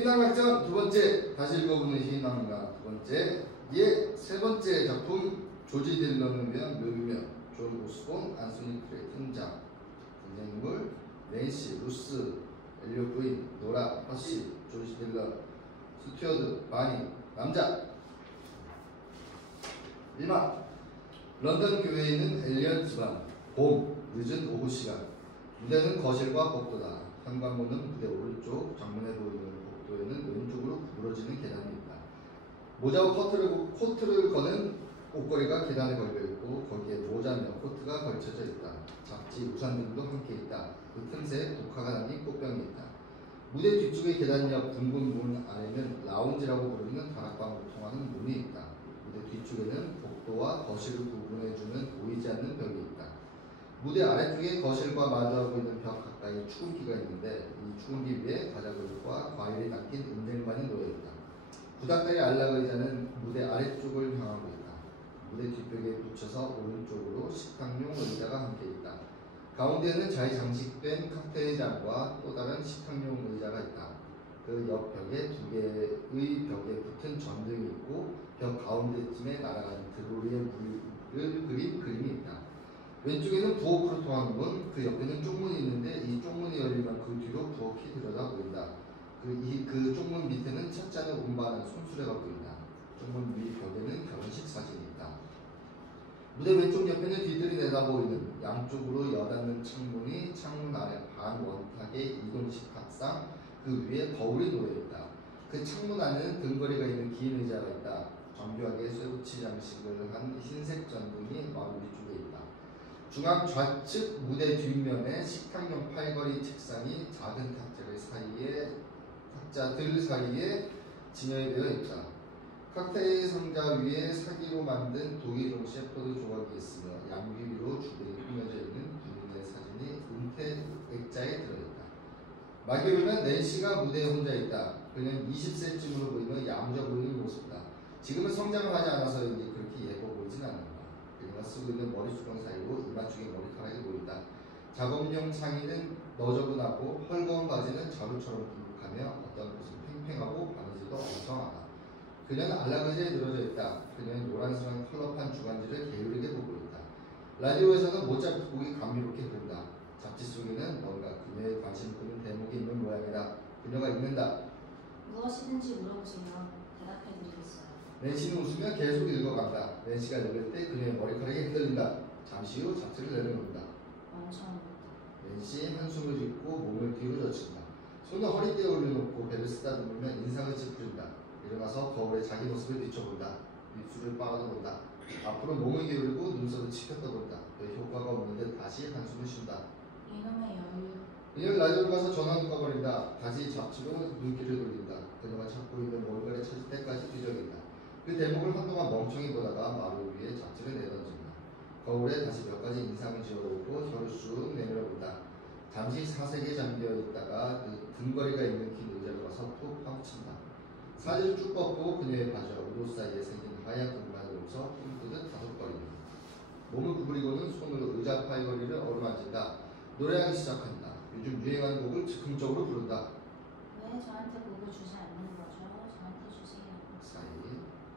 희망락전 두 번째, 다시 읽어보는 희망락 두 번째, 세 번째 작품 조지 딜런을 위한 묘기며 존 오스본, 안소니 크레이 등장. 등장인물 낸시, 루스, 엘리엇 부인, 노라, 허시, 조지 딜런, 스튜어드, 바니. 남자 1막 런던 교회에 있는 엘리엇 집안. 봄, 늦은 오후 시간. 무대는 거실과 복도다. 현관문은 무대 오른쪽, 정문에 보이는 복도에는 왼쪽으로 구부러지는 계단이 있다. 모자와 코트를 거는 옷걸이가 계단에 걸려있고 거기에 모자며 코트가 걸쳐져 있다. 잡지, 우산 등도 함께 있다. 그 틈새에 독화가 나니 꽃병이 있다. 무대 뒤쪽의 계단 옆 둥근 문 안에는 라운지라고 부르는 다락방으로 통하는 문이 있다. 무대 뒤쪽에는 복도와 거실을 구분해주는 보이지 않는 벽이 있다. 무대 아래쪽에 거실과 마주하고 있는 벽 가까이 축음기가 있는데 이 축음기 위에 과자그릇과 과일이 담긴 은쟁반이 놓여있다. 구닥다리 안락의자는 무대 아래쪽을 향하고 있다. 무대 뒷벽에 붙여서 오른쪽으로 식탁용 의자가 함께 있다. 가운데에는 잘 장식된 칵테일 잔과 또 다른 식탁용 의자가 있다. 그 옆 벽에 두 개의 벽에 붙은 전등이 있고 벽 가운데쯤에 날아가는 드로리의 물을 그린 그림이 있다. 왼쪽에는 부엌으로 통하는 문, 그 옆에는 쪽문이 있는데 이 쪽문이 열리면 그 뒤로 부엌이 들여다 보인다. 그 쪽문 밑에는 찻잔을 운반한 손수레가 보인다. 쪽문 위 벽에는 결혼식 사진이 있다. 무대 왼쪽 옆에는 뒤뜰이 내다보이는 양쪽으로 여닫는 창문이 창문 아래 반 원탁의 이동식 탁상, 그 위에 거울이 놓여있다. 그 창문 안에는 등거리가 있는 긴 의자가 있다. 정교하게 쇠붙이 장식을 한 흰색 전등이 마루 위쪽에 있다. 중앙 좌측 무대 뒷면에 식탁용 팔걸이 책상이 작은 탁자들 사이에 진열되어 있다. 칵테일 상자 위에 사기로 만든 독일용 셰퍼드 조각이 있으며 양귀비로 주변에 꾸며져 있는 부인의 사진이 은퇴 액자에 들어있다. 막이로는 낸시가 무대에 혼자 있다. 그는 20세쯤으로 보이며 야무져 보이는 모습이다. 지금은 성장을 하지 않아서인지 그렇게 예뻐 보이진 않는다. 그가 쓰고 있는 머리수건 사이로 이마 쪽에 머리카락이 보인다. 작업용 상의는 너저분하고 헐거운 바지는 자루처럼 부룩하며 어떤 곳은 팽팽하고 바느질도 엉성하다. 그녀는 안락의자에 늘어져 있다. 그녀는 노란스러운 컬러판 주간지를 게으르게 보고 있다. 라디오에서는 모차르트 곡이 감미롭게 흐른다. 잡지 속에는 뭔가 그녀의 관심 끄는 대목이 있는 모양이다. 그녀가 읽는다. 무엇이든지 물어보세요. 대답해드리겠어요. 낸시는 웃으며 계속 읽어간다. 낸시가 읽을 때 그녀의 머리카락이 흔들린다. 잠시 후 잡지를 내려놓는다. 멈춰놓는다. 낸시 한숨을 짓고 몸을 뒤로 젖힌다. 손을 허리띠에 올려놓고 배를 쓰다듬으며 인상을 찌푸린다. 일어나서 거울에 자기 모습을 비춰본다. 입술을 빨아들본다. 앞으로 몸을 기울이고 눈썹을 치켜 떠본다. 별 효과가 없는데 다시 한숨을 쉰다. 이놈의 여유. 그녀는 라디오를 가서 전화를 꺼버린다. 다시 잡지로 눈길을 돌린다. 그녀가 찾고 있는 뭔가를 찾을 때까지 뒤적인다. 그 대목을 한동안 멍청이 보다가 마루 위에 잡지를 내던진다. 거울에 다시 몇 가지 인상을 지어오고 혀를 쑥 내밀어본다. 잠시 사색에 잠겨 있다가 그 등거리가 있는 긴 의자로 가서 푹 파묻힌다. 사지를 쭉 뻗고 그녀의 바지와 우도 사이에 생긴 하얀 공간을 보면서 꿈꾸듯 다독거린다. 몸을 구부리고는 손으로 의자 팔걸이를 어루만진다. 노래하기 시작한다. 요즘 유행하는 곡을 즉흥적으로 부른다. 왜 저한테 곡을 주지 않는 거죠? 저한테 주세요. 사이.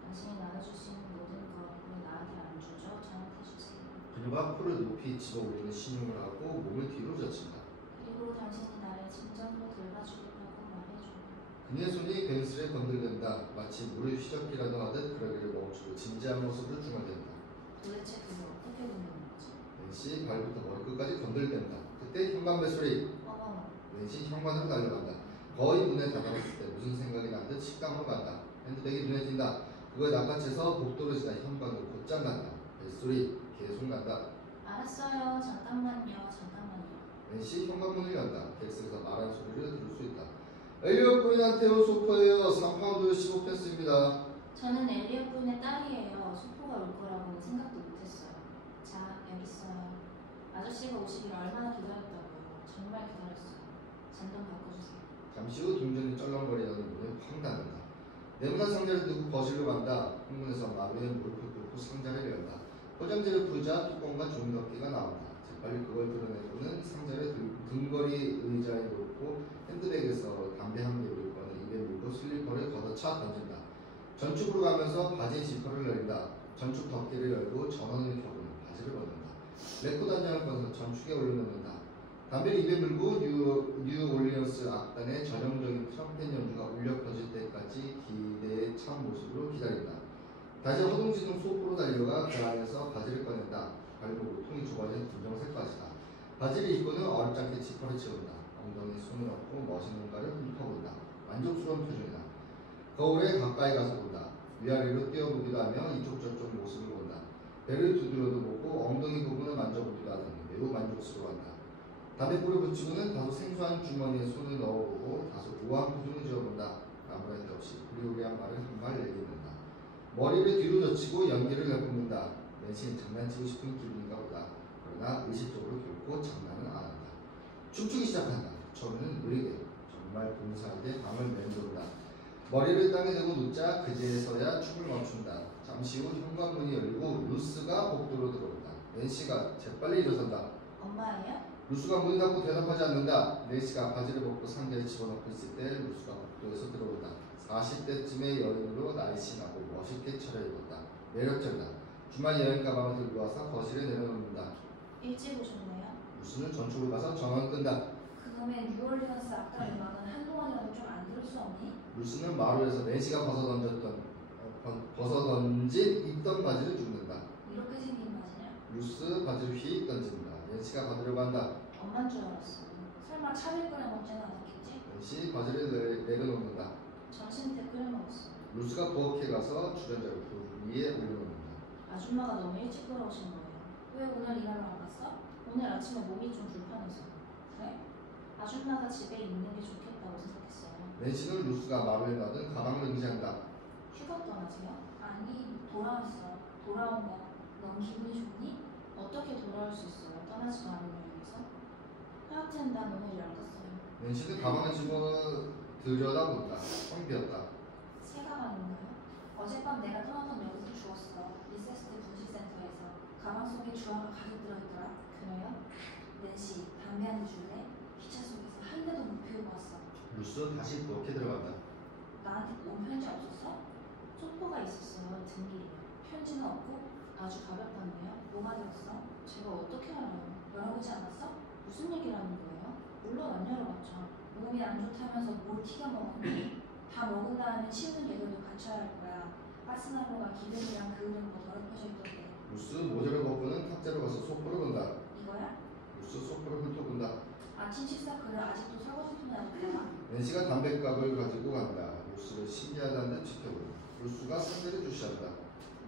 당신이 나눠줄 수 있는 모든 것 왜 나한테 안 주죠? 저한테 주세요. 그녀가 코를 높이 집어 올리는 신용을 하고 몸을 뒤로 젖힌다. 그리고 당신이 나를 진정으로 돌봐주겠다고 말해줘. 그녀의 손이 괜스레 건들된다. 마치 물을 휘젓기라도 하듯 그러기를 멈추고 진지한 모습으로 중얼댄다. 도대체 그게 어떻게 되는 거지? 낸시 발부터 머리끝까지 건들댄다. 그때 현관 벨소리. 어머. 낸시 현관으로 달려간다. 거의 문에 다다랐을 때 무슨 생각이 난 듯 식당으로 간다. 핸드백이 눈에 띈다. 그거에 낚아채서 복도를 지나 현관으로 곧장 간다. 벨소리 계속 난다. 알았어요. 잠깐만요. 낸시 현관문을 연다. 객석에서 말하는 소리를 들을 수 있다. 엘리엇 부인한테 온 소포예요. 3파운드 15펜스입니다. 저는 엘리엇 부인의 딸이에요. 소포가 올 거라고는 생각도 못했어요. 자, 여기 있어요. 아저씨가 오시길 얼마나 기다렸다고요. 정말 기다렸어요. 잔돈 바꿔주세요. 잠시 후 동전이 쩔렁거리는 문을 확 닫는다. 네모난 상자를 들고 거실로 간다. 흥문에서 마루에 무릎을 꿇고 상자를 열다. 포장지를 풀자 뚜껑과 종이덮개가 나온다. 재빨리 그걸 드러내고는 상자를 등거리 의자에 놓고 핸드백에서 담배 한 개를 꺼내 입에 차 던진다. 전축으로 가면서 바지 지퍼를 열린다. 전축 덮개를 열고 전원을 켜고 바지를 벗는다. 레코드 한 장을 꺼서 전축에 올려놓는다. 담배를 입에 물고 뉴 올리언스 악단의 전형적인 트럼펫 연주가 울려 퍼질 때까지 기대에 찬 모습으로 기다린다. 다시 허둥지둥 소포로 달려가 그 안에서 바지를 꺼낸다. 발목으로 통이 좁아진 분정색 바지다. 바지를 입고는 어렵지 지퍼를 채운다. 엉덩이에 손을 얹고 멋있는가를 훑어본다. 만족스러운 표정이다. 거울에 가까이 가서 본다. 위아래로 뛰어보기도 하며 이쪽 저쪽 모습을 본다. 배를 두드려도 보고 엉덩이 부분을 만져보기도 하더니 매우 만족스러워한다. 담배불을 붙이고는 다소 생소한 주머니에 손을 넣어보고 다소 우아한 표정을 지어본다. 아무런 데 없이 부리부리한 말을 한 말 내뱉는다. 머리를 뒤로 젖히고 연기를 내뿜는다. 내신 장난치고 싶은 기분인가 보다. 그러나 의식적으로 결코 장난은 안 한다. 춤추기 시작한다. 처음에는 느리게 정말 봉사하게 방을 맴돈다. 머리를 땅에 대고 눕자 그제서야 춤을 멈춘다. 잠시 후 현관문이 열리고 루스가 복도로 들어온다. 낸시가 재빨리 일어선다. 엄마예요? 루스가 문을 닫고 대답하지 않는다. 낸시가 바지를 벗고 상자에 집어넣고 있을 때 루스가 복도에서 들어온다. 40대쯤의 여인으로 날씬하고 멋있게 차려입었다. 매력적이다. 주말 여행 가방을 들고 와서 거실에 내려놓는다. 일찍 오셨네요. 루스는 전축을 가서 전원을 끈다. 그놈의 뉴올리언스 악단 음악은 한동안이라도 좀 안 들을 수 없니? 루스는 마루에서 낸시가 벗어던진 입던 바지를 줍는다. 이렇게 생긴 바지냐? 루스 바지를 휙 던진다. 낸시가 받으려고 한다. 엄만 줄 알았어. 설마 차를 끓여 먹지는 않았겠지? 낸시 바지를 내려놓는다. 점심 때 끓여 먹었어. 루스가 부엌에 가서 주전자를 그 위에 올려놓는다. 아줌마가 너무 일찍 돌아오신 거예요. 왜 오늘 일하러 안 갔어? 오늘 아침에 몸이 좀 불편해서. 그래? 아줌마가 집에 있는 게 좋겠다고 생각했어요. 낸시는 루스가 마루에 놔둔 가방을 의지한다. 휴가 떠나세요? 아니, 돌아왔어. 돌아온 거. 넌 기분이 좋니? 어떻게 돌아올 수 있어요? 떠나지도 않은 여행에서? 하여튼 난 오늘 일 안 갔어요. 낸시는 가방을 집어 들여다본다. 텅 비었다. 새 가방인가요? 어젯밤 내가 떠나던 여기서 주웠어. 리세스트 분식센터에서. 가방 속에 주화가 가득 들어있더라. 그래요? 낸시, 담배 한 대 줄래? 기차 속에서 한 대도 못 피우고 왔어. 루스 다시 부엌에 들어간다. 나한테 온 편지 없었어? 소포가 있었어요. 등길이요. 편지는 없고? 아주 가볍던데요. 뭐가 들었어? 제가 어떻게 알아요? 열어보지 않았어? 무슨 얘기라는 거예요? 물론 안 열어봤죠. 몸이 안 좋다면서 뭘 튀겨 먹었니? 다 먹은 다음에 치우는 예절도 갖춰야 할 거야. 가스난로가 기름이랑 그을은 더 더럽혀져 있던데. 루스 모자를 벗고는 탁자로 가서 소포를 본다. 이거야? 루스 소포를 훑어본다. 아침 식사 그릇 아직도 설거지통에 놔뒀잖아. 낸시가 담뱃갑을 가지고 간다. 루스를 신기하다는 듯 지켜본다. 루스가 상대를 주시한다.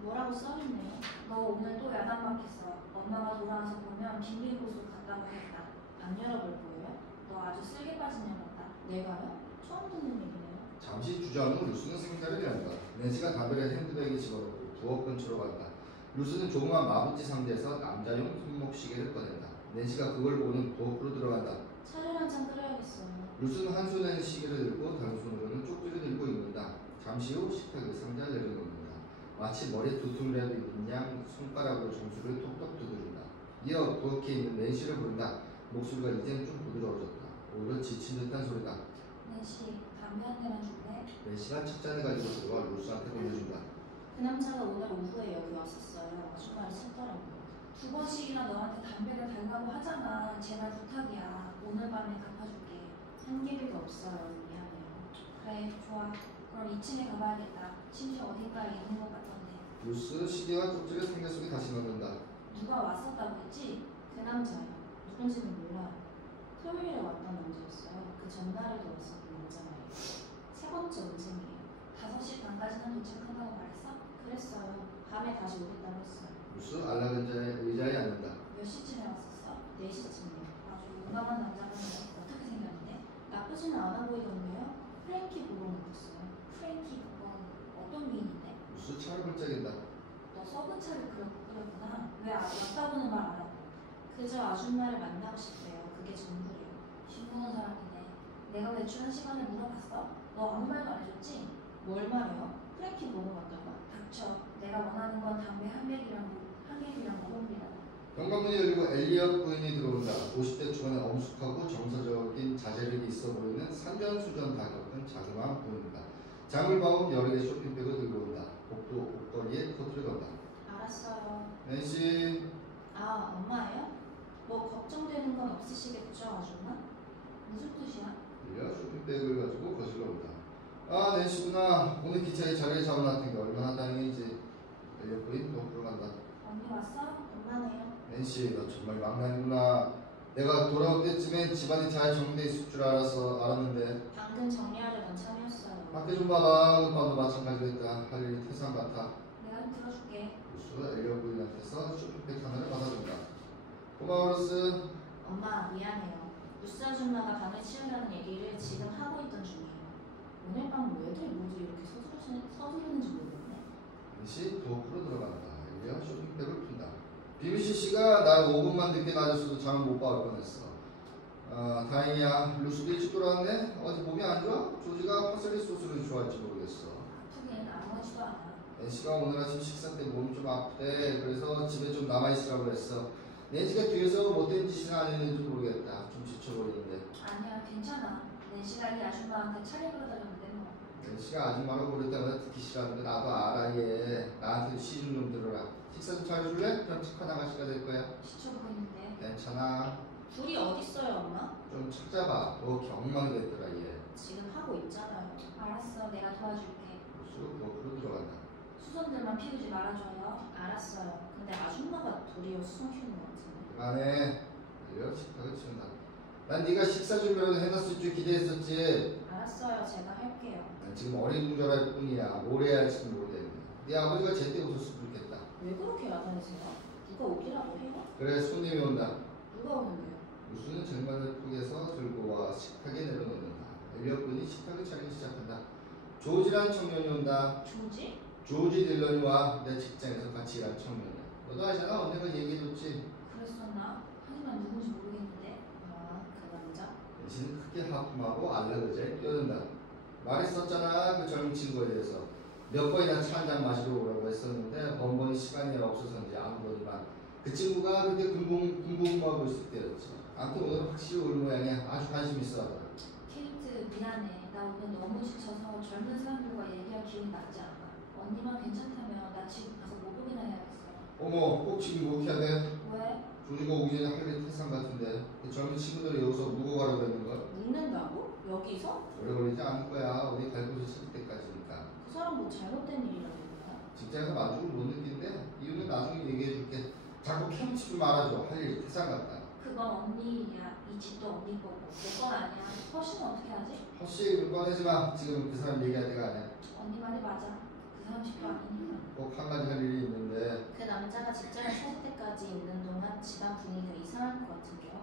뭐라고 써있네요. 너 오늘 또 야단 맞겠어. 엄마가 돌아와서 보면 빈빈곳으로 갔다고 했다. 안 열어볼 거예요? 너 아주 쓸개 빠진 년 같다. 내가요? 처음 듣는 얘기네요. 잠시 주저한 후 루스는 상자를 연다. 낸시가 담배를 핸드백에 집어넣고 부엌 근처로 간다. 루스는 조그만 마부티 상자에서 남자용 손목시계를 꺼낸다. 낸시가 그걸 보고는 부엌으로 들어간다. 차를 한 잔 끓여야겠어요. 루스는 한 손에는 시계를 들고 다른 손으로는 쪽지를 들고 있는다. 잠시 후 식탁에 상자를 내려놓는다. 마치 머리에 두통이라도 있는 양 손가락으로 정수를 톡톡 두드린다. 이어 부엌에 있는 낸시를 부른다. 목소리가 이젠 좀 부드러워졌다. 오히려 지친 듯한 소리다. 낸시, 담배 한 대만 줄래? 낸시가 첫 잔을 가지고 들어와 루스한테 보내준다. 그 남자가 오늘 오후에 여기 왔었어요. 아줌마를 찾더라고요. 2번씩이나 너한테 담배를 달라고 하잖아. 제발 부탁이야. 오늘 밤에 갚아줄게. 한기비가 없어요. 미안해요. 그래, 좋아. 그럼 2층에 가봐야겠다. 심지어 어딘가에 있는 것 같던데. 루스 시계와 쪽지를 상자 속에 다시 넣는다. 누가 왔었다고 했지? 그 남자요. 누군지는 몰라요. 토요일에 왔던 남자였어요. 그 전날에도 왔었던 남자예요. 세 번째 언쟁이에요. 5시 반까지는 도착한다고 말했어? 그랬어요. 밤에 다시 오겠다고 했어요. 루스 안락은 의자에 앉는다. 몇 시쯤에 왔었어? 4시쯤이요. 아주 용감한 남자분이 어떻게 생겼는데? 나쁘지는 않아 보이던데요? 프랭키 보고 느꼈어요. 프랭키 그건 어떤 미인인데? 루스 차를 벌짝인다. 너 썩은 차를 끓였구나. 왜 왔다고는 말 안 하고? 그저 아줌마를 만나고 싶대요. 그게 전부래요. 싱거운 사람이네. 내가 외출한 시간을 물어봤어? 너 아무 말도 안 해줬지? 뭘 말해요? 프랭키 보고 갔다가? 닥쳐. 내가 원하는 건 담배 한 개이랑 고음이라고. 현관문이 열리고 엘리엇 부인이 들어온다. 50대 초반에 엄숙하고 정서적인 자제력이 있어 보이는 산전수전 다 겪은 자그마한 부인이다. 장을 봐온 여러 개 쇼핑백을 들고 온다. 복도 옷걸이에 코트를 건다. 알았어요. 낸시, 아, 엄마예요? 뭐 걱정되는 건 없으시겠죠, 아줌마? 무슨 뜻이야? 엘리엇 쇼핑백을 가지고 거실로 온다. 아, 낸시구나. 오늘 기차에 자리를 잡아놨던 게 얼마나 다행인지. 엘리엇 부인 또 들어간다. 언니 왔어? 엄마네요. 낸시, 너 정말 망나니구나. 내가 돌아올 때쯤엔 집안이 잘 정리돼 있을 줄 알았는데. 방금 정리하려던 참이었어요. 밖에 좀 봐봐. 오늘 밤도 마찬가지겠다. 할 일이 태산 같아. 내가 좀 들어줄게. 루스 엘리엇 부인한테서 쇼핑백 하나를 받아준다. 고마워, 루스. 엄마, 미안해요. 루스 아줌마가 방을 치우라는 얘기를 지금 하고 있던 중이에요. 오늘 밤 왜들 모두 이렇게 서두르는지 모르겠네. 낸시 부엌으로 들어간다. 엘리엇 쇼핑백을 푼다. 비미시 씨가 날 5분만 늦게 낮았어도 잠을 못 봐올 뻔했어. 아, 다행이야. 루스도 일찍 돌아왔네. 어디 몸이 안 좋아? 조지가 파슬리 소스를 좋아할지 모르겠어. 아프긴 아무렇지도 않아. 낸시가 오늘 아침 식사 때 몸이 좀 아프대. 그래서 집에 좀 남아있으라고 그랬어. 낸시가 뒤에서 못된 짓이나 안 했는지 모르겠다. 좀 지쳐버리는데. 아니야, 괜찮아. 내 시간이 아줌마한테 차례 걸어달라는데 뭐. 낸시가 아줌마라고 그럴 때마다 듣기 싫어하는데 나도 알아 얘. 나한테 시중 좀 들어라. 식사 좀 차려줄래? 그럼 착한 아가씨가 될 거야. 지쳐 보이는데. 괜찮아. 둘이 어딨어요, 엄마? 좀 찾아봐. 너 경망됐더라 얘. 지금 하고 있잖아요. 알았어, 내가 도와줄게. 루스 부엌으로 들어간다. 수선들만 피우지 말아줘요. 알았어요. 근데 아줌마가 도리어 수성 키우는 것 같은데. 그만해. 엘리엇 식탁을 치운다. 난 네가 식사 준비라도 해놨을 줄 기대했었지. 알았어요. 제가 할게요. 난 지금 어린둥절할 뿐이야. 뭘 해야 할지 모르겠네. 네 아버지가 제때 오셨으면 좋겠다. 왜 그렇게 야단이세요? 누가 오기라도 해요? 그래, 손님이 온다. 누가 오는데요? 루스는 쟁반을 푸개서 들고 와 식탁에 내려놓는다. 엘리엇 군이 식탁을 차리기 시작한다. 조지라는 청년이 온다. 조지? 조지 딜런이 와. 내 직장에서 같이 일한 청년이야. 너도 알잖아. 언니가 얘기해줬지. 그랬었나? 하지만 누군지 모르겠는데. 아, 그 남자? 대신 크게 하품하고 알라르지에 뛰어든다. 말했었잖아. 그 젊은 친구에 대해서. 몇 번이나 차 한잔 마시러 오라고 했었는데 번번이 시간이 없어서인지 안 그러지만 그 친구가 그때 궁금하고 있을 때였지. 아무튼 오늘 확실히 올 모양이야. 아주 관심 있어 하더라. 케이트, 미안해. 나 오늘 너무 지쳐서 젊은 사람들과 얘기할 기운이 나지 않아. 언니만 괜찮다면 나 지금 가서 목욕이나 해야겠어. 어머, 꼭 지금 목해야 돼. 왜? 조지가 오기 전에 할 일이 태산 같은데 그 젊은 친구들이 여기서 묵어가라고 그랬는 걸? 묵는다고? 여기서? 오래 걸리지 않을 거야. 어디 갈 곳을 찾을 때까지니까. 그 사람 뭐 잘못된 일이라도 있나요? 직장에서 만족을 못 느낀대. 이유는 나중에 얘기해 줄게. 자꾸 캐묻지 좀 말아줘. 할 일이 태산 같다. 그건 언니 일이야. 이 집도 언니 거고. 내 건 아니야. 허쉬는 어떻게 하지? 허씨 꺼내지 마. 지금 그 사람 얘기할 때가 아니야. 언니 말이 맞아. 그 사람 집도 아니니까. 꼭 한 가지 할 일이 있는데 그 남자가 직장을 찾을 때까지 있는 동안 집안 분위기가 이상할 것 같은데요.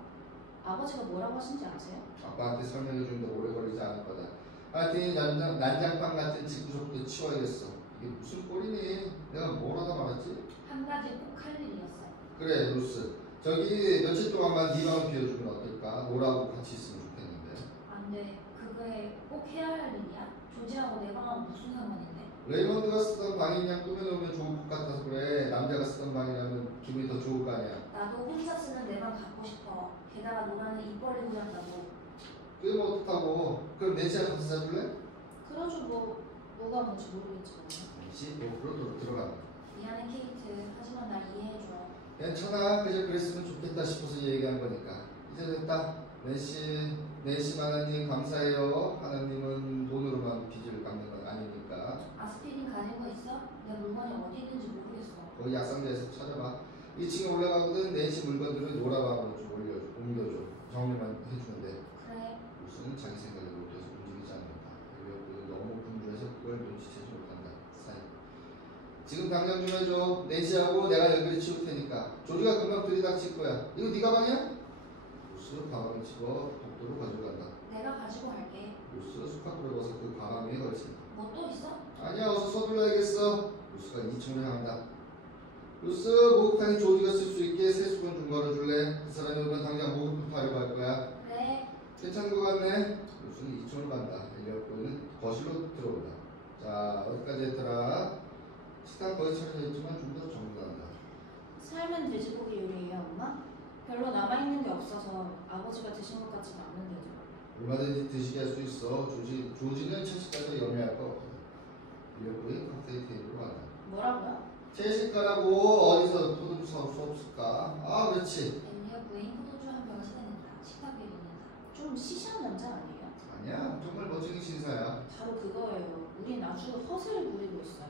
아버지가 뭐라고 하신지 아세요? 아빠한테 설명해 주는데 오래 걸리지 않을 거다. 하여튼 난장판 같은 집 구석도 치워야겠어. 이게 무슨 꼴이니? 내가 뭘 하다 말았지? 한 가지 꼭 할 일이었어. 그래, 루스. 저기 며칠 동안만 네 방을 비워주면 어떨까? 노라고 같이 있으면 좋겠는데. 안 돼. 그거에 꼭 해야 할 일이야? 조지하고 내 방하고 무슨 상관인데? 레이먼드가 쓰던 방이 그냥 꾸며놓으면 좋을 것 같아서 그래. 남자가 쓰던 방이라면 기분이 더 좋을 거 아니야. 나도 혼자 쓰는 내 방 갖고 싶어. 게다가 노라는 입 벌리고 잔다고. 그게 뭐 어떡하고. 그럼 낸시가 같이 사줄래? 그러죠 뭐가 뭔지 모르겠지만. 낸시 목으로 들어간다. 미안해 케이트. 하지만 날 이해해줘. 괜찮아. 그저 그랬으면 좋겠다 싶어서 얘기한 거니까. 이제 됐다. 낸시 하나님 감사해요. 하나님은 돈으로만 빚을 갚는 건 아니니까. 아스피린 가진 거 있어? 내 물건이 어디 있는지 모르겠어. 거기 약상자에서 찾아봐. 2층에 올라가거든. 낸시 물건들을 노라방으로 좀 옮겨줘. 정리만 해주는데. 그래. 루스는 자기 생각에 몰두해서 움직이지 않는다. 엘리엇은 너무 분주해서 그걸 눈치채지 못한다. 사이. 지금 당장 좀 해줘. 낸시하고 내가 여기를 치울 테니까. 조지가 금방 들이닥칠 거야. 이거 네 가방이야? 루스 가방을 집어 복도로 가져간다. 내가 가지고 갈게. 루스 스카프를 벗어 그 가방 위에 걸친다. 뭐 또 있어? 아니야, 어서 서둘러야겠어. 루스가 2층으로 향한다. 루스, 목욕탕에 조지가 쓸 수 있게 세수건 좀 걸어줄래? 그 사람이 오면 당장 목욕부터 하려고 할 거야. 그래. 괜찮은 것 같네. 루스는 2층으로 간다. 엘리엇 군은 거실로 들어온다. 자, 어디까지 했더라? 식당 거의 차려져 있지만 좀 더 정돈한다. 삶은 돼지고기 요리예요, 엄마? 별로 남아있는 게 없어서 아버지가 드신 것 같지는 않는데도. 얼마든지 드시게 할 수 있어. 조지는 채식까지 염려할 거 없거든. 엘리엇 부인 칵테일 테이블로 간다. 뭐라고요? 채식 가라고. 어디서 포도주 사올 수 없을까? 아 그렇지. 엘리엇 부인 포도주 한 병을 사내는다. 식탁 위에 놓는다. 좀 시시한 남자 아니에요? 아니야, 정말 멋진 신사야. 바로 그거예요. 우린 아주 허세를 부리고 있어요.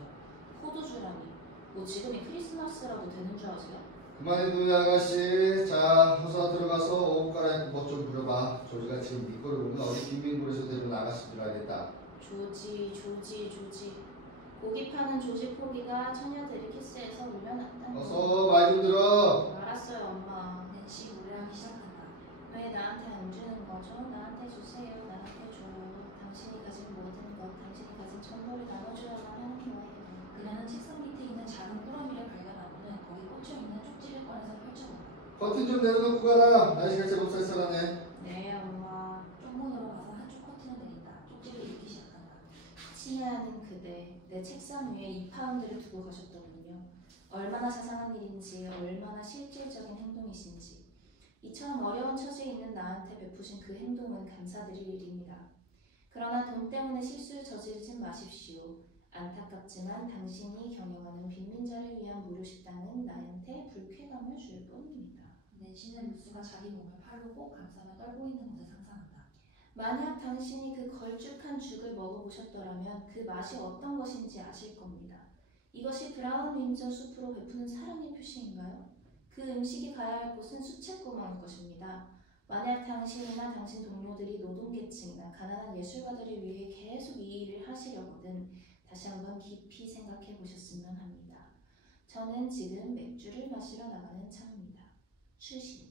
포도주라니. 뭐 지금이 크리스마스라도 되는 줄 아세요? 그만해 도니 아가씨. 자, 어서 들어가서 옷 갈아입고 뭐 좀 부려봐. 조지가 지금 니꺼를 보면 어디 빈민굴에서 데려온 아가씨인 줄 알겠다. 조지. 고기 파는 조지 포기가 처녀들이 키스해서 울려놨다. 어서 말 좀 들어. 알았어요, 엄마. 낸시 노래하기 시작한다. 왜 나한테 안 주는 거죠? 나한테 주세요. 나한테 줘요. 당신이 가진 모든 것, 당신이 가진 전부를 나눠주려고 하는 거예요. 그녀는 책상 밑에 있는 작은 꾸러미를 발견하고는 거기 꽂혀있는 쪽지를 꺼내서 펼쳐본다. 커튼 좀 내려놓고 가라. 날씨가 제법 쌀쌀하네. 네, 엄마. 쪽문으로 가서 한쪽 커튼을 내린다. 쪽지를 읽기 시작한다. 친애하는 그대, 내 책상 위에 2파운드를 두고 가셨더군요. 얼마나 자상한 일인지, 얼마나 실질적인 행동이신지. 이처럼 어려운 처지에 있는 나한테 베푸신 그 행동은 감사드릴 일입니다. 그러나 돈 때문에 실수를 저지르진 마십시오. 안타깝지만 당신이 경영하는 빈민자를 위한 무료식당은 나한테 불쾌감을 줄 뿐입니다. 낸시는 루스가 자기 몸을 팔로 꼭 감싸며 떨고 있는 것을 상상한다. 만약 당신이 그 걸쭉한 죽을 먹어보셨더라면 그 맛이 어떤 것인지 아실 겁니다. 이것이 브라운 윈저 숲으로 베푸는 사랑의 표시인가요? 그 음식이 가야 할 곳은 수채구멍일 것입니다. 만약 당신이나 당신 동료들이 노동계층이나 가난한 예술가들을 위해 계속 이 일을 하시려거든 다시 한번 깊이 생각해 보셨으면 합니다. 저는 지금 맥주를 마시러 나가는 참입니다. 추신.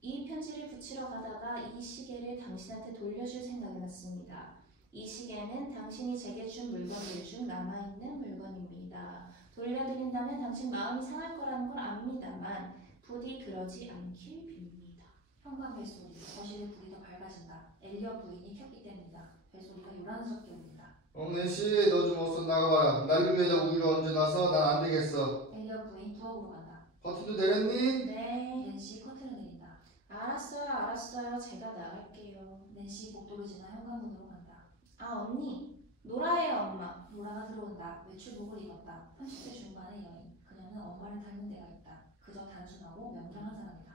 이 편지를 붙이러 가다가 이 시계를 당신한테 돌려줄 생각이 났습니다. 이 시계는 당신이 제게 준 물건들 중 남아있는 물건입니다. 돌려드린다면 당신 마음이 상할 거라는 걸 압니다만 부디 그러지 않길 빕니다. 현관 벨소리. 거실의 불이 더 밝아진다. 엘리엇 부인이 켰기 때문이다. 벨소리가 요란스럽게 울린다. 낸시, 너 좀 어서 나가봐라. 날 위해다 우유를 얹어 놔서 난 안 되겠어. 엘리엇 부인 부엌으로 간다. 커튼도 내렸니? 네, 낸시 커튼을 내린다. 알았어요. 제가 나갈게요. 낸시 복도를 지나 현관문으로 간다. 아, 언니. 노라예요, 엄마. 노라가 들어온다. 외출복을 입었다. 30대 중반의 여인. 그녀는 엄마를 닮은 데가 있다. 그저 단순하고 명랑한 사람이다.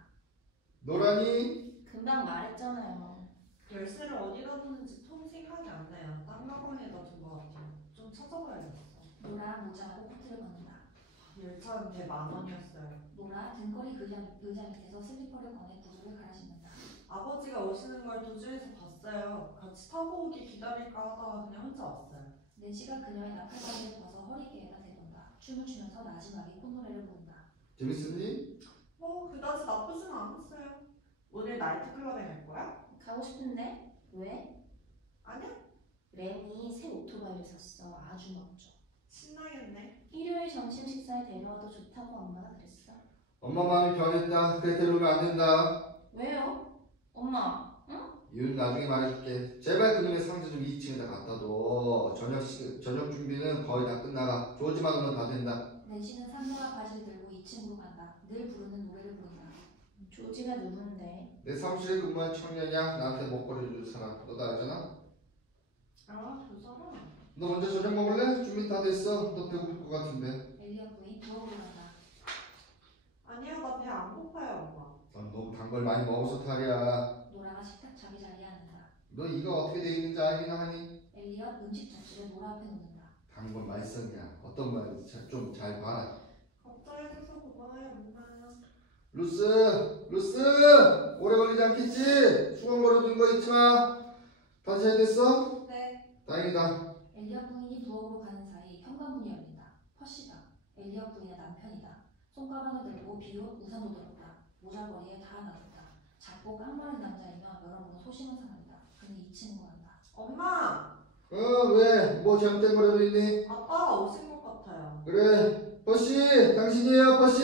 노라니? 금방 말했잖아요. 열쇠를 어디다 두는지 통 생각이 안 나요. 딴 가방에다 둔 것 같아요. 좀 찾아봐야겠어. 노라 모자하고 코트를 벗는다. 열차는 대 10,000원이었어요. 노라 등거리 의자 밑에서 슬리퍼를 꺼내 구두를 갈아 신는다. 아버지가 오시는 걸 도중에서 봤어요. 같이 타고 오기 기다릴까 하다가 그냥 혼자 왔어요. 낸시가 그녀의 나팔바지를 벗어 허리깨에다 대본다. 춤을 추면서 나지막이 콧노래를 부른다. 재밌었니? 그다지 나쁘진 않았어요. 오늘 나이트클럽에 갈 거야? 가고 싶은데? 왜? 아니야. 렌이 새 오토바이를 샀어. 아주 멋져. 신나겠네. 일요일 점심 식사에 데려와도 좋다고 엄마가 그랬어. 엄마 마음이 변했다. 그래 데려오면 안 된다. 왜요? 엄마, 응? 이유는 나중에 말해줄게. 제발 그놈의 상자 좀 2층에다 갖다 둬. 저녁 준비는 거의 다 끝나가. 조지만 오면 다 된다. 낸시는 상자와 바지를 들고 2층으로 간다. 늘 부르는 노래를 부른다. 조지가 누군데? 내 사무실에 근무한 청년이야. 나한테 먹거리 줄 사람. 너도 알잖아? 그 사람. 너 먼저 저녁 먹을래? 준비 다 됐어. 너 배고플 것 같은데. 엘리엇 부인 부엌으로 간다. 아니야, 나 배 안 고파요, 엄마. 넌 너무 단 걸 많이 먹어서 탈이야. 노라가 식탁 자기 자리에 앉는다. 너 이가 어떻게 돼 있는지 알기나 하니? 엘리엇 음식 접시를 노라 앞에 놓는다. 단 건 맛있었냐? 어떤 말인지 좀 잘 봐라. 걱정해줘서 고마워요, 엄마. 루스! 오래 걸리지 않겠지? 수건거려둔 거 잊지 마. 다 잘 됐어? 네. 다행이다. 엘리엇 부인이 부엌으로 가는 사이 현관문이 열린다. 퍼시다. 엘리엇 부인의 남편이다. 손가방을 들고 비옷 우산도 들었다. 모자머리에 다 놔뒀다. 작고 깡마른 남자이며 여러모로 소심한 사람이다. 그는 2층으로 간다. 엄마! 왜? 뭐 잘못된 거라도 있니? 아빠가 오신 것 같아요. 그래. 버시! 당신이에요, 버시!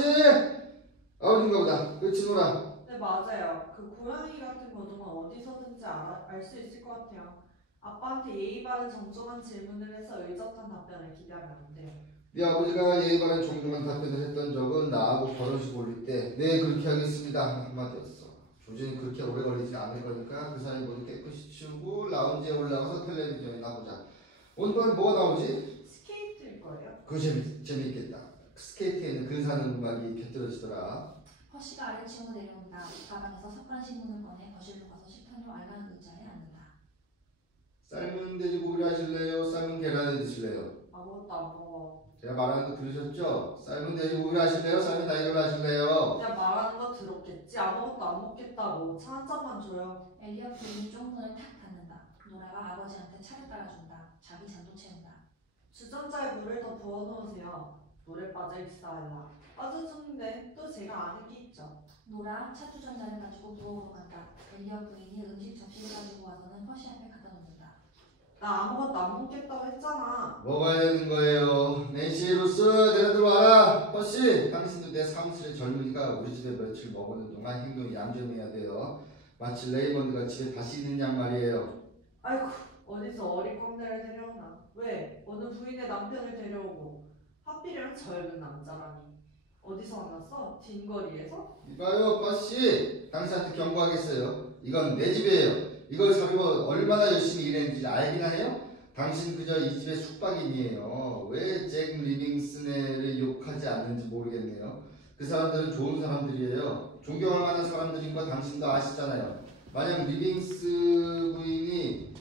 아버지인가 보다. 그렇지, 노라. 네, 맞아요. 그 고양이 같은 거두면 어디서든지 알 수 있을 것 같아요. 아빠한테 예의 바른 정중한 질문을 해서 의젓한 답변을 기대하면 안 돼요. 네 아버지가 예의 바른 정중한 답변을 했던 적은 나하고 결혼식 올릴 때 네, 그렇게 하겠습니다. 한마디였어. 조지는 그렇게 오래 걸리지 않을 거니까 그 사이 모두 깨끗이 치우고 라운지에 올라가서 텔레비전이나 보자. 오늘 밤에 뭐가 나오지? 스케일 거예요? 그거 재밌겠다. 스케이트에는 근사한 음악이 곁들여지더라. 허씨가 아래 치고 내려온다. 가방에서 삭발한 신문을 꺼내 거실로 가서 식탁용 알라는 의자에 앉는다. 삶은 돼지고기를 하실래요? 삶은 계란을 드실래요? 아무것도 안 먹어. 제가 말하는 거 들으셨죠? 삶은 돼지고기를 하실래요? 삶은 달걀을 하실래요? 내가 말하는 거 들었겠지. 아무것도 안 먹겠다고. 차 한 잔만 줘요. 엘리엇 부인이 쪽문을 탁 닫는다. 노라가 아버지한테 차를 따라준다. 자기 잔도 채운다. 주전자에 물을 더 부어놓으세요. 물에 빠져 익사하려. 빠져주는데 또 제가 아는 게 있죠. 노라 차 주전자를 가지고 부엌으로 간다. 엘리엇 부인이 음식 접시를 가지고 와서는 허씨 앞에 갖다 놓는다. 나 아무것도 안 먹겠다고 했잖아. 먹어야 되는 거예요. 낸시, 루스, 내려 들어와라. 허씨, 당신도 내 사무실의 젊은이가 우리 집에 며칠 머무는 동안 행동이 얌전해야 돼요. 마치 레이먼드가 집에 다시 있는 양 말이에요. 아이고, 어디서 어린 광대를 데려오나. 왜? 어느 부인의 남편을 데려오고. 하필이면 젊은 남자라니. 어디서 만났어? 뒷거리에서? 이봐요, 버씨. 당신한테 경고하겠어요. 이건 내 집이에요. 이걸 사려고 얼마나 열심히 일했는지 알긴 하네요. 당신 그저 이 집의 숙박인이에요. 왜 잭 리빙슨을 욕하지 않는지 모르겠네요. 그 사람들은 좋은 사람들이에요. 존경할 만한 사람들인 거 당신도 아시잖아요. 만약 리빙스 부인이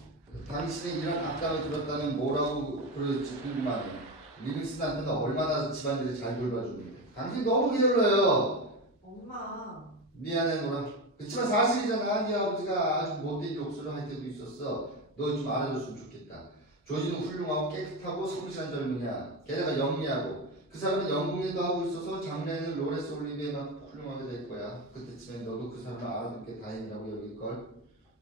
당신의 이런 악담을 들었다면 뭐라고 그럴지 궁금하네요. 리빙슨한테는 얼마나 집안일을 잘 돌봐주는데. 당신 너무 게을러요. 엄마. 미안해 노라. 그렇지만 사실이잖아. 네 아버지가 아주 못된 욕설을 할 때도 있었어. 너 좀 알아줬으면 좋겠다. 조지는 훌륭하고 깨끗하고 성실한 젊은이야. 게다가 영리하고. 그 사람은 연극에도 하고 있어서 장래에는 로레스 올리비에만 훌륭하게 될 거야. 그때쯤엔 너도 그 사람을 알아둔 게 다행이라고 여길걸.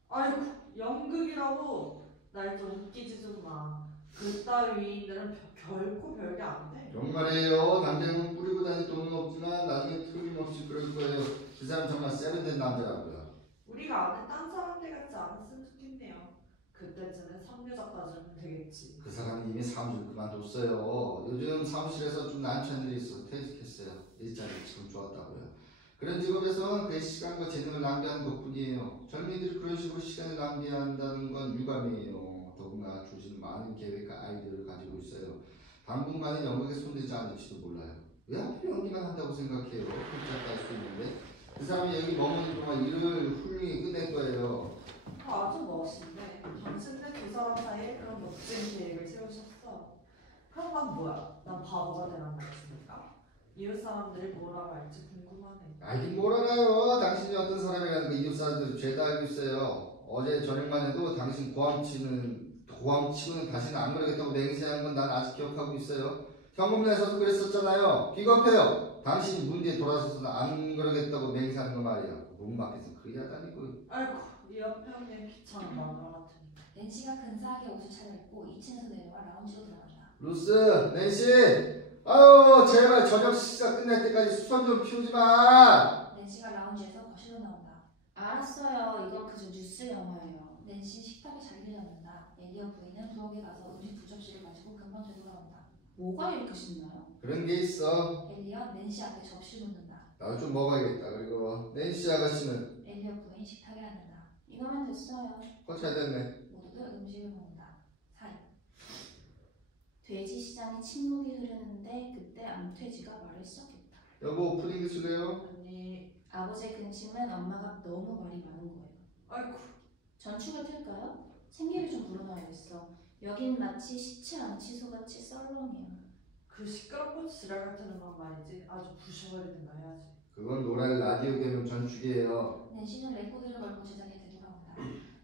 아이고, 연극이라고. 날 좀 웃기지 좀 마. 그따위 위인들은 결코 별게 안 돼. 정말이에요. 당장은 뿌리고 다닐 돈은 없지만 나중에 틀림없이 그럴 거예요. 그 사람 정말 세련된 남자라고요. 우리가 아는 딴 사람들 같지 않았으면 좋겠네요. 그때쯤엔 삼류작 따주면 되겠지. 그 사람은 이미 사무실 그만뒀어요. 요즘 사무실에서 좀 난처한 일이 있어서 퇴직했어요. 일자리 지금 좋았다고요. 그런 직업에서는 그의 시간과 재능을 낭비하는 것뿐이에요. 젊은이들이 그런 식으로 시간을 낭비한다는 건 유감이에요. 더구나 조지는 많은 계획과 아이디어를 가지고 있어요. 당분간은 연극에 손대지 않을지도 몰라요. 왜 하필 연기만 한다고 생각해요? 혼자 갈 수 있는데. 그 사람이 여기 머무는 동안 일을 훌륭히 끝낼 거예요. 아주 멋있네. 당신네 두 사람 사이에 그런 멋진 계획을 세우셨어. 그럼 난 뭐야? 난 바보가 되란 말씀입니까? 이웃 사람들이 뭐라고 할지 궁금하네. 알긴 뭘 알아요. 당신이 어떤 사람이라는 거 이웃 사람들은 죄다 알고 있어요. 어제 저녁만 해도 당신 고함치고는 다시는 안 그러겠다고 맹세한 건 난 아직 기억하고 있어요. 현금내서도 그랬었잖아요. 비겁해요. 당신이 문 뒤에 돌아서서는 안 그러겠다고 맹세하는 거 말이야. 문 밖에서 그렇게 하다니고. 아이고, 이 옆에 언니 귀찮은 마누라 같으니. 낸시가 근사하게 옷을 차려입고 2층에서 내려와 라운지로 들어간다. 루스, 낸시. 아유 제발 저녁 식사 끝날 때까지 수선 좀 피우지 마. 낸시가 라운지에서 거실로 나온다. 알았어요. 이건 그저 뉴스 영화예요. 낸시 식탁에 자리를 잡는다. 엘리엇 부인은 부엌에 가서 음식 두 접시를 가지고 금방 되돌아온다. 뭐가 이렇게 신나요? 그런 게 있어. 엘리엇 낸시 앞에 접시를 놓는다. 나도 좀 먹어야겠다. 그리고 낸시 아가씨는 엘리엇 부인 식탁에 앉는다. 이거면 됐어요. 잘 됐네. 모두들 음식을 먹는다. 사이. 돼지 시장에 침묵이 흐르는데 그때 암돼지가 말을 시작했다. 여보 푸딩 드실래요? 언니, 아버지의 근심은 엄마가 너무 말이 많은 거예요. 아이고, 전축을 틀까요? 생기를 좀 불어넣어야겠어. 여긴 마치 시체 암치소같이 썰렁해요. 그 시끄럽고 지랄 같은 음악 말이지. 아주 부셔버리든가 해야지. 그건 노랄 라디오 개명 전축이에요. 낸시는 레코드를 걸고 제자리에 되돌아온다.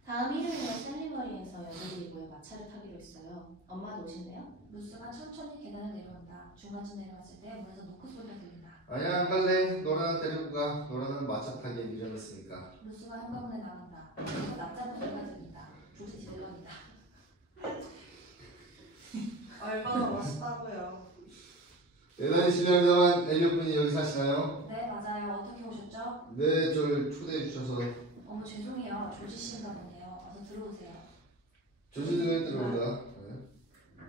다음 일요일에 셀리머리에서 여자들이 모여 마차를 타기로 했어요. 엄마도 오신대요? 루스가 천천히 계단을 내려온다. 중간쯤 내려갔을 때 문에서 노크 소리가 들린다. 아니야 안 갈래. 노라는 데리고 가. 노라는 마차 타기에 미련했으니까. 루스가 현관문에 나간다. 그래서 납작한 소리가 들린다. 조지 딜런이다. 얼마나 멋있다고요. 대단히 실례합니다만 엘리엇 분이 여기 사시나요? 네 맞아요. 어떻게 오셨죠? 네, 저를 초대해 주셔서 어머 죄송해요. 조지 씨인가 보네요. 어서 들어오세요. 조지등에 들어온다. 네.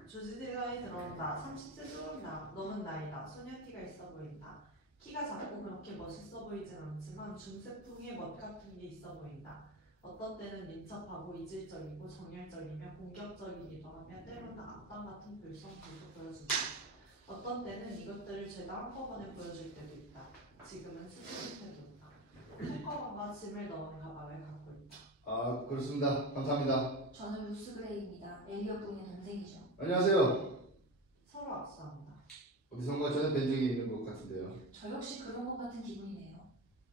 조지 딜런이 들어온다. 30대 들어온다. 넘은 나이다. 소녀티가 있어 보인다. 키가 작고 그렇게 멋있어 보이진 않지만 중세풍의 멋 같은 게 있어 보인다. 어떤 때는 민첩하고 이질적이고 정열적이며 공격적이기도 하며 때로는 악당 같은 불성품도 보여준다. 어떤 때는 이것들을 죄다 한꺼번에 보여줄 때도 있다. 지금은 수습 태도다. 손가방과 짐을 넣은 가방을 갖고 있다. 아, 그렇습니다. 감사합니다. 저는 루스 그레이입니다. 엘리엇 부인의 동생이죠. 안녕하세요. 서로 악수한다. 어디선가 전에 뵌 적이 있는 것 같은데요. 저 역시 그런 것 같은 기분이네요.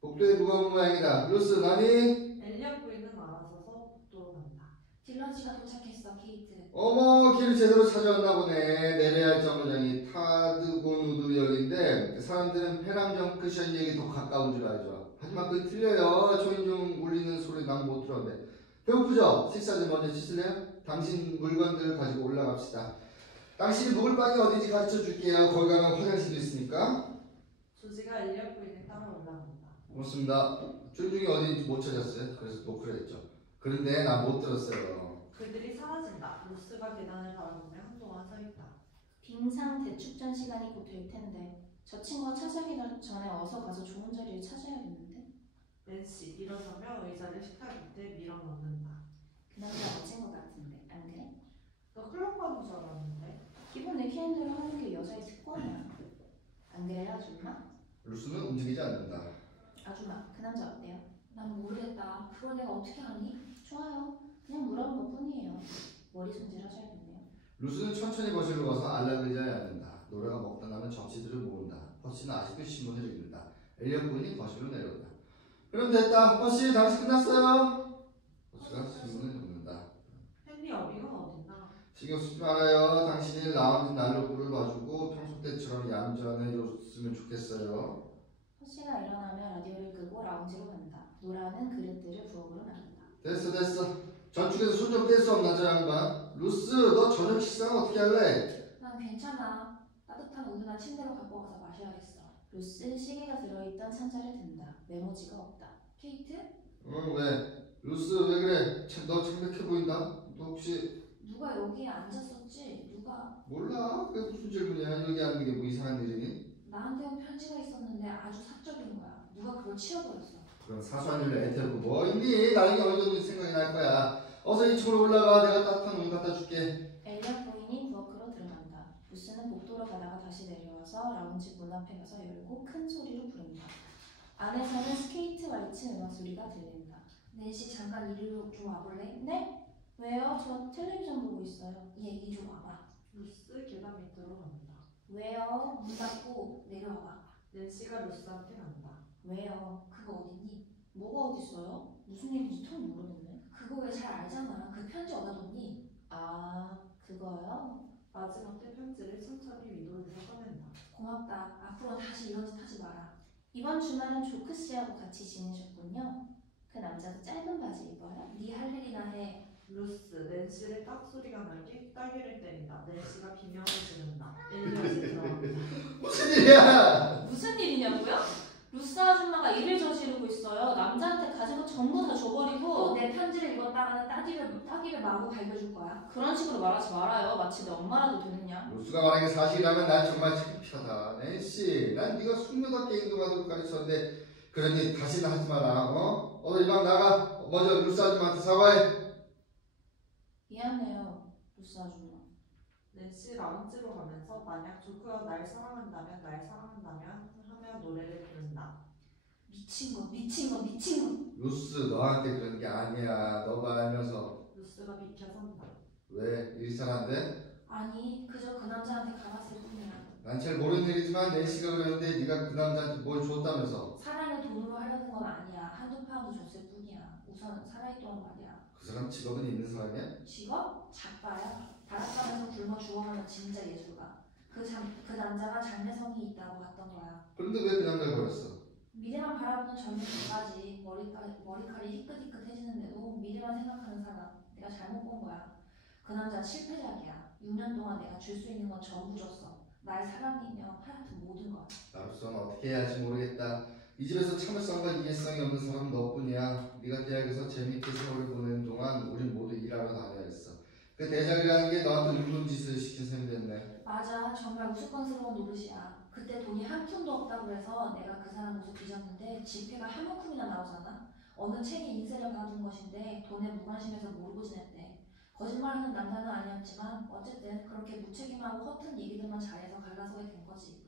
복도에 누가 온 모양이다. 루스, 나니? 엘리엇 부인은 알아서서 복도로 간다. 딜런 씨가 도착했어, 케이트. 어머, 길을 제대로 찾아왔나 보네. 내려야 할 정거장이 타드고누드역인데 사람들은 페람 정크션역이 더 가까운 줄 알죠. 하지만 그게 틀려요. 초인종 울리는 소리 난 못 들었는데. 배고프죠? 식사 좀 먼저 씻을래요? 당신 물건들 가지고 올라갑시다. 당신이 묵을 방이 어딘지 가르쳐 줄게요. 거기 가면 화장실도 있으니까. 조지가 엘리엇 부인을 따라 올라간다. 고맙습니다. 초인종이 어딘지 못 찾았어요. 그래서 노크를 했죠. 그런데 나 못 들었어요. 그들이 사라진다. 루스가 계단을 바라보며 한동안 서 있다. 빙상 대축전 시간이 곧 될 텐데 저 친구가 찾아오기 전에 어서 가서 좋은 자리를 찾아야겠는데? 낸시 일어서며 의자를 식탁 밑에 밀어넣는다. 그 남자 멋진 것 같은데 안 그래? 너 클럽 가는 줄 알았는데. 기분 내키는 대로 하는 게 여자의 특권이야. 안 그래요, 아줌마? 루스는 움직이지 않는다. 아줌마, 그 남자 어때요? 난 모르겠다. 그걸 내가 어떻게 하니? 좋아요. 그냥 물어본 것 뿐이에요. 머리 손질하셔야겠네요. 루스는 천천히 거실로 가서 안락을 의자에 앉는다. 노래가 먹다 남은 접시들을 모은다. 퍼시는 아직도 신문을 읽는다. 엘리엇 군이 거실로 내려온다. 그럼 됐다. 퍼시, 당신 끝났어요? 퍼시가 신문을 읽는다. 헨리 어비가 어딨나? 신경 쓰지 말아요. 당신이 라운지 난로 꿀을 봐주고 평소 때처럼 얌전해졌으면 좋겠어요. 허씨가 일어나며 라디오를 끄고 라운지로 간다. 노라는 그릇들을 부엌으로 나간다. 됐어. 저쪽에서 손 좀 뗄 수 없나, 저 양반? 루스, 너 저녁 식사는 어떻게 할래? 난 괜찮아. 따뜻한 우유나 침대로 갖고 가서 마셔야겠어. 루스 시계가 들어있던 상자를 든다. 메모지가 없다. 케이트? 왜? 루스, 왜 그래? 너 창백해 보인다? 너 혹시 누가 여기에 앉았었지? 누가? 몰라? 그게 무슨 질문이야? 여기 앉는 게 뭐 이상한 일이니? 나한테 온 편지가 있었는데 아주 사적인 거야. 누가 그걸 치워버렸어. 그런 사소한 일로 애태우고 뭐 있니? 나중에 어디든 생각이 날 거야. 어서 2층으로 올라가. 내가 따뜻한 우유 갖다 줄게. 엘리엇 부인이 부엌으로 들어간다. 루스는 복도로 가다가 다시 내려와서 라운지 문 앞에 가서 열고 큰 소리로 부른다. 안에서는 스케이트 왈츠 음악 소리가 들린다. 낸시 잠깐 이리로 좀 와볼래? 네? 왜요? 저 텔레비전 보고 있어요. 얘기 좀 와봐. 루스 계단 밑으로 간다. 왜요? 문 닫고 내려와봐. 낸시가 루스한테 간다. 왜요? 그거 어딨니? 뭐가 어딨어요? 무슨 일인지 통 모르겠네. 그거 왜 잘 알잖아. 그 편지 어디다 뒀니? 아, 그거요? 마지막에 편지를 천천히 위로에서 꺼낸다. 고맙다. 앞으로는 다시 이런 짓 하지 마라. 이번 주말은 조크 씨하고 같이 지내셨군요. 그 남자도 짧은 바지 입어요? 네 할 일이나 해. 루스, 낸시를 딱 소리가 나게 딸기를 때린다. 낸시가 비명을 지른다. 엘리엇이 들어간다. 무슨 일이야? 무슨 일이냐고요? 루스 아줌마가 일을 저지르고 있어요. 남자한테 가진 거 전부 다 줘버리고 내 편지를 읽었다가는 따귀를 마구 갈겨줄 거야. 그런 식으로 말하지 말아요. 마치 내 엄마라도 되느냐? 루스가 말한 게 사실이라면 난 정말 창피하다. 낸시, 난 네가 숙녀답게 행동하도록 가르쳤는데 그런 일 다시는 하지 마라. 어서 이방 나가. 먼저 루스 아줌마한테 사과해. 미안해요, 루스 아줌마. 낸시 라운지로 가면서 만약 조크가 날 사랑한다면 하며 노래를 부른다. 미친 거. 루스, 너한테 그런 게 아니야. 너가 알면서. 루스가 비켜선다. 왜? 일사한데? 아니, 그저 그 남자한테 가봤을 뿐이야. 난 잘 모르는 일이지만 낸시가 그러는데 네가 그 남자한테 뭘 줬다면서. 사랑을 돈으로 하려는 건 아니야. 한두 파운드 줬을 뿐이야. 우선 살아있도록 말이야. 그 사람 직업은 있는 사람이야? 직업? 작가야. 다락방에서 굶어 죽어가는 진짜 예술가. 그 남자가 장래성이 있다고 봤던 거야. 그런데 왜 그 남자를 버렸어? 미래만 바라보는 젊은 작가지. 머리칼이 희끗희끗해지는데도 미래만 생각하는 사람. 내가 잘못 본 거야. 그 남자는 실패작이야. 6년 동안 내가 줄 수 있는 건 전부 줬어. 날 사랑이며 하여튼 모든 걸. 나로서는 어떻게 해야 할지 모르겠다. 이 집에서 참을성과 이해성이 없는 사람은 너뿐이야. 네가 대학에서 재미있게 세월을 보내는 동안 우린 모두 일하러 다녀야겠어. 그 대작이라는 게 너한테 울분 짓을 시킨 셈이 됐네. 맞아. 정말 우스꽝스러운 노릇이야. 그때 돈이 한 푼도 없다고 해서 내가 그 사람 모습 빚었는데 지폐가 한 움큼이나 나오잖아. 어느 책에 인쇄를 받아둔 것인데 돈에 무관심해서 모르고 지냈대. 거짓말하는 남자는 아니었지만 어쨌든 그렇게 무책임하고 허튼 얘기들만 잘해서 갈라서게 된 거지.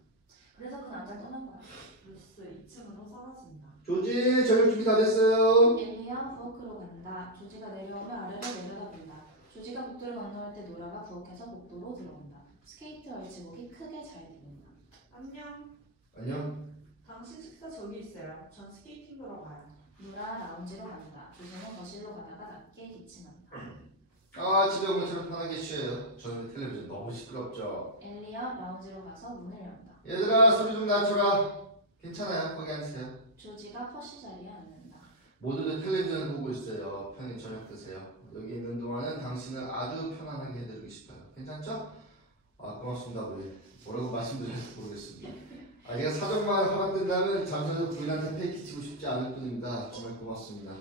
그래서 그 남자를 떠난 거야. 루스 2층으로 사라진다. 조지, 저녁 준비 다 됐어요. 엘리야 부엌으로 간다. 조지가 내려오며 아래를 내려다본다. 조지가 복도를 건너올 때 노라가 부엌에서 복도로 들어온다. 스케이트 얼치복이 크게 잘 입는다. 안녕. 안녕. 당신 식사 저기 있어요. 전 스케이팅 보러 가요. 노라 라운지로 간다. 조지는 거실로 가다가 낮게 기침한다. 아, 집에 오면 저렇게 편하게 쉬어요. 저는 텔레비전 너무 시끄럽죠. 엘리야 라운지로 가서 문을 연다. 얘들아, 소리 좀 낮춰라. 괜찮아요. 거기 앉으세요. 조지가 퍼시 자리에 앉는다. 모두들 텔레비전을 보고 있어요. 편히 저녁 드세요. 여기 있는 동안은 당신을 아주 편안하게 해드리고 싶어요. 괜찮죠? 아, 고맙습니다. 뭐라고 말씀드릴지 모르겠습니다. 아, 제가 사정만 허락된다면 잠시라도 부인한테 페이크 치고 싶지 않을 뿐입니다. 정말 고맙습니다.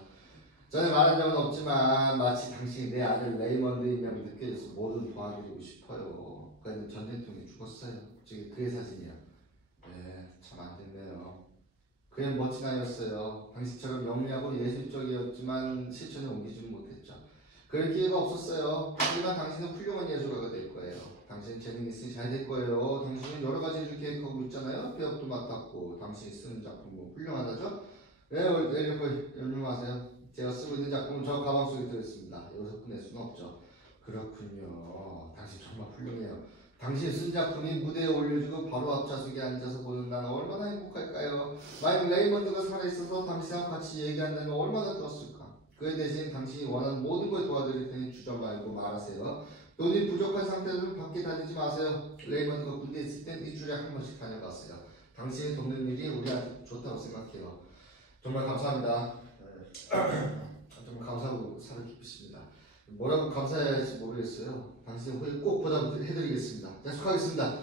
전에 말한 적은 없지만 마치 당신이 내 아들 레이먼드인 양이 느껴져서 뭐든 도와드리고 싶어요. 그는 전쟁통에 죽었어요. 지금 그의 사진이야. 네, 참 안됐네요. 그의 멋진 아이였어요. 당신처럼 영리하고 예술적이었지만 실천에 옮기지는 못했죠. 그럴 기회가 없었어요. 하지만 당신은 훌륭한 예술가가 될 거예요. 당신은 재능이 있으니 잘 될 거예요. 당신은 여러 가지 일을 계획하고 있잖아요. 배역도 맡았고 당신이 쓰는 작품은 훌륭하다죠? 네, 연명하세요. 제가 쓰고 있는 작품은 저 가방 속에 들어있습니다. 여기서 끝낼 수는 없죠. 그렇군요. 당신 정말 훌륭해요. 당신이 쓴 작품이 무대에 올려주고 바로 앞좌석에 앉아서 보는 나는 얼마나 행복할까요? 만약 레이먼드가 살아있어서 당신하고 같이 얘기한다면 얼마나 좋았을까? 그에 대신 당신이 원하는 모든 걸 도와드릴 테니 주저 말고 말하세요. 돈이 부족한 상태로는 밖에 다니지 마세요. 레이먼드가 군대에 있을 땐 일주일에 한 번씩 다녀갔어요. 당신이 돕는 일이 우리한테 좋다고 생각해요. 정말 감사합니다. 정말 감사하고 살을 깊으십니다. 뭐라고 감사해야 할지 모르겠어요. 당신의 후에 꼭 보답해드리겠습니다. 약속하겠습니다.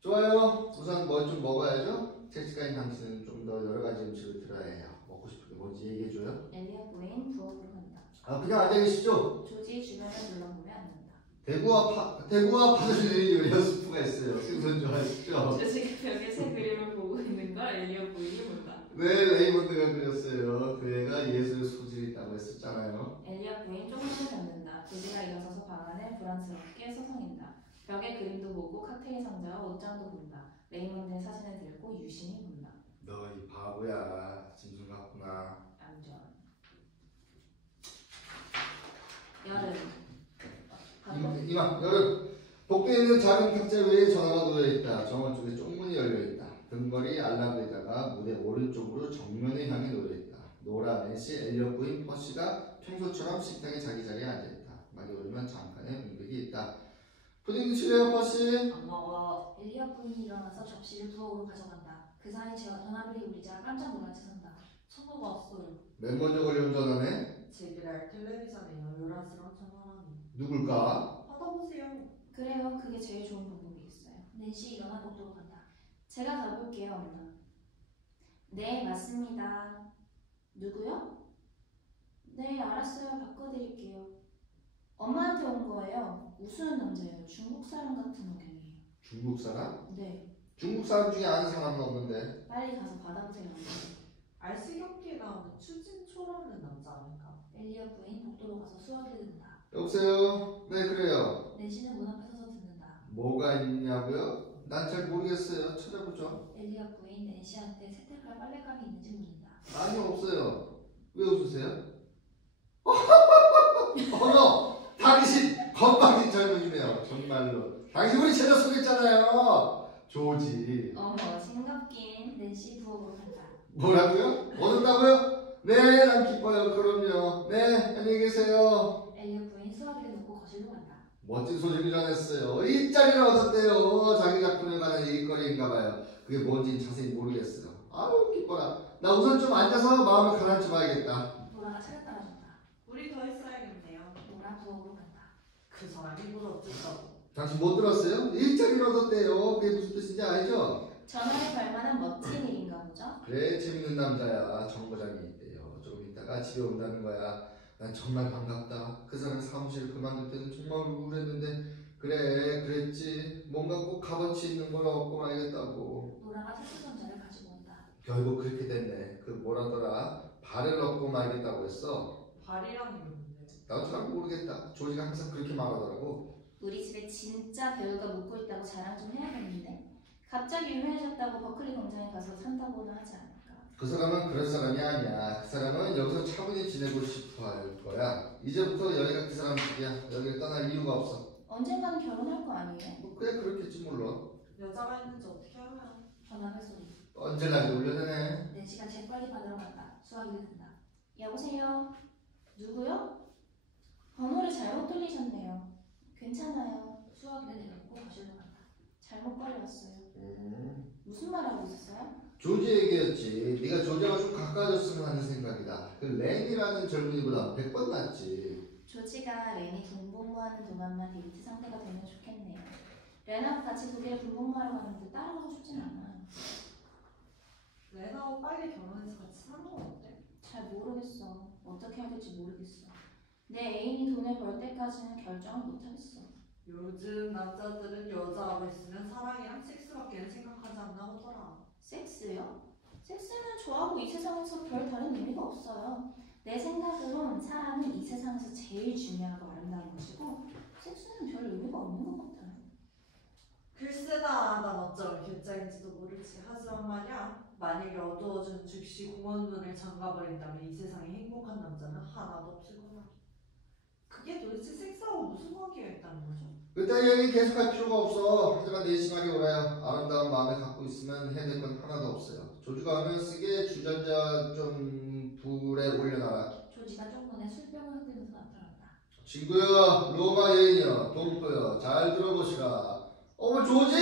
좋아요. 우선 뭐 좀 먹어야죠. 책시간인 당신은 좀 더 여러 가지 음식을 들어야 해요. 먹고 싶은 게 뭔지 얘기해줘요. 엘리야 부인 부엌으로 간다. 아, 그냥 앉아 계시죠. 조지 주변을 둘러보며 앉는다. 대구와 파를 내린 요리와 수프가 있어요. 생선 좋아하시죠? 조지가 벽에 새 그림을 보고 있는 걸 엘리야 부인이 본다. 네, 레이먼드가 그렸어요. 그 애가 예술 소질이 있다고 했었잖아요. 엘리야 부인 조금씩 잡는다. 조지가 일어서서 방 안을 불안스럽게 서성인다. 벽에 그림도 보고 칵테일 상자와 옷장도 본다. 레이먼드의 사진을 들고 유심히 본다. 너 이 바보야. 짐승 같구나. 안전. 여름. 이만 여름. 복도에 있는 작은 탁자 위에 전화가 놓여있다. 정원 쪽에 쪽문이 열려있다. 등걸이 알라브에다가 무대 오른쪽으로 정면에 향해 놓여있다. 노라, 낸시, 엘리엇 부인, 퍼시가 평소처럼 식탁에 자기 자리에 앉아있다. 막이 오르면 잠깐의 공백이 있다. 푸딩 드실래요, 퍼시? 안 먹어. 엘리엇 부인이 일어나서 접시를 부엌으로 가져간다. 그 사이 제가 전화벨이 울리자 깜짝 놀란 채 선다. 전화가 왔어요. 맨 먼저 걸려온 전화네. 제기랄 텔레비전에요. 요란스러운 전화라니. 누굴까? 받아보세요. 그래요. 그게 제일 좋은 방법이겠어요. 낸시 일어나 복도로 간다. 제가 가볼게요, 엄마. 네, 맞습니다. 누구요? 네, 알았어요. 바꿔드릴게요. 엄마한테 온 거예요. 우스운 남자예요. 중국 사람 같은 억양이에요. 중국 사람? 네, 중국 사람 중에 아는 사람은 없는데. 빨리 가서 받아보세요. 알쓰경기에 나오는 추진초라는 남자 아닌가? 엘리엇 부인 복도로 가서 수화기를 든다. 여보세요? 네, 그래요. 낸시는 문 앞에 서서 듣는다. 뭐가 있냐고요? 난 잘 모르겠어요. 찾아보죠. 엘리엇 부인 낸시한테 세탁할 빨랫감이 있는지 묻는다. 아니, 없어요. 왜 웃으세요? 어머! 당신 건방진 젊은이네요. 정말로. 당신 우리 제자 속였잖아요. 조지. 어머, 싱겁긴. 낸시 부엌으로 간다. 뭐라고요? 얻었다고요? 네, 난 기뻐요. 그럼요. 네, 안녕히 계세요. 엘리엇 부인 수화기를 놓고 거실로 간다. 멋진 소식을 전했어요. 일자리를 얻었대요. 자기 작품에 관한 일거리인가봐요. 그게 뭔진 자세히 모르겠어요. 아우, 기뻐라. 나 우선 좀 앉아서 마음을 가라앉혀 봐야겠다. 노라가 차를 따라준다. 우리 더 있어야겠네요. 노라 부엌으로 간다. 그 사람이 뭘 어쨌다고. 당신 못 들었어요? 일자리를 얻었대요. 그게 무슨 뜻인지 알죠? 전화에 걸 만한 멋진 일인가 보죠? 그래, 재밌는 남자야. 정거장이 있대요. 조금 있다가 집에 온다는 거야. 난 정말 반갑다. 그 사람 사무실 그만둘 때는 정말 우울했는데 그래, 그랬지. 뭔가 꼭 값어치 있는 걸 얻고 말겠다고. 노라가 태수전자를 가지고 온다. 결국 그렇게 됐네. 그 뭐라더라? 발을 넣고 말겠다고 했어. 발이라는 게 뭔데? 나도 잘 모르겠다. 조지가 항상 그렇게 말하더라고. 우리 집에 진짜 배우가 묵고 있다고 자랑 좀 해야겠는데. 갑자기 유명해졌다고 버클리 공장에 가서 산다고는 하지 않을까. 그 사람은 그런 사람이 아니야. 그 사람은 여기서 차분히 지내고 싶어 할 거야. 이제부터 여기가 그 사람 집이야. 여기를 떠날 이유가 없어. 언젠가는 결혼할 거 아니에요? 뭐 그래 그렇겠지 물론. 여자가 있는지 어떻게 알아요? 전화벨 소리. 언제나 올려내네. 4시간 책 빨리 받으러 간다. 수학이 된다. 여보세요? 누구요? 번호를 잘못 돌리셨네요. 괜찮아요. 수학이를 내려놓고 거실로 간다. 잘못 걸렸어요. 무슨 말 하고 있었어요? 조지 얘기였지. 네가 조지와 좀 가까워졌으면 하는 생각이다. 그 렌이라는 젊은이보다 100번 낫지. 조지가 렌이 군복무하는 동안만 데이트 상대가 되면 좋겠네요. 렌하고 같이 독일에 군복무하러 가는데 따라가고 싶진 않아요. 레나하고 빨리 결혼해서 같이 사는 건 어때? 잘 모르겠어. 어떻게 해야 될지 모르겠어. 내 애인이 돈을 벌 때까지는 결정을 못하겠어. 요즘 남자들은 여자하고 있으면 사랑이랑 섹스밖에는 생각하지 않나 보더라. 섹스요? 섹스는 저하고 이 세상에서 별 다른 의미가 없어요. 내 생각으론 사랑은 이 세상에서 제일 중요하고 아름다운 것이고 섹스는 별 의미가 없는 것 같아요. 글쎄다, 난 어쩌면 괴짜인지도 모르지. 하지만 말이야, 만약에 어두워진 즉시 공원문을 잠가버린다면 이 세상에 행복한 남자는 하나도 없을 거야. 그게 도대체 섹스하고 무슨 관계가 있다는 거죠? 그딴 얘기 계속할 필요가 없어. 하지만 내 시간이 오라요. 아름다운 마음에 갖고 있으면 해야 될 건 하나도 없어요. 조주가 오면 쓰게 주전자 좀 불에 올려놔라. 조지가 좀 전에 술병을 흔들면서 나타난다. 친구야, 로마 여인이여, 동포여, 잘 들어보시라. 어머 조지!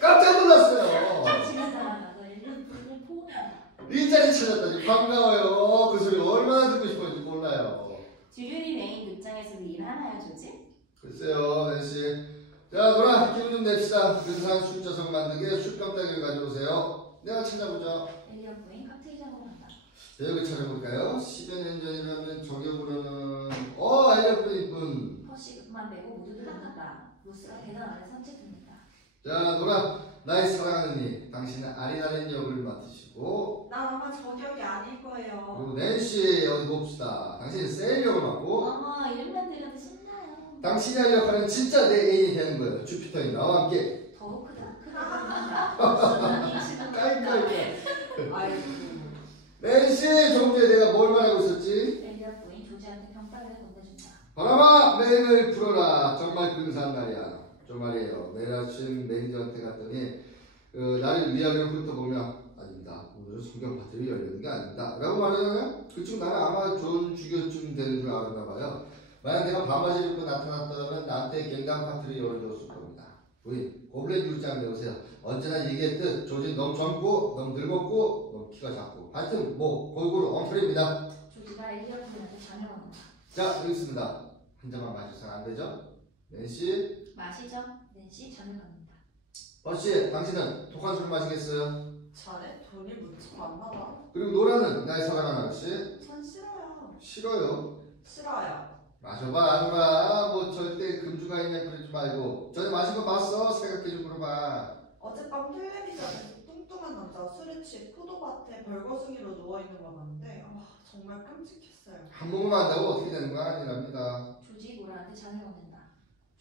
깜짝 놀랐어요. 지나가다가 엘리언 부인을 포옹한다. 이 자리 찾았다니 반가워요. 그 소리 얼마나 듣고 싶었는지 몰라요. 주류리 레인 극장에서도 일하나요, 조지? 글쎄요, 낸씨. 자, 노라, 기분 좀 냅시다. 근사한 술자석 만들게 술병 따기를 가져오세요. 내가 찾아보자. 엘리언 부인 칵테일장으로 간다. 자, 여기 찾아볼까요? 10여 년 전이라면 저격으로는 엘리어프 이쁜. 허씨 그만 빼고 모두들 나간다. 로스가 계단 아래 산책 중이다. 자, 노라, 나의 사랑하는 이. 당신은 아리나렌 역을 맡으시고, 난 아마 저격이 아닐 거예요. 그리고 낸씨 어디 봅시다. 당신은 셀 역을 맡고, 어머, 이름만 들어도 신나요. 당신이 할 역할은 진짜 내 애인이 되는 거예요. 주피터인 나와 함께. 더욱 크다. 크다. 깔깔깔. 아이고. 낸씨, 조금 전에 내가 뭘 말하고 있었지? 엘리언 부인 조지한테 병따개를 건네준다. 바람아, 매일을 풀어라. 정말 근사한 날이야. 좀 말이에요. 내일 아침 매니저한테 갔더니 나를 위하여 훑어보며 아닙니다. 오늘은 성경 파트리 열리는 게 아닙니다. 라고 말하잖아요. 그쪽 나는 아마 좋은 주교쯤 되는 줄 알았나 봐요. 만약 내가 반바지를 입고 나타났다면 나한테 갱단 파트리 열어줬을 겁니다. 우리 고블렛 유장 배우세요. 언제나 얘기했듯 조지 너무 젊고 너무 늙었고 너무 키가 작고 하여튼 뭐 골고루 엉터리입니다. 조지가 엘리언 부인한테 잔을 건넨다. 자 여기 있습니다. 한 잔만 마셔서는 안 되죠? 낸씨, 마시죠. 낸시 잔을 건넨다. 버씨, 당신은 독한 술 마시겠어요? 자네 돈이 무척 많나 봐. 그리고 노라는 나의 사랑하는 아저씨 전 싫어요. 싫어요. 싫어요. 마셔봐 노라. 뭐 절대 금주가 있냐 그러지 말고 전에 마신 거 봤어? 생각해 좀 물어봐. 어젯밤 텔레비전에서 뚱뚱한 남자가 술에 취해 포도밭에 벌거숭이로 누워있는 거 봤는데 정말 끔찍했어요. 한 모금 한다고 어떻게 되는 건 아니랍니다. 조지 모라한테 잔을 건넨다.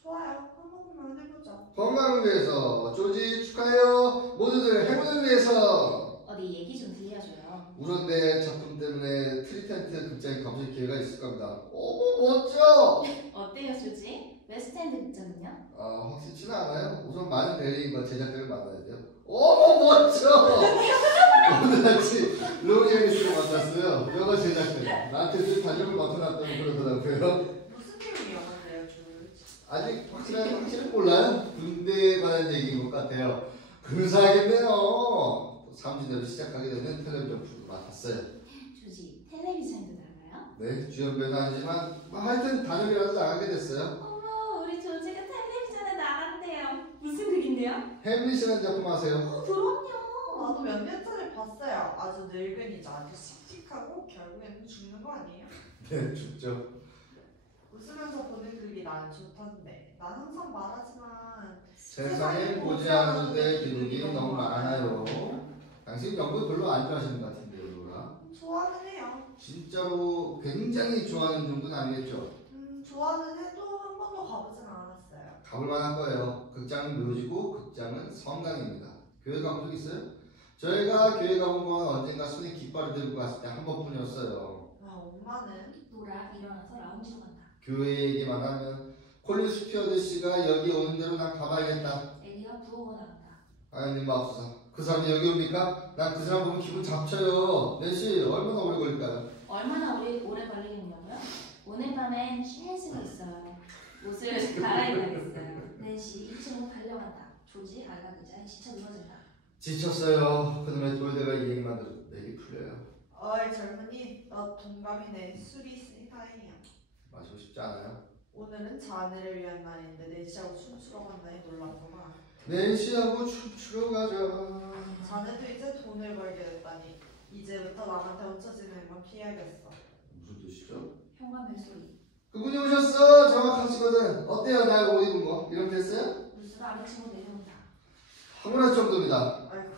좋아요. 한 모금만 해보죠. 건강을 위해서 조지 축하해요. 모두들 행운을 위해서. 어디 얘기 좀 들려줘요. 우선 내 작품 때문에 트리텐트 극장에 가보실 기회가 있을 겁니다. 어머 멋져. 어때요, 조지? 웨스트엔드 극장은요? 확실치는 않아요. 우선 많은 대리인과 제작자를 만나야 돼요. 어머 멋져. 오늘 아침 로리 앨리스를 만났어요. 영화 제작자. 나한테 늘 단역을 맡아놨다고 그러더라고요. 무슨 내용이 영화인데요, 줄? 아직 확실히 몰라요. 군대에 관한 얘기인 것 같아요. 근사하겠네요. 3주대로 시작하게 되면 텔레비전 프로 맡았어요. 조지, 텔레비전에도 나가요? 네, 주연배는 아니지만 하여튼 단역이라도 나가게 됐어요. 어머, 우리 조지가 텔레비전에 나간대요. 무슨 극인데요? 햄릿이라는 작품 아세요? 그럼요. 나도 몇 년 전에 봤어요. 아주 늙은이자 아주 씩씩하고 결국에는 죽는 거 아니에요? 네, 죽죠. 웃으면서 보는 그게 난 좋던데. 난 항상 말하지만 세상에 보지 않았는데 기록이 너무 많아요. 당신 연극 별로 안 좋아하시는 것 같은데요, 로라? 좋아는 해요. 진짜로 굉장히 좋아하는 정도는 아니겠죠? 좋아는 해도 한 번도 가보진 않았어요. 가볼 만한 거예요. 극장은 묘지고 극장은 성당입니다. 교회 가본 적 있어요? 저희가 교회 가본 건 언젠가 손에 깃발을 들고 갔을 때 한 번뿐이었어요. 아, 엄마는? 놀아 일어나서 라운지로 간다. 교회 얘기만 하면 콜린 스튜어드 씨가 여기 오는 대로 난 가봐야겠다. 엘리가 부엌으로 나간다. 하나님 마옵소서. 그 사람이 여기 옵니까? 난 그 사람 보면 기분 잡쳐요. 넷이 얼마나 오래 걸릴까요? 얼마나 오래 걸리겠냐고요? 오늘 밤엔 댄스가 있어요. 옷을 갈아입어야겠어요. 넷이 2층으로 달려간다. 조지 알가 의자에 지쳐 늘어진다. 지쳤어요. 그놈의 돌대가 이 얘기만 들어도 맥이 풀려요. 어이 젊은이, 너 동갑이네. 술이 있으니 다행이야. 마시고 싶지 않아요? 오늘은 자네를 위한 날인데 넷이하고 춤추러 간다니 놀랍구만. 넷이하고 춤추러 가자. 자네도 이제 돈을 벌게 됐다니 이제부터 남한테 얹혀지는 건 피해야겠어. 무슨 뜻이죠? 현관 벨소리. 그분이 오셨어. 정확하시거든. 어때요? 나 옷 입은 거? 이런 됐어요? 루스가 아래층으로 내려온다. 황홀할 정도입니다. 아이고,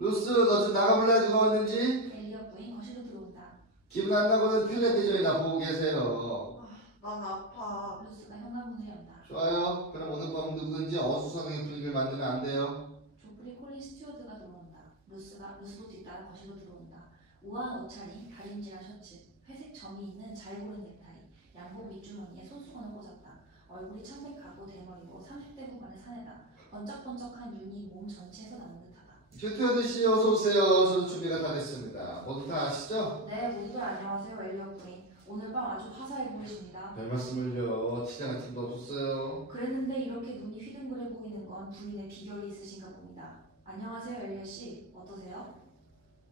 루스, 너 좀 나가볼래? 누가 왔는지? 엘리어 부인 거실로 들어온다. 기분 안 나고는 텔레비전이나 보고 계세요. 난 아파. 루스가 현관문을 연다. 좋아요. 그럼 오늘 밤 누구든지 어수선하게 분위기를 만들면 안 돼요. 조프리 콜린 스튜어드가 들어온다. 루스도 뒤따라 거실로 들어온다. 우아한 옷차림, 다림질한 셔츠, 회색 점이 있는 잘 고른 넥타이, 양복 윗주머니에 손수건을 꽂았다. 얼굴이 창백하고 대머리고 30대 후반의 사내다. 번쩍번쩍한 윤이 몸 전체에서 나는 듯하다. 슈트워드 씨 어서 오세요. 저는 준비가 다 됐습니다. 모두 다 아시죠? 네, 모두들 안녕하세요. 엘리어 부인. 오늘 밤 아주 화사해 보이십니다. 별 말씀을요. 치장한 팀도 없었어요. 그랬는데 이렇게 눈이 휘둥그레 보이는 건 부인의 비결이 있으신가 봅니다. 안녕하세요, 엘리어 씨. 어떠세요?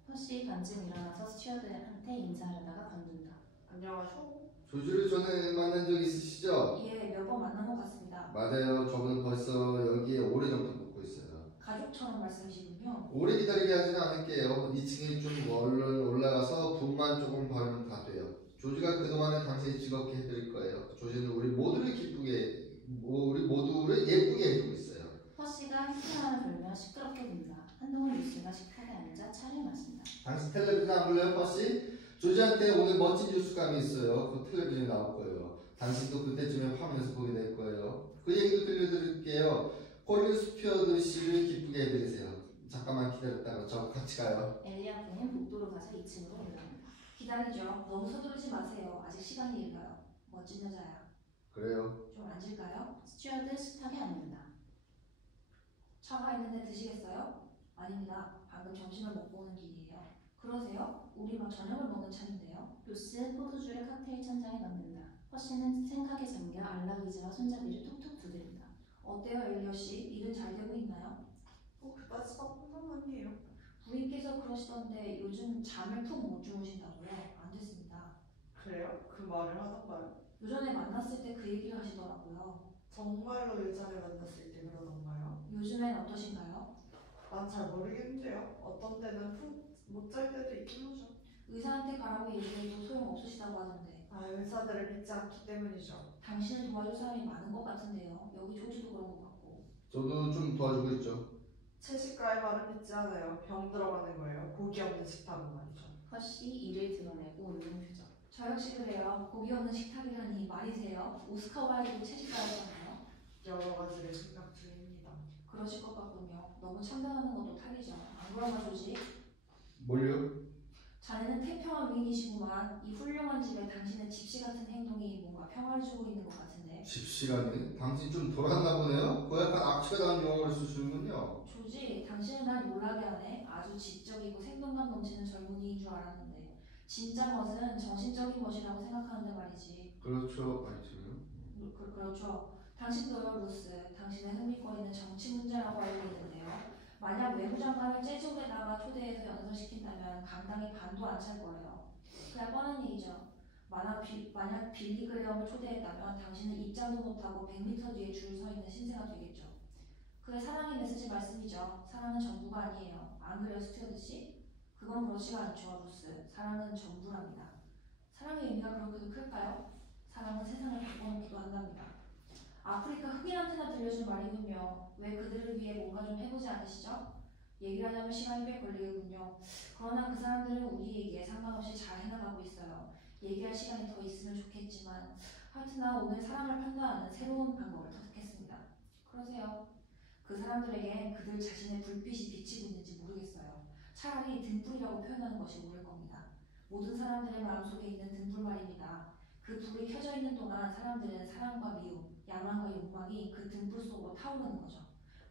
퍼시 반쯤 일어나서 스튜어드한테 인사하려다가 관둔다. 안녕하쇼. 조지를 전에 만난 적 있으시죠? 예, 몇 번 만난 것 같습니다. 맞아요. 저분은 벌써 여기에 오래전부터 묵고 있어요. 가족처럼 말씀이시군요. 오래 기다리게 하지는 않을게요. 2층에 좀 얼른 올라가서 분만 조금 바르면 다 돼요. 조지가 그동안에 당신이 즐겁게 해드릴 거예요. 조지는 우리 모두를 예쁘게 해주고 있어요. 퍼시가 히스라를 불며 시끄럽게 군다. 한동안 루스가 식탁에 앉아 차를 마신다. 당신 텔레비전 안 볼래요, 퍼시? 조지한테 오늘 멋진 뉴스감이 있어요. 그 텔레비전에 나올 거예요. 당신도 그때쯤에 화면에서 보게 될 거예요. 그 얘기도 들려드릴게요. 콜린 스튜어드 씨를 기쁘게 해드리세요. 잠깐만 기다렸다가 저 같이 가요. 엘리아 부인 복도로 가서 2층으로 올라간다. 기다리죠. 너무 서두르지 마세요. 아직 시간이 일러요. 멋진 여자야. 그래요. 좀 앉을까요? 스튜어드 식탁에 앉는다. 차가 있는데 드시겠어요? 아닙니다. 방금 점심을 먹고 오는 길이에요. 그러세요? 우리 막 저녁을 먹는 차인데요. 루스 포도주를 칵테일 천장에 넣는다. 퍼시는 생각에 잠겨 알라기즈와 손잡이를 톡톡 두드린다. 어때요, 엘리어 씨? 일은 잘 되고 있나요? 그다지 나쁜 건 아니에요. 부인께서 그러시던데 요즘 잠을 푹 못 주무신다고요? 안 됐습니다. 그래요? 그 말을 하던가요? 요전에 만났을 때 그 얘기를 하시더라고요. 정말로 여자를 만났을 때 그러던가요? 요즘엔 어떠신가요? 난 잘 모르겠는데요. 어떤 때는 푹 못 잘 때도 있긴 하죠. 의사한테 가라고 얘기해도 소용없으시다고 하던데. 아, 의사들을 믿지 않기 때문이죠. 당신을 도와줄 사람이 많은 것 같은데요. 여기 조지도 그런 것 같고. 저도 좀 도와주고 있죠. 채식가의 말은 믿지 않아요. 병 들어가는 거예요. 고기 없는 식탁은 말이죠. 퍼시 이를 드러내고 웃는 표정. 저 역시 그래요. 고기 없는 식탁이라니 말이세요. 오스카 와일드 채식가였잖아요. 여러 가지를 생각 중입니다. 그러실 것 같군요. 너무 참견하는 것도 탈이죠. 안 그런가 조지? 뭘요? 자네는 태평한 위인이시구만. 이 훌륭한 집에 당신의 집시 같은 행동이 뭔가 평화를 주고 있는 것 같은데. 집시라니? 당신 좀 돌았나 보네요? 그 약간 악취가 나는 용어를 쓰시는군요. 조지, 당신은 날 놀라게 하네. 아주 지적이고 생동감 넘치는 젊은이인 줄 알았는데 진짜 멋은 정신적인 멋이라고 생각하는데 말이지. 그렇죠. 아니, 지금. 그렇죠. 당신도요, 루스. 당신의 흥미거리는 정치 문제라고 알고 있는데요. 만약 외무장관을 재즈홀에다가 초대해서 연설시킨다면 강당에 반도 안 찰 거예요. 그냥 뻔한 얘기죠. 만약 빌리 그레엄을 초대했다면 당신은 입장도 못하고 100m 뒤에 줄 서 있는 신세가 되겠죠. 그게 사랑의 메시지 말씀이죠. 사랑은 전부가 아니에요. 안 그래요, 스튜어드 씨? 그건 그렇지가 않죠, 루스. 사랑은 전부랍니다. 사랑의 의미가 그렇게도 클까요? 사랑은 세상을 바꿔놓기도 한답니다. 아프리카 흑인한테나 들려준 말이군요. 왜 그들을 위해 뭔가 좀 해보지 않으시죠? 얘기를 하자면 시간이 꽤 걸리겠군요. 그러나 그 사람들은 우리에게 상관없이 잘 해나가고 있어요. 얘기할 시간이 더 있으면 좋겠지만 하여튼 나 오늘 사람을 판단하는 새로운 방법을 터득했습니다. 그러세요? 그 사람들에겐 그들 자신의 불빛이 비치고 있는지 모르겠어요. 차라리 등불이라고 표현하는 것이 옳을 겁니다. 모든 사람들의 마음속에 있는 등불 말입니다. 그 불이 켜져 있는 동안 사람들은 사랑과 미움, 야망과 욕망이 그 등불 속으로 타오르는 거죠.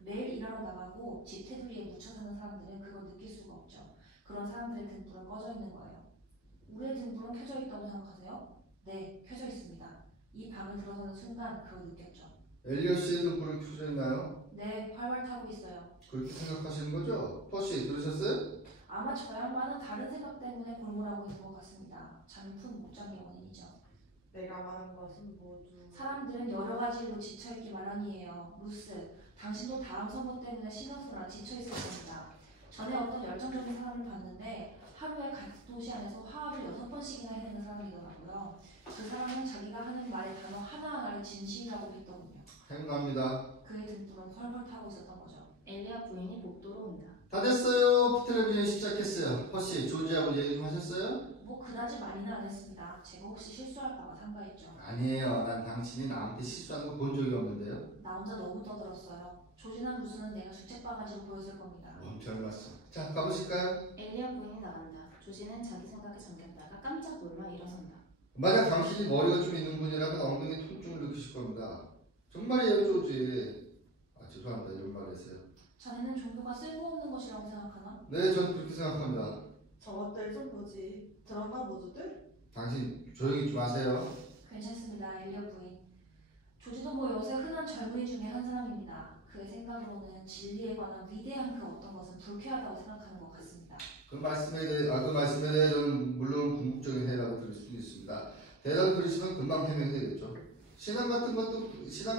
매일 일하러 나가고 집 테두리에 묻혀 사는 사람들은 그걸 느낄 수가 없죠. 그런 사람들의 등불은 꺼져 있는 거예요. 우리의 등불은 켜져 있다고 생각하세요? 네, 켜져 있습니다. 이 방을 들어서는 순간 그걸 느꼈죠. 엘리엇 씨의 등불은 켜져 있나요? 네, 활활 타고 있어요. 그렇게 생각하시는 거죠? 퍼시 들으셨어요? 아마 저 양반은 다른 생각 때문에 골몰하고 있는 것 같습니다. 잔푼 목장의 원인이죠. 내가 말한 것은 모두 사람들은 여러 가지로 지쳐있기 마련이에요. 루스, 당신도 다음 선거 때문에 신경 쓰느라 지쳐있을 겁니다. 전에 어떤 열정적인 사람을 봤는데 하루에 같은 도시 안에서 화합을 6번씩이나 해내는 사람이더라고요. 그 사람은 자기가 하는 말의 단어 하나하나를 진심이라고 믿더군요. 행운합니다. 그의 등불은 헐헐 타고 있었던 거죠. 엘리엇 부인이 복도로 온다. 다 됐어요. 텔레비전 시작했어요. 퍼시, 조지하고 얘기 좀 하셨어요? 뭐 그다지 많이는 안 했습니다. 제가 혹시 실수할까봐 삼가했죠. 아니에요. 난 당신이 나한테 실수하는 거 본 적이 없는데요. 나 혼자 너무 떠들었어요. 조지나 루스는 내가 주책바가지로 보였을 겁니다. 엄청 났어. 자, 가보실까요? 엘리엇 부인이 나간다. 조지는 자기 생각에 잠겼다가 깜짝 놀라 일어선다. 만약 당신이 머리가 좀 있는 분이라면 엉덩이 통증을 느끼실 겁니다. 정말이에요, 조지. 아, 죄송합니다. 이런 말 했어요. 자네는 종교가 쓸모없는 것이라고 생각하나? 네, 저는 그렇게 생각합니다. 저것들 좀 보지. 들었나 모두들? 당신 조용히 좀 하세요. 괜찮습니다, 엘리엇 부인. 조지도 뭐 요새 흔한 젊은이 중에 한 사람입니다. 그의 생각으로는 진리에 관한 위대한 그 어떤 것은 불쾌하다고 생각하는 것 같습니다. 그 말씀에 대해 저는 물론 궁극적인 해답을 드릴 수도 있습니다. 대답을 들으시면 금방 해명되겠죠. 신앙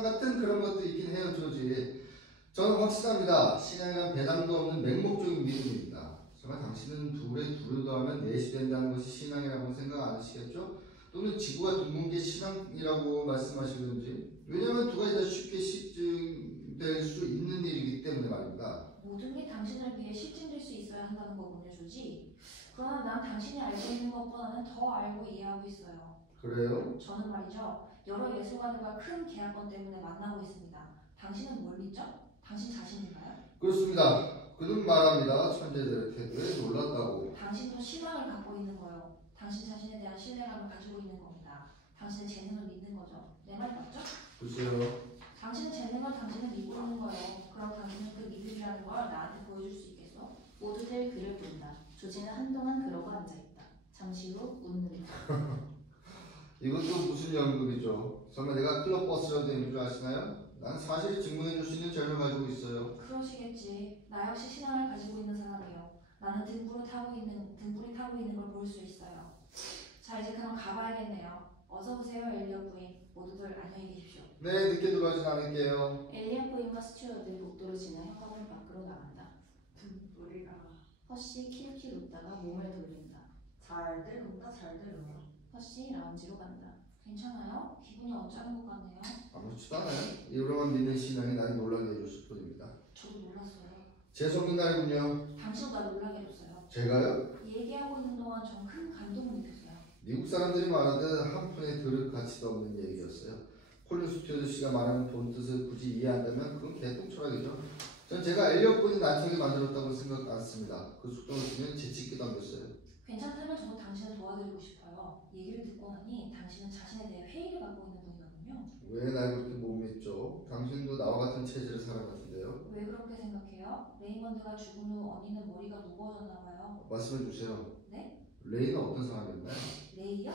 같은 그런 것도 있긴 해요, 조지. 저는 확실합니다. 신앙이란 배당도 없는 맹목적인 믿음입니다. 정말 당신은 둘에 둘을 더하면 넷이 된다는 것이 신앙이라고 생각 안 하시겠죠? 또는 지구가 둥근 게 신앙이라고 말씀하시는지. 왜냐하면 두 가지 다 쉽게 실증될 수 있는 일이기 때문에 말입니다. 모든 게 당신을 위해 실증될 수 있어야 한다는 거군요, 조지. 그러나 난 당신이 알고 있는 것보다는 더 알고 이해하고 있어요. 그래요? 저는 말이죠, 여러 예술가들과 큰 계약권 때문에 만나고 있습니다. 당신은 뭘 믿죠? 당신 자신인가요? 그렇습니다. 그는 말합니다. 천재들의 태도에 놀랐다고. 당신도 신앙을 갖고 있는 거요. 당신 자신에 대한 신뢰감을 가지고 있는 겁니다. 당신은 재능을 믿는 거죠. 내 말 맞죠? 글쎄요. 당신은 재능을 당신을 믿고 있는 거예요. 그럼 당신은 그 믿음이라는 걸 나한테 보여줄 수 있겠어? 모두들 그를 본다. 조지는 한동안 그러고 앉아있다. 잠시 후 웃는다. 이것도 무슨 연극이죠? 설마 내가 클럽 버스라도 되는 줄 아시나요? 난 사실 증명해 줄 수 있는 재능을 가지고 있어요. 그러시겠지. 나 역시 신앙을 가지고 있는 사람이요. 나는 등불이 타고 있는 걸 볼 수 있어요. 자, 이제 그만 가봐야겠네요. 어서 오세요, 엘리엇 부인. 모두들 안녕히 계십시오. 네, 늦게 들어가진 않을게요. 엘리엇 부인과 스튜어드 복도를 지나 현관문 밖으로 나간다. 우리가 허씨 키르키 웃다가 몸을 돌린다. 잘들 온다 잘들 와. 허씨 라운지로 간다. 괜찮아요? 기분이 언짢은 것 같네요. 아무렇지도 않아요. 이러한 믿는 신앙이 나를 놀라게 해줬을 뿐입니다. 저도 놀랐어요. 제 속는 날이군요. 당신도 나 놀라게 해줬어요. 제가요? 얘기하고 있는 동안 전 큰 감동을 느꼈어요. 미국 사람들이 말하듯 한 푼에 들을 가치도 없는 얘기였어요. 콜린 스튜어드 씨가 말하는 돈 뜻을 굳이 이해한다면 그건 개똥 철학이죠. 전 제가 엘리엇 분이 난처하게 만들었다고 생각 않습니다. 그 속도를 쓰면 재치있게 덤볐어요. 괜찮다면 저도 당신을 도와드리고 싶어요. 얘기를 듣고 나니 당신은 자신에 대해 회의를 갖고 있는 분이거든요. 왜 날 그렇게 못 믿죠? 당신도 나와 같은 체질의 사람 같은데요. 왜 그렇게 생각해요? 레이먼드가 죽은 후 언니는 머리가 무거워졌나 봐요. 말씀해 주세요. 네? 레이는 어떤 사람이었나요? 레이요?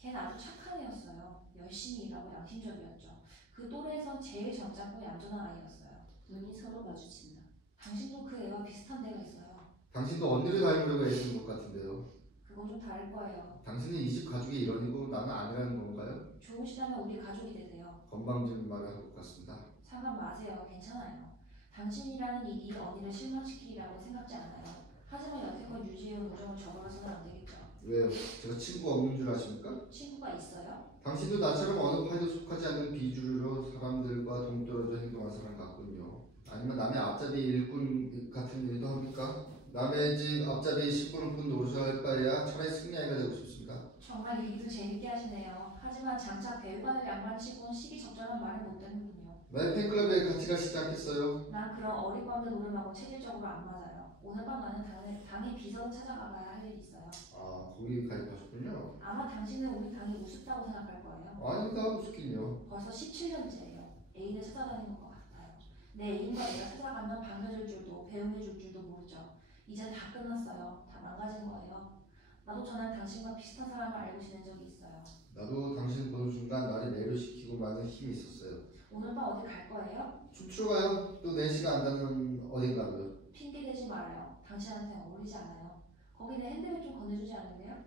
걔는 아주 착한 애였어요. 열심히 일하고 양심적이었죠. 그 또래에선 제일 점잖고 얌전한 아이였어요. 눈이 서로 마주친다. 당신도 그 애와 비슷한 데가 있어요. 당신도 언니를 닮으려고 애쓰는 것 같은데요. 그건 좀 다를 거예요. 당신은 이 집 가족의 일원이고 나는 아니라는 건가요? 좋으시다면 우리 가족이 되세요. 건방진 말을 할 것 같습니다. 상관 마세요. 괜찮아요. 당신이라는 일이 언니를 실망시키리라고 생각지 않아요. 하지만 여태껏 유지해온 우정을 저버려서는 안 되겠죠. 왜요? 제가 친구 없는 줄 아십니까? 친구가 있어요? 당신도 나처럼 어느 파에도 속하지 않는 비주류로 사람들과 동떨어져 행동한 사람 같군요. 아니면 남의 앞잡이 일꾼 같은 일도 합니까? 남의 집 앞잡이 10분은 노릇을 할 바에야 차라리 승리아이가 되고 싶습니다. 정말 얘기도 재밌게 하시네요. 하지만 장차 배우관을 양반치고는 시기 적절한 말을 못 듣는군요. 나의 팬클럽에 같이 가시지 않겠어요? 난 그런 어리광대 노름하고 체질적으로 안 맞아요. 오늘 밤 나는 당의 비서를 찾아가봐야 할 일이 있어요. 아, 거기 가입하셨군요. 아마 당신은 우리 당이 우습다고 생각할 거예요. 아니다, 무섭긴요. 벌써 17년째예요. 애인을 찾아다니는 것 같아요. 내 애인과 내가 찾아가면 반겨줄 줄도 배웅해줄 줄도 모르죠. 이젠 다 끝났어요. 다 망가진 거예요. 나도 전에 당신과 비슷한 사람을 알고 지낸 적이 있어요. 나도 당신 보는 순간 나를 매료시키고 많은 힘이 있었어요. 오늘 밤 어디 갈 거예요? 춤추러 가요? 또 4시가 안 되는 어딘가로요. 핑계 대지 말아요. 당신한테 어울리지 않아요. 거기 내 핸드백 좀 건네주지 않을래요?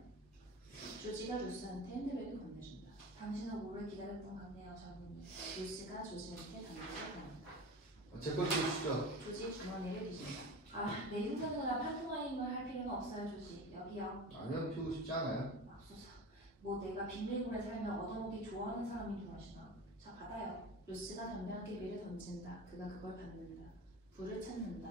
조지가 루스한테 핸드백을 건네준다. 당신은 오래 기다렸던 같네요, 젊은이. 루스가 조지한테 당근을 건넨다. 제것 좀 주시죠. 조지 주머니를 뒤진다. 아, 내 인사느라 판토마임을 할 필요는 없어요, 조지. 여기요. 아니요, 피우고 싶지 않아요. 맙소사. 뭐 내가 빈대굴에 살면 얻어먹기 좋아하는 사람인 줄 아시나? 자, 받아요. 루스가 담배한개비를 던진다. 그가 그걸 받는다. 불을 찾는다.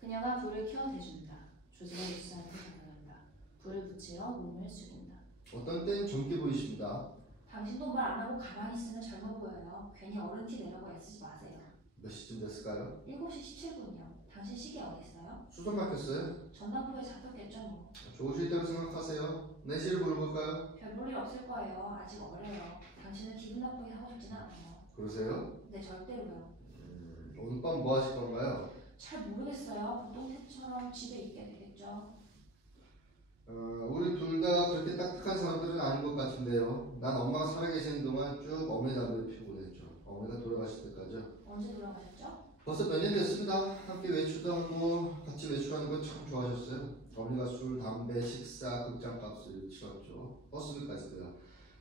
그녀가 불을 켜 대준다. 조지가 루스한테 다가간다. 불을 붙여 몸을 숙인다. 어떤 땐 젊게 보이십니다. 당신도 말 안 하고 가만히 있으면 젊어 보여요. 괜히 어른 티 내라고 애쓰지 마세요. 몇 시쯤 됐을까요? 7시 17분이요. 당신 시계 어디 있어요? 수선 맡겼어요? 전당포에 잡혔겠죠 뭐. 좋으실 대로 생각하세요. 4시를 물어볼까요? 별 볼 일 없을 거예요. 아직 어려요. 당신은 기분 나쁘게 하고 싶지는 않아요. 그러세요? 네, 절대로요. 오늘 밤 뭐 하실 건가요? 잘 모르겠어요. 보통 때처럼 집에 있게 되겠죠. 우리 둘 다 그렇게 딱딱한 사람들은 아닌 것 같은데요. 난 엄마가 살아계시는 동안 쭉 어머니 담배를 피우고 그랬죠. 어머니가 돌아가실 때까지요. 언제 돌아가셨죠? 벌써 몇 년 됐습니다. 함께 외출도 하고 같이 외출하는 걸 참 좋아하셨어요. 어머니가 술, 담배, 식사, 극장값을 치렀죠. 버스비까지도요.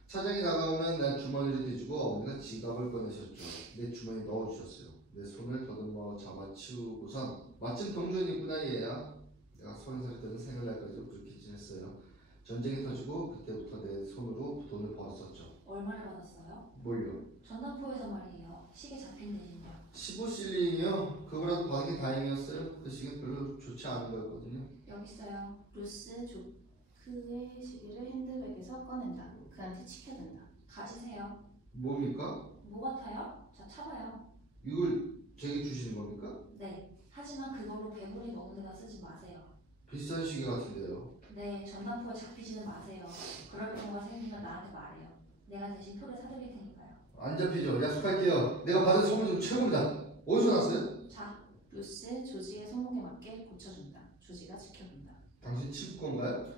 차장이 나가오면 난 주머니를 뒤주고 어머니가 지갑을 꺼내셨죠. 내 주머니에 넣어주셨어요. 내 손을 더듬어 잡아치우고선 마침 동전이구나 얘야. 내가 30살 때는 생일날까지 그렇게 지냈어요. 전쟁이 터지고 그때부터 내 손으로 돈을 벌었었죠. 얼마를 받았어요? 뭘요? 전당포에서 말이에요. 시계 잡힌 대신요. 15실링이요? 그거라도 받은 게 다행이었어요. 그 시계 별로 좋지 않은 거였거든요. 여기 있어요. 루스 조크의 시계를 핸드백에서 꺼낸다. 그한테 치켜든다. 가지세요. 뭡니까? 뭐 같아요? 자, 차봐요. 이걸 제게 주시는 겁니까? 네. 하지만 그걸로 배불리 먹는 데다 쓰지 마세요. 비싼 시계 같은데요. 네, 전당포에 잡히지는 마세요. 그럴 경우가 생기면 나한테 말해요. 내가 대신 표를 사드릴 테니까요. 안 잡히죠. 약속할게요. 내가 받은 소문 중 최고입니다. 어디서 났어요? 자, 루스 조지의 손목에 맞게 고쳐준다. 조지가 지켜본다. 당신 친구 건가요?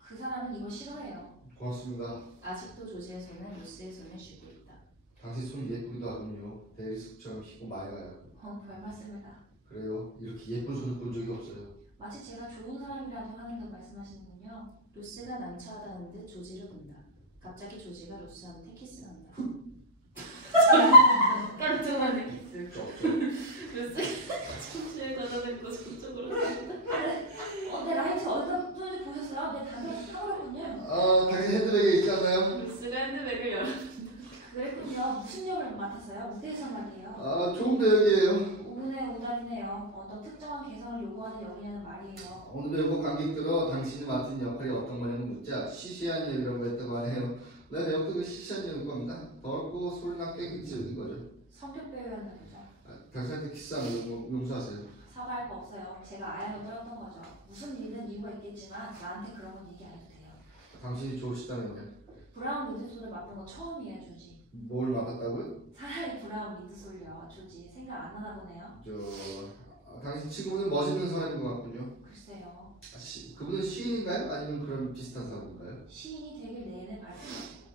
그 사람은 이거 싫어해요. 고맙습니다. 아직도 조지의 손은 루스의 손을 쥐고 있다. 당신 손 예쁘기도 하군요. 대리석처럼 희고 맑아요. 별 말씀을 다. 그래요. 이렇게 예쁜 손을 본 적이 없어요. 마치 제가 좋은 사람이라도 하는 듯 말씀하시는군요. 루스가 남처하다는 듯 조지를 본다. 갑자기 조지가 루스한테 키스한다. 깜짝하는 키스. 루스 조지의 과자를 저쪽으로 간다. 내 라이트 어디다 뚫는지 보셨어요? 내 담배를 타버렸군요. 당신 핸드백에 있지 않나요? 루스가 핸드백을 열어. 그랬군요. 무슨 역을 맡았어요? 무대에서 말이에요. 좋은 대역이에요. 오늘의 오달이네요. 어떤 특정한 개성을 요구하는 역이라는 말이에요. 오늘 외국 관객들어 당신이 맡은 역할이 어떤 거냐고 묻자 시시한 역이라고 했다고 하네요. 내 내역도 그 시시한 역인 겁니다. 더럽고 소리나게 그치는 거죠. 성격 배우였나 보죠. 당신한테 키스하는 거 용서하세요. 사과할 거 없어요. 제가 아야로 떨었던 거죠. 무슨 일은 이유가 있겠지만 나한테 그런 건 얘기 안 해도 돼요. 당신이 좋으시다면요. 브라운 미드솔을 맡은 거 처음이에요, 조지. 뭘 맡았다고요? 차라리 브라운 미드솔이요, 조지. 생각 안 하나 보네요. 당신 친구는 멋있는 사람인 것 같군요. 글쎄요. 그분은 시인인가요? 아니면 그런 비슷한 사람인가요? 시인이 되길 내내 발표.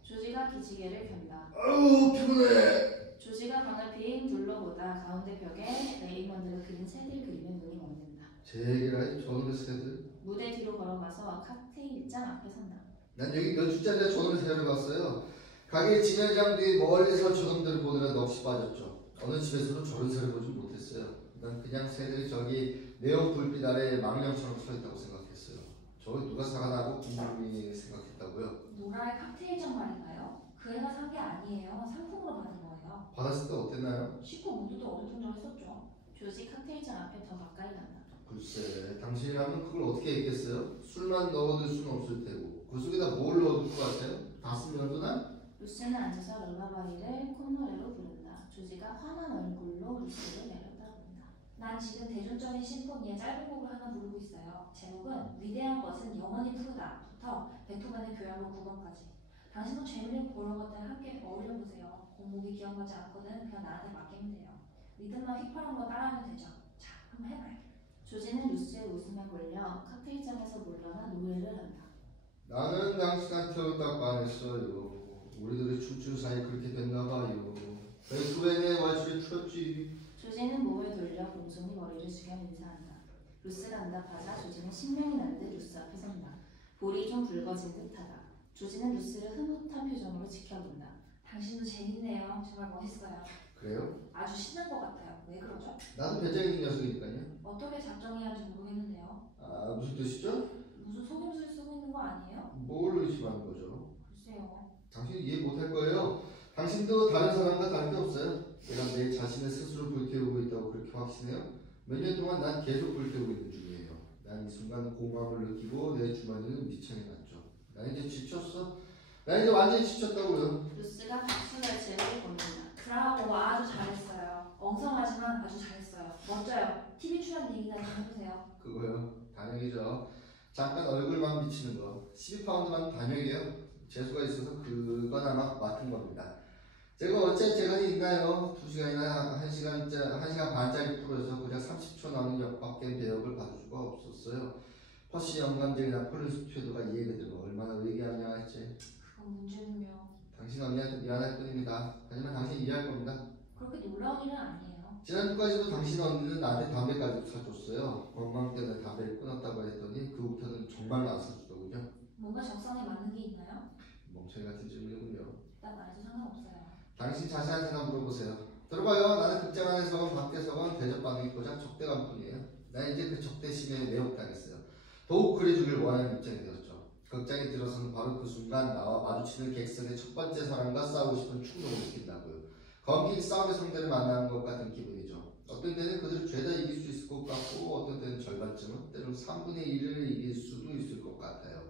조지가 기지개를 켠다. 아우 피곤해. 조지가 방을 빙 둘러보다 가운데 벽에 레이먼드가 그린 새들 그림에 눈이 먹는다. 제 얘기라 저놈의 새들. 무대 뒤로 걸어가서 칵테일잔 앞에 선다. 난 여기 몇 주짜리 저놈의 새를 봤어요. 가게 진열장 뒤 멀리서 저놈들을 보느라 넋이 빠졌죠. 어느 집에서도 저런 새를 보지 못했어요. 난 그냥 새들이 저기 네온 불빛 아래 망령처럼 서 있다고 생각했어요. 저기 누가 사가나고 궁금히 생각했다고요. 노라의 칵테일잔 말인가요? 그 애가 산 게 아니에요. 상품으로 받은 거예요. 받았을 때 어땠나요? 쉽고 모두도 어리둥절했었죠. 조지 칵테일장 앞에 더 가까이 간다. 글쎄, 당신이라면 그걸 어떻게 했겠어요? 술만 넣어둘 수는 없을 테고 그 속에다 뭘 넣어둘 것 같아요? 다 쓰면 도나? 루스는 앉아서 롤라바리를 콧노래로 부른다. 조지가 화난 얼굴로 루스를 내려다본다. 난 지금 대중적인 심포니의 짧은 곡을 하나 부르고 있어요. 제목은 위대한 것은 영원히 푸르다부터 베토벤의 교향곡 9번까지. 당신도 재미있고 보러 갈 때 함께 어울려보세요. 곡목이 기억나지 않거든 그냥 나한테 맡기면 돼요. 리듬만 휘파람으로 따라하면 되죠. 자, 한번 해봐요. 조지는 루스의 웃음에 몰려 칵테일장에서 물러나 노래를 한다. 나는 당신한테 딱 반했어요. 우리들이 춤추는 사이 그렇게 됐나봐요. 베토벤의 왈츠를 추었지. 조지는 몸을 돌려 곰손이 머리를 숙여 인사한다. 루스가 응답하자 조지는 신명이 난 듯 루스 앞에 선다. 볼이 좀 붉어진 듯하다. 조지는 루스를 흐뭇한 표정으로 지켜본다. 당신도 재밌네요. 정말 멋있어요. 그래요? 아주 신난 것 같아요. 왜 그러죠? 나도 배짱 있는 녀석이니까요. 어떻게 작정해야 할지 모르겠는데요. 아, 무슨 뜻이죠? 무슨 속임수를 쓰고 있는 거 아니에요? 뭘 의심하는 거죠? 글쎄요. 당신 이해 못할 거예요. 당신도 다른 사람과 다른 게 없어요. 내가 내 자신을 스스로 불태우고 있다고 그렇게 확신해요? 몇 년 동안 난 계속 불태우고 있는 중이에요. 난 이 순간 공감을 느끼고 내 주머니는 밑창에 났죠. 난 이제 지쳤어. 난 이제 완전히 지쳤다고요. 루스가 박수갈채를 건넨다. 브라보, 아주 잘했어요. 엉성하지만 아주 잘했어요. 멋져요. TV 출연 얘기나 좀 해보세요. 그거요. 단역이죠. 잠깐 얼굴만 비치는 거. 12파운드만 단역이에요. 재수가 있어서 그건 아마 맡은 겁니다. 제가 어째 재간이 있나요? 2시간이나 1시간 반짜리 프로에서 고작 30초 나오는 역밖에 배역을 받을 수가 없었어요. 퍼시 영감쟁이나 폴리스튜드가 이해가 되면 얼마나 의기양양할지. 그건 문제는요. 당신 언니한테 미안할 뿐입니다. 하지만 당신 이해할 겁니다. 그렇게 놀라운 일은 아니에요. 지난주까지도 당신 언니는 나한테 담배까지 사줬어요. 건강 때문에 담배를 끊었다고 했더니 그 후부터는 정말로 안 사주더군요. 뭔가 적성에 맞는 게 있나요? 멍청이 같은 질문이군요. 일단 말해도 상관없어요. 당신 자신한테나 물어보세요. 들어봐요. 나는 극장 안에서건 밖에서건 대접 반응이 고작 적대감 뿐이에요. 난 이제 그 적대심에 매혹당했어요. 더욱 그래주길 원하는 입장이 되었죠. 극장에 들어서는 바로 그 순간 나와 마주치는 객석의 첫 번째 사람과 싸우고 싶은 충동을 느낀다고요. 검긴 싸움의 상대를 만나는 것 같은 기분이죠. 어떤 때는 그들을 죄다 이길 수 있을 것 같고 어떤 때는 절반쯤은 때론 3분의 1을 이길 수도 있을 것 같아요.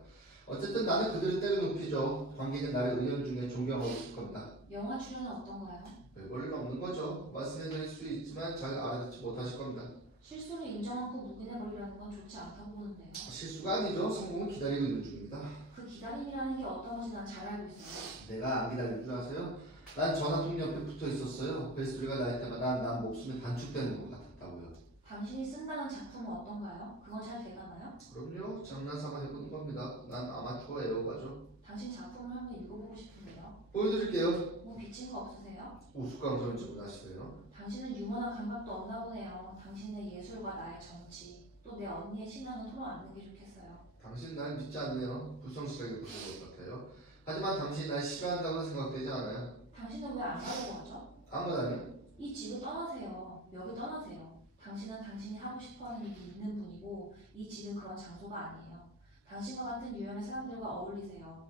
어쨌든 나는 그들을 때려 눕히죠. 관객은 나를 은연중에 존경하고 있을 겁니다. 영화 출연은 어떤가요? 별볼일 없는 거죠. 말씀해드릴 수 있지만 잘 알아듣지 못하실 겁니다. 실수를 인정 않고 묵인해버리려는 건 좋지 않다고 보는데요. 실수가 아니죠. 성공은 기다리고 있는 중입니다. 그 기다림이라는 게 어떤 건지 난 잘 알고 있어요. 내가 안 기다릴 줄 아세요? 난 전화통 옆에 붙어 있었어요. 벨소리가 날 때마다 난 목숨이 단축되는 것 같았다고요. 당신이 쓴다는 작품은 어떤가요? 그건 잘 돼가나요? 그럼요. 장난삼아 해보는 겁니다. 난 아마추어 애호가죠. 당신 작품을 한번 읽어보고 싶은데요. 보여드릴게요. 뭐 비친 거 없으세요? 우스꽝스러운 질문 하시네요. 당신은 유머나 감각도 없나 보네요. 당신의 예술과 나의 정치, 또 내 언니의 신앙을 토로 않는 게 좋겠어요. 당신 날 믿지 않네요. 불성실하게 보는 것 같아요. 하지만 당신이 날 싫어한다고는 생각되지 않아요. 당신은 왜 안 가려고 하죠? 아무나요? 이 집을 떠나세요. 여기 떠나세요. 당신은 당신이 하고 싶어하는 일이 있는 분이고 이 집은 그런 장소가 아니에요. 당신과 같은 유형의 사람들과 어울리세요.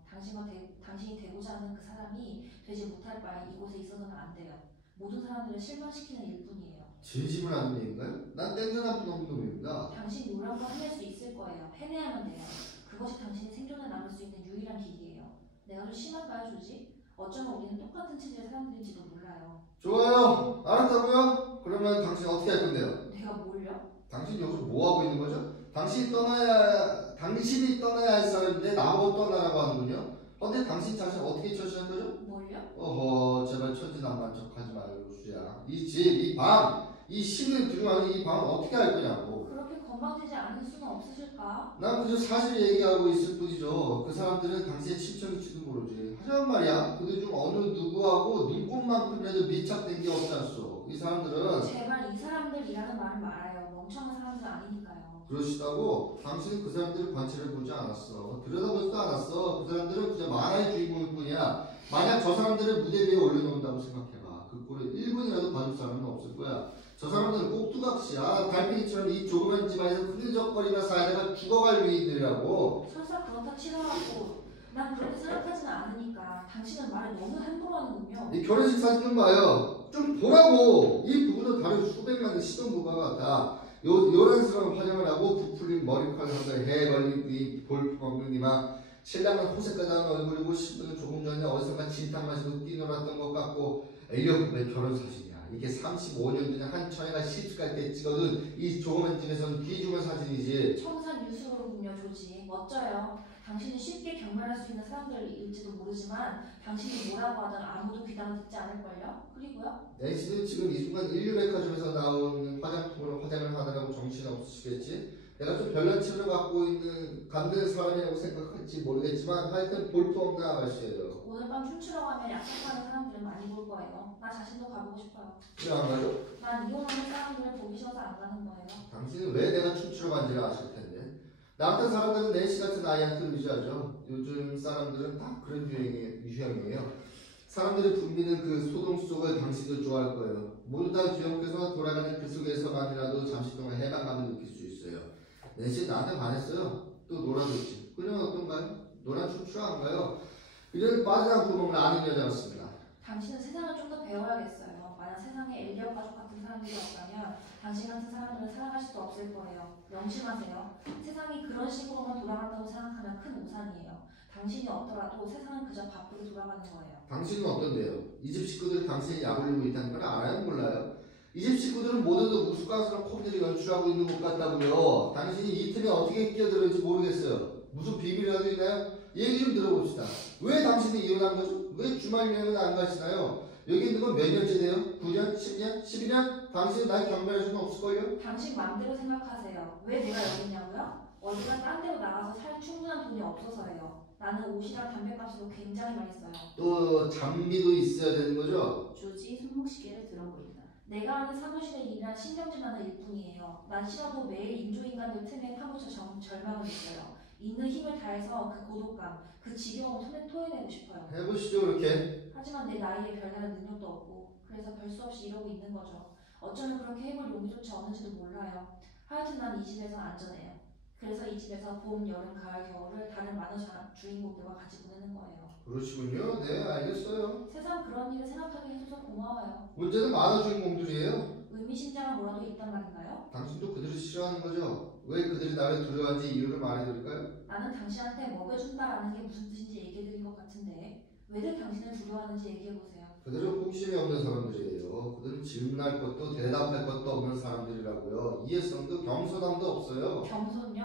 당신이 되고자 하는 그 사람이 되지 못할 바에 이곳에 있어서는 안 돼요. 모든 사람들을 실망시키는 일뿐이에요. 진심을 하는 얘기인가요? 난 땡전 한 푼 없는 놈입니다. 당신 요란거 해낼 수 있을 거예요. 해내야만 돼요. 그것이 당신이 생존에 남을 수 있는 유일한 길이에요. 내가 좀 심할까요, 조지? 어쩌면 우리는 똑같은 체질의 사람들인지도 몰라요. 좋아요. 알았다고요? 그러면 당신 어떻게 할 건데요? 내가 뭘요? 당신 여기서 뭐 하고 있는 거죠? 당신이 떠나야 할 사람인데 나보고 떠나라고 하는군요. 근데 당신 자신 어떻게 처신할 거죠? 뭘요? 어허, 제발 천진난만 척하지 말고 수야. 이 집, 이 방, 이 신을 들어가는 이 방을 어떻게 할 거냐고. 그렇게 건방지지 않을 수는 없으실까? 난 그저 사실 얘기하고 있을 뿐이죠. 그 사람들은 당신의 친척일지도 모르지. 하지만 말이야, 그들 중 어느 누구하고 눈꽃만큼이라도 밀착된 게 없지 않소. 이 사람들은 제발 이 사람들이라는 말을 말아요. 멍청한 사람들 아니니까요. 그러시다고 당신은 그 사람들을 관찰해 보지 않았어. 들여다보지도 않았어. 그 사람들은 그저 만화의 주인공일 뿐이야. 만약 저 사람들을 무대 위에 올려놓는다고 생각해봐. 그 꼴을 1분이라도 봐줄 사람은 없을 거야. 저 사람들은 꼭두각시야. 달팽이처럼 이 조그만 집안에서 흐느적거리며 살다가 죽어갈 위인들이라고. 설사 그렇다 치더라도 난 그렇게 생각하지는 않으니까 당신은 말을 너무 함부로 하는군요. 이 결혼식 사진 좀 봐요. 좀 보라고. 이 부부도 다른 수백만의 시동부가가 다 요란스러운 화장을 하고 부풀린 머리카락을 한 해 걸린 이 볼품 없는 이마. 신랑은 호색가다한 얼굴이고 신부는 조금 전에 어디선가 진탕 마시고 뛰놀았던 것 같고 엘리엇의 결혼 사진이야. 이게 35년 전에 한 처녀가 시집갈 때 찍어둔 이 조그만 집에서는 귀중한 사진이지. 청산 유수로군요, 조지. 멋져요. 당신이 쉽게 경멸할 수 있는 사람들일지도 모르지만 당신이 뭐라고 하든 아무도 귀담아 듣지 않을걸요? 그리고요? 낸시는 지금 이 순간 인류백화점에서 나온 화장품으로 화장을 하느라고 정신이 없으시겠지? 내가 좀 별난 치를 갖고 있는 감는 사람이라고 생각할지 모르겠지만 하여튼 볼품 없는 아가씨예요. 오늘 밤 춤추러 가면 약속하는 사람들은 많이 볼 거예요. 나 자신도 가보고 싶어요. 왜 안 가요? 난 이혼하는 사람들을 보기 싫어서 안 가는 거예요. 당신은 왜 내가 춤추러 간지를 아실 텐데. 나 같은 사람들은 낸시 같은 아이한테 의지하죠. 요즘 사람들은 다 그런 유형이에요. 사람들이 붐비는 그 소동 속을 당신도 좋아할 거예요. 모두 다 기억해서 돌아가는 그 속에서만이라도 잠시 동안 해방감을 느낄 수 있어요. 낸시 나한테 반했어요. 또 놀아줬지. 그녀는 어떤가요? 노란 춤추러 안 가요. 그녀는 빠져나온 구멍을 아는 여자 같습니다. 당신은 세상을 좀 더 배워야겠어요. 만약 세상에 엘리엇 가족 같은 사람들이 없다면 당신 같은 사람들은 살아갈 수도 없을 거예요. 명심하세요. 세상이 그런 식으로만 돌아간다고 생각하면 큰 오산이에요. 당신이 없더라도 세상은 그저 바쁘게 돌아가는 거예요. 당신은 어떤데요? 이 집 식구들이 당신이 약올리고 있다는 걸 알아요? 몰라요? 이 집 식구들은 모두 우스꽝스러운 코미디를 연출하고 있는 것 같다고요. 당신이 이 틈에 어떻게 끼어들었는지 모르겠어요. 무슨 비밀이라도 있나요? 얘기 좀 들어봅시다. 왜 당신이 이혼한 거죠? 왜 주말 여행은 안 가시나요? 여기 있는 건 몇 년째 돼요? 9년? 10년? 12년? 당신은 날 경멸할 수는 없을걸요? 당신 맘대로 생각하세요. 왜 내가 여기 있냐고요? 어디가 딴 데로 나가서 살 충분한 돈이 없어서예요. 나는 옷이랑 담배값으로 굉장히 많이 써요. 또 장비도 있어야 되는 거죠? 조지 손목시계를 들어보인다. 내가 하는 사무실에 일이란 신경질만한 일뿐이에요. 난 싫어도 매일 인조인간들 틈에 파묻혀 절망을 느껴요. 있는 힘을 다해서 그 고독감, 그 지겨움을 토해내고 싶어요. 해보시죠 그렇게. 하지만 내 나이에 별다른 능력도 없고 그래서 별 수 없이 이러고 있는 거죠. 어쩌면 그렇게 해볼 용기조차 없는지도 몰라요. 하여튼 난 이 집에서 안전해요. 그래서 이 집에서 봄, 여름, 가을, 겨울을 다른 만화 주인공들과 같이 보내는 거예요. 그러시군요. 네, 알겠어요. 세상 그런 일을 생각하게 해줘서 고마워요. 문제는 만화 주인공들이에요. 의미심장한 뭐라도 있단 말인가요? 당신도 그들을 싫어하는 거죠? 왜 그들이 나를 두려워하는지 이유를 말해드릴까요? 나는 당신한테 먹여준다라는 게 무슨 뜻인지 얘기해드린 것 같은데 왜들 당신을 두려워하는지 얘기해보세요. 그들은 호기심이 없는 사람들이에요. 그들은 질문할 것도 대답할 것도 없는 사람들이라고요. 이해성도 겸손함도 없어요. 겸손요?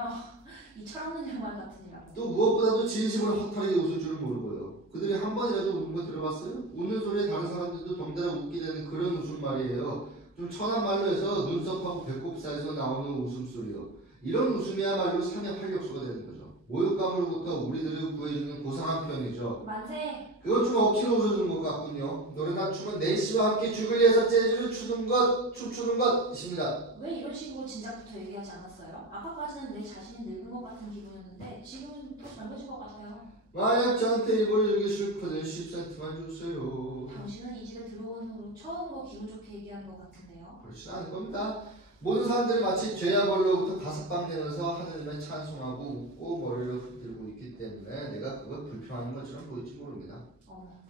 이 철없는 양반 같은 이라고. 또 무엇보다도 진심으로 허탈하게 웃을 줄을 모르고요. 그들이 한 번이라도 웃는 거 들어봤어요? 웃는 소리에 다른 사람들도 덩달아 웃게 되는 그런 웃음말이에요. 좀 천한 말로 해서 눈썹하고 배꼽 사이에서 나오는 웃음소리요. 이런 웃음이야말로 삶의 활력소가 되는 거죠. 모욕감으로부터 우리들을 구해주는 고상한 표현이죠. 만세! 그건 좀 억지로 웃어주는 것 같군요. 노래나 춤은 낸시와 함께 죽을 위해서 재즈를 추는 것, 춤추는 것입니다. 왜 이런 식으로 진작부터 얘기하지 않았어요? 아까까지는 내 자신이 늙은 것 같은 기분이었는데 지금은 더 젊어진 것 같아요. 만약 저한테 이걸 주기 싫거든 10cm만 주세요. 당신은 이 집에 들어온 후로 처음으로 기분 좋게 얘기한 것 같은데요. 그렇지 않을 겁니다. 모든 사람들이 마치 죄와 벌로부터 다섯방 되면서 하느님을 찬송하고 웃고 머리를 흔들고 있기 때문에 내가 그걸 불평하는 것처럼 보일지 모릅니다.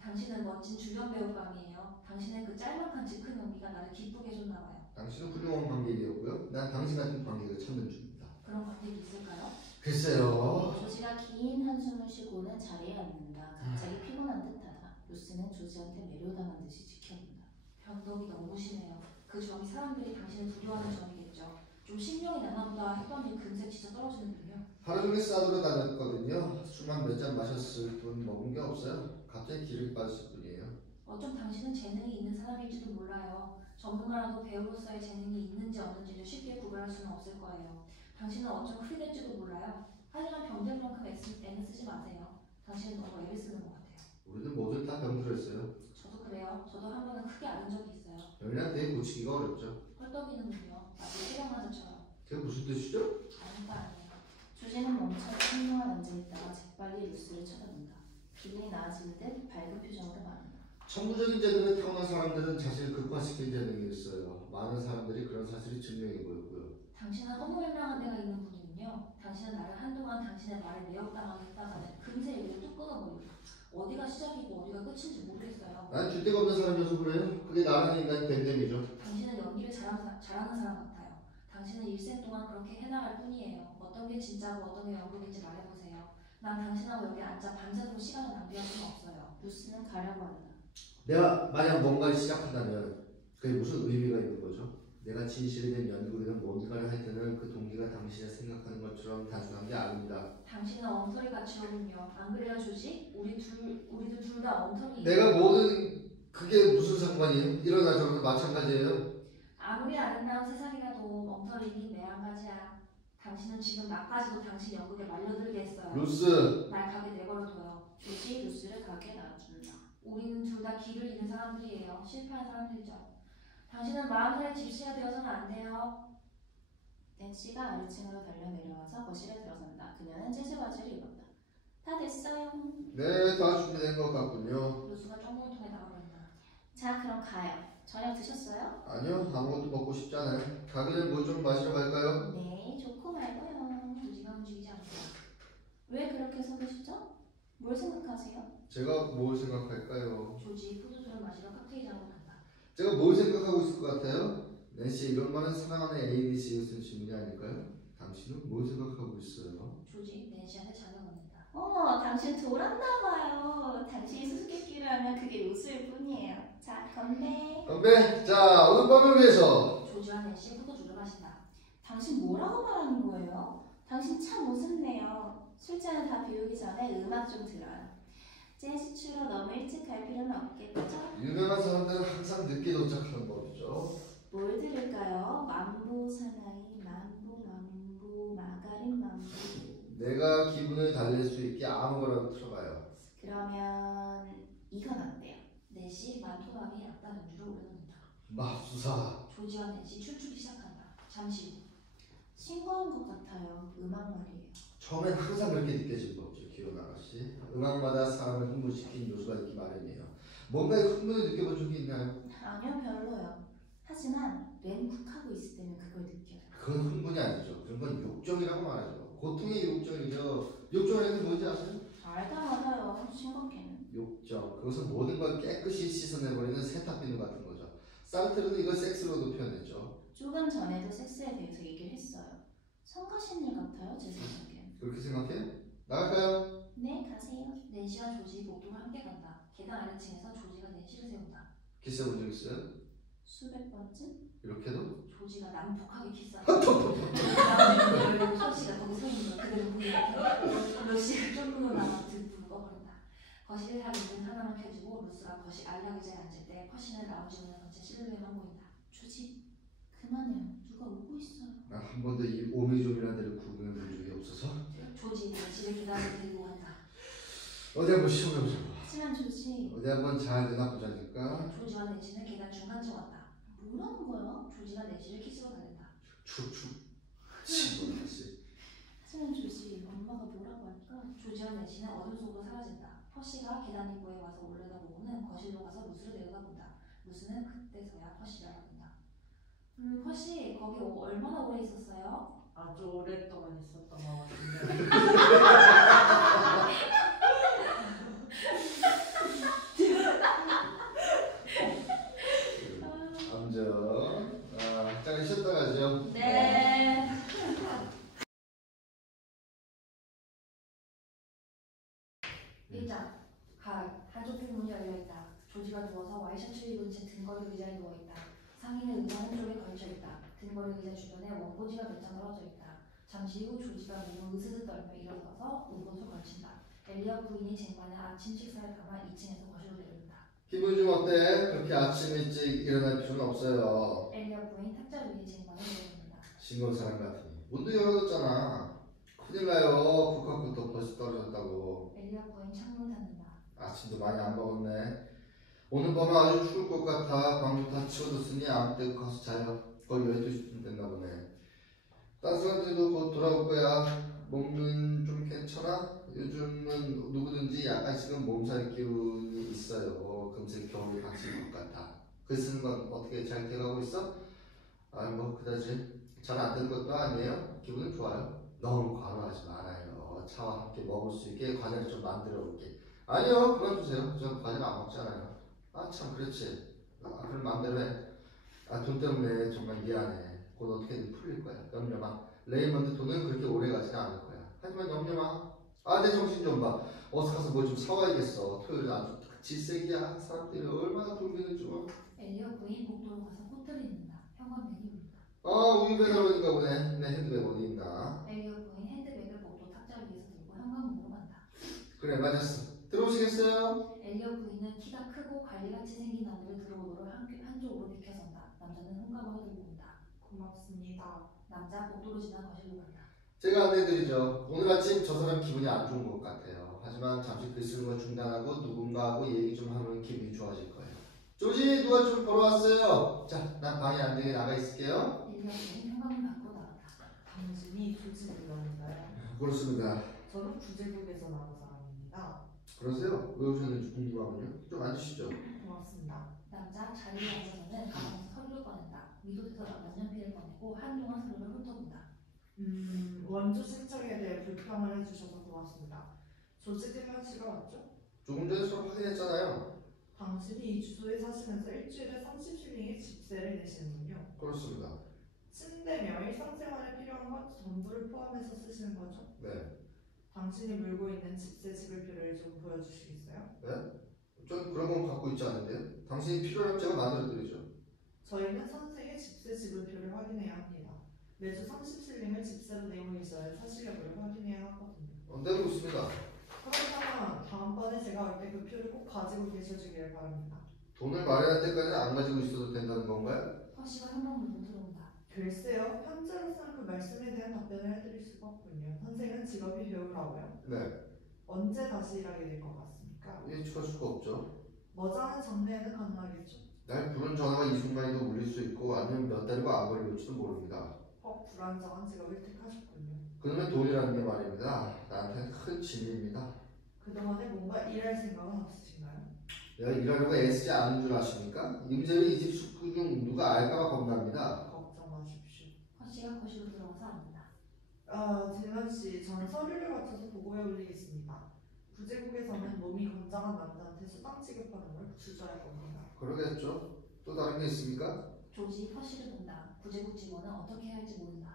당신은 멋진 주변 배우감이에요. 당신의 그 짤막한 즉흥 연기가 나를 기쁘게 해줬나봐요. 당신은 훌륭한 관객이었고요. 난 당신 같은 관객을 찾는 중입니다. 그런 관객이 있을까요? 글쎄요. 조지가 긴 한숨을 쉬고는 자리에 앉는다. 갑자기 피곤한 듯하다. 루스는 조지한테 매료당한 듯이 지켜본다. 변덕이 너무 심해요. 그 점이 사람들이 당신을 두려워하는 점이겠죠. 좀 신경이 나나보다 했더니 금세 지쳐 떨어지는군요. 하루 종일 싸돌아 다녔거든요. 술만 몇 잔 마셨을 뿐 먹은 게 없어요. 갑자기 기력이 빠졌을 뿐이에요. 어쩜 당신은 재능이 있는 사람일지도 몰라요. 전문가라도 배우로서의 재능이 있는지 없는지를 쉽게 구별할 수는 없을 거예요. 당신은 어쩜 흐릿할지도 몰라요. 하지만 병들 만큼 애는 쓰지 마세요. 당신은 너무 애를 쓰는 것 같아요. 우리들 모두 다 병들었어요. 저도 그래요. 저도 한 번은 크게 앓은 적이 있어요. 병이란 되게 고치기가 어렵죠. 헐떡이는군요. 마치 세령환자처럼. 그게 무슨 뜻이죠? 아니에요. 조지는 멈춰 한동안 앉아있다가 재빨리 루스를 쳐다본다. 기분이 나아지는 듯 밝은 표정으로 말한다. 천부적인 재능을 타고난 사람들은 자신을 극화시킨 재능이 있어요. 많은 사람들이 그런 사실이 증명해 보였고요. 당신은 허무맹랑한 데가 있는 분이군요. 당신은 나를 한동안 당신의 말에 매혹당하게 했다가는 금세 얘기를 뚝 끊어버리고 어디가 시작이고 어디가 끝인지 모르겠어요. 난 줄 데가 없는 사람이어서 그래요. 그게 나라는 인간의 됨됨이죠. 당신은 연기를 잘하는 사람 같아요. 당신은 일생 동안 그렇게 해나갈 뿐이에요. 어떤 게 진짜고 어떤 게 연극인지 말해보세요. 난 당신하고 여기 앉아 밤새도록 시간을 낭비할 수는 없어요. 루스는 가려고 한다. 내가 만약 뭔가를 시작한다면 그게 무슨 의미가 있는 거죠? 내가 진실이 된 연구는 뭔가를 할 때는 그 동기가 당신이 생각하는 것처럼 단순한 게 아닙니다. 당신은 엉터리 가치로군요. 안 그래요, 조지? 우리도 둘 다 엉터리. 내가 뭐든 그게 무슨 상관이에요? 일어나 저러도 마찬가지예요. 아무리 아름다운 세상이라도 엉터리니 매한가지야. 당신은 지금 나까지도 당신 연극에 말려들게 했어요. 루스, 날 가게 내버려둬요. 조지 루스를 가게 놔준다. 우리는 둘 다 길을 잃은 사람들이에요. 실패한 사람들이죠. 당신은 40살의 집시가 되어서는 안 돼요. 낸시가 아래층으로 달려 내려와서 거실에 들어선다. 그녀는 재즈바지를 입었다. 다 됐어요. 네, 다 준비된 것 같군요. 루스가 쪽문통에 나가버린다. 자, 그럼 가요. 저녁 드셨어요? 아니요, 아무것도 먹고 싶지 않아요. 가기 전에 뭐 좀 마시러 갈까요? 네, 좋고 말고요. 조지가 움직이지 않는다. 왜 그렇게 서계시죠? 뭘 생각하세요? 제가 뭘 생각할까요? 조지 포도주를 마시러 칵테일장으로 간다. 제가 뭘 생각하고 있을 것 같아요? 낸시, 이런 말은 사랑하는 애인이 지으신 질문이 아닐까요? 당신은 뭘 생각하고 있어요? 조지 낸시한테 장을 건넨다. 어머, 당신 돌았나봐요. 당신이 수수께끼를 하면 그게 웃을 뿐이에요. 자, 건배. 건배! 자, 오늘 밤을 위해서! 조지와 낸시 포도주를 마신다. 당신 뭐라고 말하는 거예요? 당신 참 우습네요. 술잔을 다 비우기 전에 음악 좀 들어요. 재즈 추러 너무 일찍 갈 필요는 없겠죠? 유명한 사람들은 항상 늦게 도착하는 법이죠. 뭘 들을까요? 만보 사나이, 만보, 마가린 만보. 내가 기분을 달랠 수 있게 아무거나 틀어봐요. 그러면 이건 어때요? 낸시 만토막에 약단 연주를 올려놓는다. 맙소사. 조지와 낸시 춤추기 시작한다. 잠시 후 싱거운 것 같아요. 음악 말이에요. 처음엔 항상 그렇게 느껴지는 법이죠, 기원 아가씨. 음악마다 사람을 흥분시킨 요소가 있기 마련이에요. 뭔가의 흥분을 느껴본 적이 있나요? 아니요, 별로요. 하지만 램쿡하고 있을 때는 그걸 느껴요. 그건 흥분이 아니죠. 그런 건 욕정이라고 말하죠. 고통의 욕정이죠. 욕정이라는 게 뭔지 아세요? 알아요. 싱겁게는. 욕정. 그것은 모든 걸 깨끗이 씻어내버리는 세탁비누 같은 거죠. 사르트르는 이걸 섹스로도 표현했죠. 조금 전에도 섹스에 대해서 얘기를 했어요. 성가신 일 같아요, 제 생각엔. 그렇게 생각해? 나갈까요? 네, 가세요. 낸시와 조지 복도로 함께 간다. 계단 아래층에서 조지가 낸시를 세운다. 키스해본 적 있어요? 수백 번쯤? 이렇게도? 조지가 난폭하게 키스한다. 소시가 거기 서 있는 걸 그대로 보이고 루시가 쪽문으로 나와 등불을 꺼버린다. 거실에 사기는 하나만 켜지고 루스가 거실 안락의자에 앉을 때 퍼시는 라운지 문을 건진 실루엣만 보인다. 조지, 그만해요. 누가 오고 있어요. 난 한 번도 이 오미존이라는 데를 구경해 본 적이 없어서. 조지 낸시를 계단에 데리고 간다. 어디 한번 시험해보자고. 하지만 조지, 어디 한번 잘 되나 보자니까. 조지와 낸시는 계단 중간쯤 왔다. 뭐라는 거야? 조지가 낸시를 키스로 달랜다. 축축. 지금 다시. 하지만 조지, 엄마가 뭐라고 할까? 조지와 낸시는 어둠 속으로 사라진다. 퍼시가 계단 입구에 와서 올려다보고는 거실로 가서 루스를 내려다본다. 루스는 그때서야 퍼시를 알아본다. 퍼시 거기 얼마나 오래 있었어요? 아주 오랫동안 있었던 것 같은데. 암전. 잠깐 쉬었다 가죠. 네. 일장 가을 한쪽 편 문이 열려있다. 조지가 누워서 와이셔츠를 입은 채 등거리 의자에 누워있다. 상의는 의자 한쪽에 걸쳐있다. 등거리 의자 주변에 원고지가 몇 장 떨어져 있다. 잠시 후 조지가 몸을 으스스 떨며 일어서서 운곳을 걸친다. 엘리어 부인이 쟁반에 아침 식사를 담아 2층에서 거실로 내려온다. 기분 좀 어때? 그렇게 아침 일찍 일어날 필요는 없어요. 엘리어 부인 탁자 위에 쟁반을 내려놓는다. 싱거운 사람 같으니. 문도 열어뒀잖아. 큰일 나요. 국화부터 벌써 떨어졌다고. 엘리어 부인 창문 닫는다. 아침도 많이 안 먹었네. 오늘 밤은 아주 추울 것 같아. 방도 다 치워뒀으니 아무 때고 가서 자요. 거의 12시쯤 됐나 보네. 딴 사람들도 곧 돌아올 거야. 몸은 좀 괜찮아? 요즘은 누구든지 약간씩은 몸살 기운이 있어요. 금세 겨울이 닥칠 것 같아. 글 쓰는 건 어떻게 잘 돼가고 있어? 뭐 그다지 잘 안 되는 것도 아니에요. 기분은 좋아요. 너무 과로하지 말아요. 차와 함께 먹을 수 있게 과자를 좀 만들어 올게. 아니요, 그만두세요. 저 과자 안 먹잖아요. 아, 참, 그렇지. 아, 그럼 마음대로 해. 아, 돈 때문에 정말 미안해. 곧 어떻게든 풀릴 거야. 염려 마. 레이먼드 돈은 그렇게 오래 가지는 않을 거야. 하지만 염려 마. 아, 내 정신 좀 봐. 어서 가서 뭐 좀 사와야겠어. 토요일은 아주 질색이야. 사람들이 얼마나 돌기는 좀. 엘리엇 부인 복도로 가서 호텔에 있는다. 현관문이 울린다. 아, 우유 배달 오니까 보네. 내 핸드백 어디 있나? 엘리엇 부인 핸드백을 복도 탁자 위에서 들고 현관문으로 간다. 그래, 맞았어. 들어오시겠어요? 엘리엇 부인은 키가 크고 관리같이 생긴 남자를 들어오도록 한쪽으로 비켜선다. 남자는 손가방을 들고 온다. 고맙습니다. 남자 복도로 지나 거실로 간다. 제가 안내드리죠. 오늘 아침 저 사람 기분이 안 좋은 것 같아요. 하지만 잠시 글 쓰는 걸 중단하고 누군가하고 얘기 좀 하면 기분이 좋아질 거예요. 조지, 누가 좀 보러 왔어요? 자, 난 방에 안 되게 나가 있을게요. 엘리엇 부인 현관문 밖으로 나간다. 당신이 조지 빌런인가요? 그렇습니다. 저는 구제국에서 나온 사람입니다. 그러세요? 왜 오셨는지 궁금하군요. 좀 앉으시죠. 고맙습니다. 남자 자리에 앉아서는 가방에서 서류를 꺼낸다. 미도에서 만년필을 꺼내고 한동안 서류를 훑어본다. 원조 신청에 대해 불평을 해주셔서 고맙습니다. 조지 딜런 씨가 맞죠? 조금 전에 서로 확인했잖아요. 당신이 이 주소에 사시면서 일주일에 30실링의 집세를 내시는군요. 그렇습니다. 침대며 일상생활에 필요한 것 전부를 포함해서 쓰시는 거죠? 네. 당신이 물고 있는 집세 지불표를 좀 보여주시겠어요? 전 그런 건 갖고 있지 않은데요. 당신이 필요하면 제가 만들어드리죠. 저희는 선생의 집세 지불표를 확인해야 합니다. 매주 30실링을 집세로 내고 있어야 사실력을 확인해야 하거든요. 내고 있습니다. 그렇다면 다음번에 제가 올 때 그 표를 꼭 가지고 계셔주기를 바랍니다. 돈을 마련할 때까지는 안 가지고 있어도 된다는 건가요? 허씨가 현관문으로 들어온다. 글쎄요, 현재로서는 그 말씀에 대한 답변을 해드릴 수가 없군요. 선생은 직업이 배우라고요? 네. 언제 다시 일하게 될 것 같습니까? 예측할 수가 없죠. 머지않은 장래에는 가능하겠죠? 날 부른 전화가 이 순간에도 울릴 수 있고 아니면 몇 달과 안 걸릴지도 모릅니다. 불안정한 직업을 택하셨군요. 그놈의 돈이라는 게 말입니다. 나한테는 큰 짐입니다. 그동안에 뭔가 일할 생각은 없으신가요? 내가 일하려고 애쓰지 않은 줄 아십니까? 임재를 이 집 숙부 중 누가 알까봐 겁납니다. 걱정 마십시오. 허씨가 거실로 들어가서 앉는다. 딜런 씨, 저는 서류를 갖춰서 보고에 올리겠습니다. 구제국에서는 몸이 건장한 남자한테 수당 지급하는 걸 주저할 겁니다. 그러겠죠. 또 다른 게 있습니까? 조지 허씨를 본다. 구제국 직원은 어떻게 해야 할지 모른다.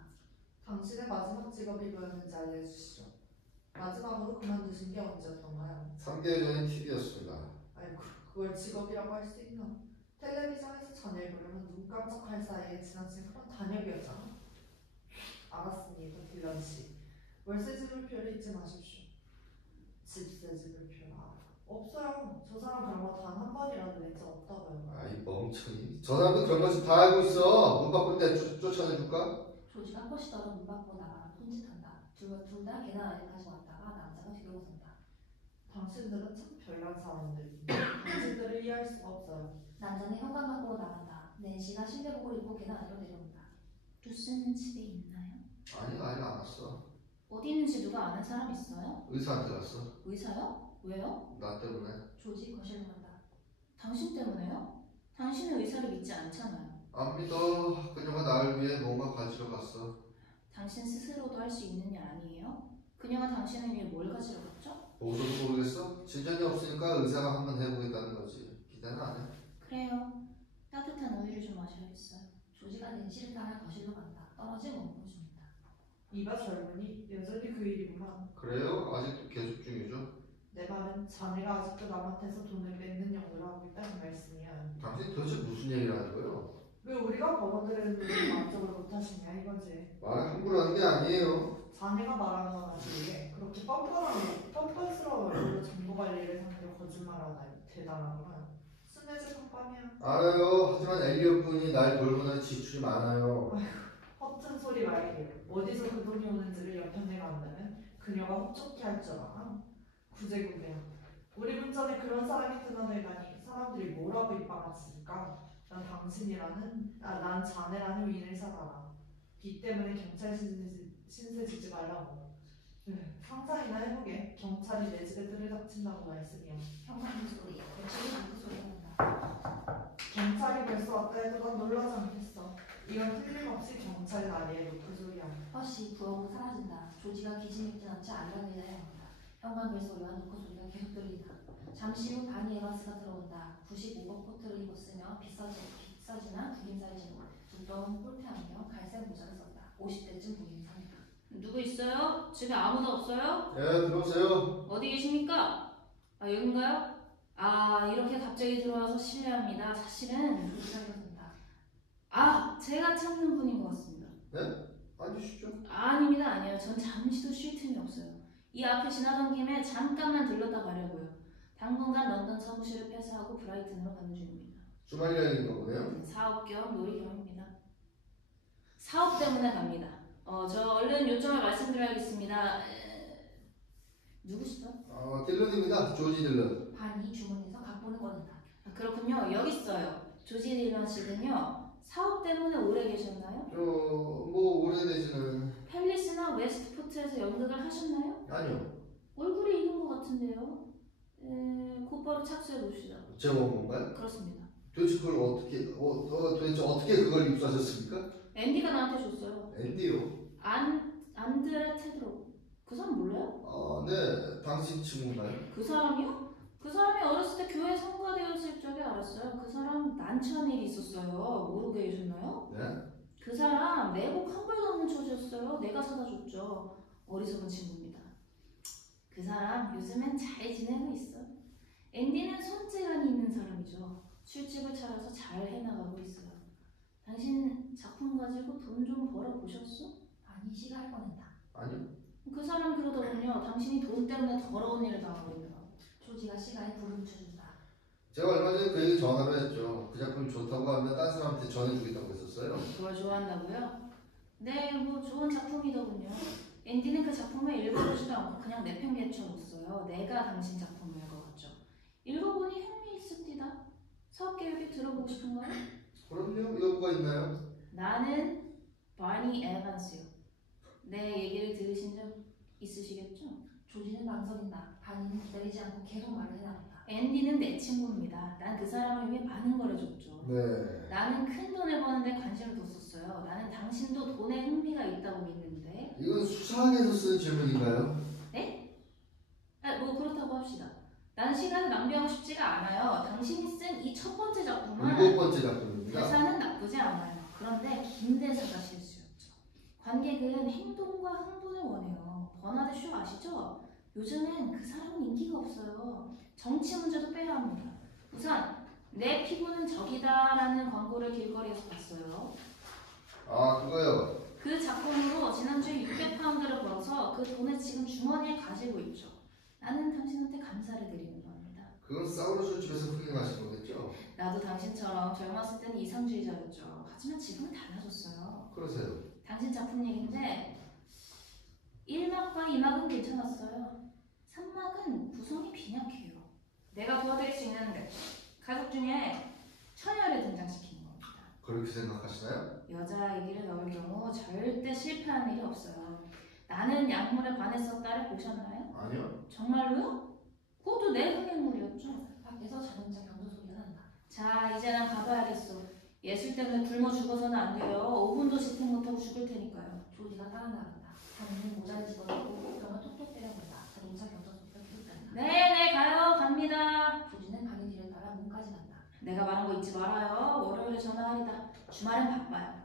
당신의 마지막 직업이 뭐였는지 알려주시죠. 마지막으로 그만두신 게 언제였던가요? 3개월 전에 TV였습니다. 아이고, 그걸 직업이라고 할 수 있나? 텔레비전에서 자네를 보려면 눈 깜짝할 사이에 지나친 그런 단역이었잖아. 알았습니다, 딜런 씨. 월세 지불표를 잊지 마십시오. 집세 지불표라. 없어요. 저 사람 그런 거 단 한 번이라도 낸 적 없다고요. 아이 멍청이. 저 사람도 그런 것을 다 알고 있어. 문 바꿀 때 쫓아내줄까? 조지가 허씨더러 문 밖으로 나가며 손짓한다. 둘 다 계단 아래까지 왔다가 남자가 뒤돌아선다. 당신들은 참 별난 사람들입니다. 당신들을 이해할 수가 없어요. 남자는 현관 밖으로 나간다. 낸시가 실내복을 입고 계단 아래로 내려온다. 루스는 집에 있나요? 아니 아직 안 왔어. 어디 있는지 누가 아는 사람 있어요? 의사한테 갔어. 의사요? 왜요? 나 때문에. 조지 거실로 간다. 당신 때문에요? 당신은 의사를 믿지 않잖아요. 안 믿어. 그녀가 나를 위해 뭔가 가지러 갔어. 당신 스스로도 할 수 있는 일 아니에요? 그녀가 당신을 위해 뭘 가지러 갔죠? 보고서도 모르겠어? 진전이 없으니까 의사가 한번 해보겠다는 거지. 기대는 안 해. 그래요. 따뜻한 우유를 좀 마셔야겠어요. 조지가 낸시를 따라 거실로 간다. 떨어진 원고를 줍니다. 이봐 젊은이, 여전히 그 일이구만. 그래요? 아직도 계속 중이죠? 내 말은 자네가 아직도 남한테서 돈을 뺏는 용도로 하고 있다는 말씀이야. 당신 도대체 무슨 얘기를 하는 거예요? 왜 우리가 벌어들이는 돈을 마음적으로 못하시냐 이거지. 말을 함부로 하는 게 아니에요. 자네가 말하는 건 아니지. 그렇게 뻔뻔스러운 얼굴로 정보 관리를 상대로 거짓말하다니 대단하구나. 순내지 깜깜이야. 알아요. 하지만 엘리엇 부인이 날 돌보는 지출이 많아요. 허튼 소리 말이에요. 어디서 그 돈이 오는지를 옆편내가 안다면 그녀가 흡족해 할 줄 알아. 구제국이야. 우리 문전에 그런 사람이 드나들다니 사람들이 뭐라고 입방았을까? 난 자네라는 위인을 찾아라. 빚 때문에 경찰 신세 지지 말라고. 상상이나 해보게. 경찰이 내 집에 들이닥친다고 말씀이야. 현관문 소리, 외출이 방구 소리가 난다. 경찰이 벌써 왔다 해도 난 놀라지 않겠어. 이건 틀림없이 경찰 다리에 노크 소리야. 허씨 부엌으로 사라진다. 조지가 기진맥진 않지 알라딘에 합니다. 현관 벨소리와 노크 소리가 계속 들린다. 잠시 후 바니 에반스가 들어온다. 95번 코트를 입었으며 비싸지만 구김 사이즈로 두꺼운 뿔테하며 갈색 모자를 썼다. 50대쯤 보이는 상이다. 누구 있어요? 집에 아무도 없어요? 예, 들어오세요. 어디 계십니까? 아, 여긴가요? 아, 이렇게 갑자기 들어와서 실례합니다. 사실은 조지가 일어선다. 아, 제가 찾는 분인 것 같습니다. 네? 앉으시죠. 아닙니다, 아니에요. 전 잠시도 쉴 틈이 없어요. 이 앞에 지나던 김에 잠깐만 들렀다 가려고요. 당분간 런던 사무실을 폐쇄하고 브라이튼으로 가는 중입니다. 주말 여행인가 보네요. 사업 겸 놀이 겸입니다. 사업 때문에 갑니다. 저 얼른 요점을 말씀드려야겠습니다. 누구시죠? 딜런입니다. 조지 딜런. 바니 주머니에서 각본을 꺼낸다. 아, 그렇군요. 여기 있어요. 조지 딜런 씨는요. 사업 때문에 오래 계셨나요? 뭐 오래되지는 팰리스나 웨스트포트에서 연극을 하셨나요? 아니요. 얼굴이 익은 것 같은데요. 곧바로 착수해 봅시다. 제 원고인가요? 그렇습니다. 도대체 그걸 도대체 어떻게 그걸 입수하셨습니까? 앤디가 나한테 줬어요. 앤디요. 안드레 테드로. 그 사람 몰라요? 네. 당신 친구인가요? 그 사람이요? 그 사람이 어렸을 때 교회 성가되었을 적에 알았어요. 그 사람 난처한 일이 있었어요. 모르고 계셨나요? 네. 그 사람 내복 한 벌도 없는 처지였어요. 내가 사다 줬죠. 어리석은 친구입니다. 그 사람 요즘엔 잘 지내고 있어. 앤디는 손재간이 있는 사람이죠. 술집을 차려서 잘 해나가고 있어요. 당신 작품 가지고 돈 좀 벌어 보셨어? 바니 시가를 꺼낸다. 아니요. 그 사람 그러더군요. 당신이 돈 때문에 더러운 일을 당하고 있다고. 조지가 시가에 불을 붙여준다. 제가 얼마 전에 그 얘기 전화로 했죠. 그 작품이 좋다고 하면 딴 사람한테 전해주겠다고 했었어요. 그걸 좋아한다고요? 네, 뭐 좋은 작품이더군요. 앤디는 그 작품을 읽어보지도 않고 그냥 내팽개쳐놓았어요. 내가 당신 작품을 읽어봤죠. 읽어보니 흥미있습니다. 사업 계획이 들어보고 싶은가요? 그럼요. 여부가 있나요? 나는 바니 에반스요. 내 얘기를 들으신 적 있으시겠죠? 조지는 망설인다. 바니는 기다리지 않고 계속 말을 해나간다. 앤디는 내 친구입니다. 난 그 사람을 위해 많은 걸 해줬죠. 네. 나는 큰 돈을 버는데 관심을 뒀었어요. 나는 당신도 돈에 흥미가 있다고 믿는데. 이건 수사학에서 쓴 질문인가요? 네? 뭐 그렇다고 합시다. 나는 시간을 낭비하고 싶지가 않아요. 당신이 쓴 이 첫 번째 작품은 7번째 작품입니다. 대사는 나쁘지 않아요. 그런데 긴 대사가 실수였죠. 관객은 행동과 흥분을 원해요. 버나드 쇼 아시죠? 요즘엔 그 사람은 인기가 없어요. 정치 문제도 빼야 합니다. 우선 내 피부는 적이다라는 광고를 길거리에서 봤어요. 그거요. 그 작품으로 지난주에 600파운드를 벌어서 그 돈을 지금 주머니에 가지고 있죠. 나는 당신한테 감사를 드리는 겁니다. 그건 사우루스 집에서 흥행하신 거겠죠? 나도 당신처럼 젊었을 때는 이상주의자였죠. 하지만 지금은 달라졌어요. 그러세요. 당신 작품 얘긴데 1막과 2막은 괜찮았어요. 3막은 구성이 빈약해요. 내가 도와드릴 수 있는데 가족 중에 처녀를 등장시키는 겁니다. 그렇게 생각하시나요? 여자 얘기를 넣을 경우 절대 실패하는 일이 없어요. 나는 약물에 반했었다를 보셨나요? 아니요. 정말로요? 그것도 내 흥행물이었죠. 밖에서 자동차 경도 소리가 난다. 자, 이제 난 가봐야겠어. 예술 때문에 굶어 죽어서는 안 돼요. 5분도 지탱 못하고 죽을 테니까요. 조지가 따라 나간다. 바니는 모자를 집어넣고 뼈가 톡톡 때려본다. 자동차 경도 소리가 계속 난다. 네, 가요. 갑니다. 조지는 바니 뒤를 따라 문까지 간다. 내가 말한 거 잊지 말아요. 월요일에 전화하리다. 주말엔 바빠요.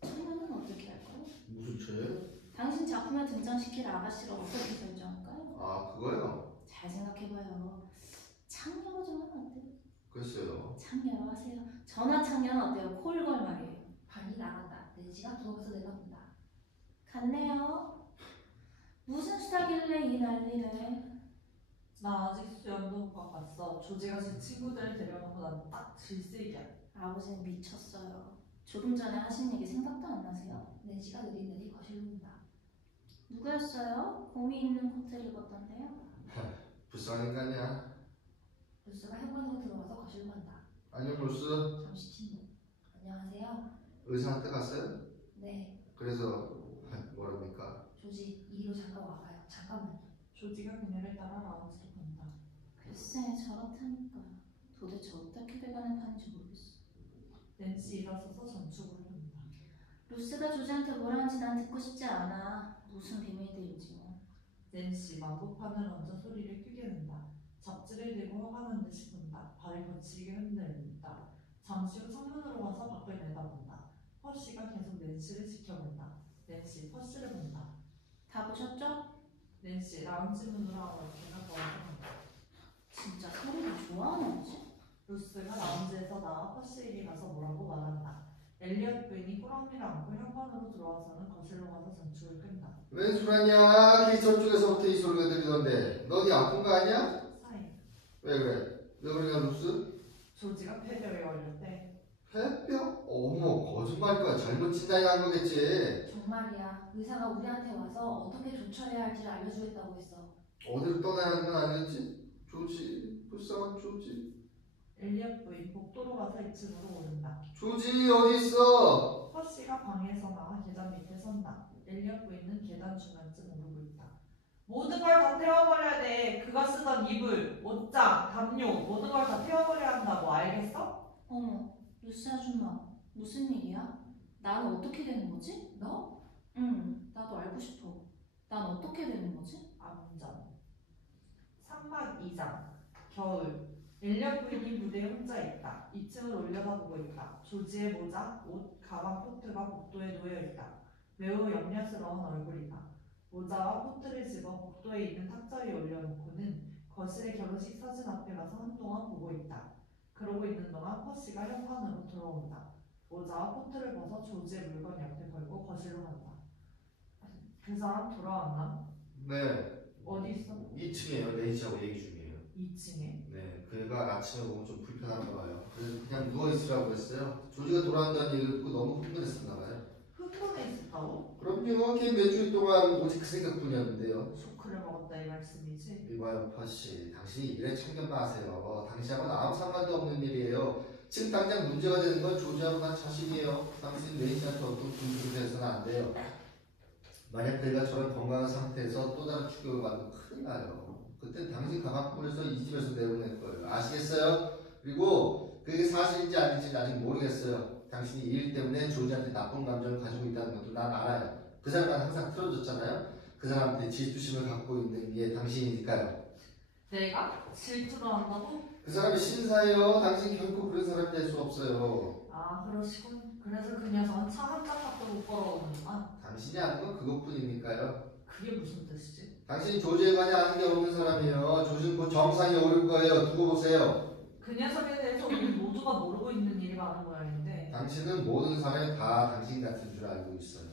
천연은 어떻게 할까요? 무슨 죄요? 당신 작품에 등장시킬 아가씨를 어떻게 설정할까요? 그거요? 잘 생각해봐요. 창녀로 정하면 어때요? 글쎄요. 창녀로 하세요. 전화 창녀는 어때요? 콜걸 말이에요. 바니 나간다. 낸시가 부엌에서 내다본다. 갔네요. 무슨 수다길래 이 난리래. 나 아직 수영도 못 봤어. 조지가 제 친구들을 데려가고 난 딱 질색이야. 아버지는 미쳤어요. 조금 전에 하신 얘기 생각도 안 나세요? 낸시가 느릿느릿 거실로 온다. 누구였어요? 곰이 있는 코트를 입었던데요? 불쌍한 인간이야. 루스가 현관으로 들어와서 거실로 간다. 안녕 루스. 잠시 침묵. 안녕하세요. 의사한테 갔어요? 네. 그래서 뭐랍니까? 조지, 이리로 잠깐 와봐요. 잠깐만요. 조지가 그녀를 따라 라운지로 간다. 글쎄 저렇다니까. 도대체 어떻게 돼가는 판인지 모르겠어. 낸시 일어서서 전축으로 간다. 루스가 조지한테 뭐라 하는지 난 듣고 싶지 않아. 무슨 비밀들인지. 낸시 만보판을 얹어 소리를 크게 낸다. 잡지를 들고 화가 난 듯이 본다. 발을 거칠게 흔들린다. 잠시 후 창문으로 가서 밖을 내다본다. 퍼시가 계속 낸시를 지켜본다. 낸시 퍼시를 본다. 다 보셨죠? 낸시 라운지 문으로 아무렇게나 걸어서 간다. 진짜 서로를 좋아하는 거지? 루스가 라운지에서 나와 퍼시에게 가서 뭐라고 말한다. 엘리엇 부인이 꾸러미를 안고 현관으로 들어와서는 거실로 가서 전축을 끈다. 왜 술하냐? 기 저쪽에서부터 이 소리가 들리던데 너 어디 아픈 거 아니야? 사인. 왜 그래? 왜 그러냐 루스? 조지가 폐렴에 걸릴 때 폐병? 어머 거짓말일 거야. 잘못 진단이 난 거겠지. 정말이야. 의사가 우리한테 와서 어떻게 조처해야 할지를 알려주겠다고 했어. 어디로 떠나야 하는 건 아니었지? 조지 불쌍한 조지. 엘리엇 부인 복도로 가서 2층으로 오른다. 조지 어디 있어? 퍼시가 방에서 나와 계단 밑에 선다. 엘리엇 부인은 계단 중간쯤 오르고 있다. 모든 걸 다 태워버려야 돼. 그가 쓰던 이불, 옷장, 담요 모든 걸 다 태워버려야 한다고 알겠어? 어머, 루스 아줌마, 무슨 일이야? 나는 어떻게 되는 거지? 너? 응, 나도 알고 싶어. 난 어떻게 되는 거지? 암전. 3막 2장. 겨울. 엘리엇 부인이 무대에 혼자 있다. 2층을 올려다보고 있다. 조지의 모자, 옷, 가방, 코트가 복도에 놓여 있다. 매우 염려스러운 얼굴이다. 모자와 코트를 집어 복도에 있는 탁자 위에 올려놓고는 거실의 결혼식 사진 앞에 가서 한동안 보고 있다. 그러고 있는 동안 퍼시가 현관으로 들어온다. 모자와 코트를 벗어 조지의 물건 옆에 걸고 거실로 간다. 그 사람 돌아왔나? 네 어디 있어? 2층이에요. 레이지하고 얘기 중이에요. 2층에. 네 그가 아침에 보면 좀 불편한가 봐요. 그래서 그냥 누워있으라고 했어요. 조지가 돌아온다는 얘기를 듣고 너무 흥분했었나 봐요. 흥분해 있었다고? 그럼요. 걔 몇 주 동안 오직 그 생각뿐이었는데요. 쇼크를 먹었다 이 말씀이지? 이봐요 퍼시, 당신이 일에 참견 마세요. 당신하고는 아무 상관도 없는 일이에요. 지금 당장 문제가 되는 건 조지하고 난 자식이에요. 당신 레이지한테 어떤 분들이 돼서는 안 돼요. 만약 그가 저런 건강한 상태에서 또 다른 충격을 받으면 큰일 나요. 그땐 당신 가방끈에서 이 집에서 내보낼 거예요. 아시겠어요? 그리고 그게 사실인지 아닌지는 아직 모르겠어요. 당신이 이 일 때문에 조지한테 나쁜 감정을 가지고 있다는 것도 난 알아요. 그 사람은 항상 틀어줬잖아요. 그 사람한테 질투심을 갖고 있는 게 당신이니까요. 내가? 질투를 한다고? 그 사람이 신사예요. 당신 결코 그런 사람이 될 수 없어요. 아 그러시군. 그래서 그 녀석은 차 한 짝값도 못 벌어오는구나. 당신이 아는 건 그것뿐이니까요. 그게 무슨 뜻이지? 당신이 조지에 관해 아는 게 없는 사람이에요. 조지는 곧 정상에 오를 거예요. 두고 보세요. 그 녀석에 대해서 우리 모두가 모르고 있는 일이 많은 모양인데 당신은 모든 사람이 다 당신 같은 줄 알고 있어요.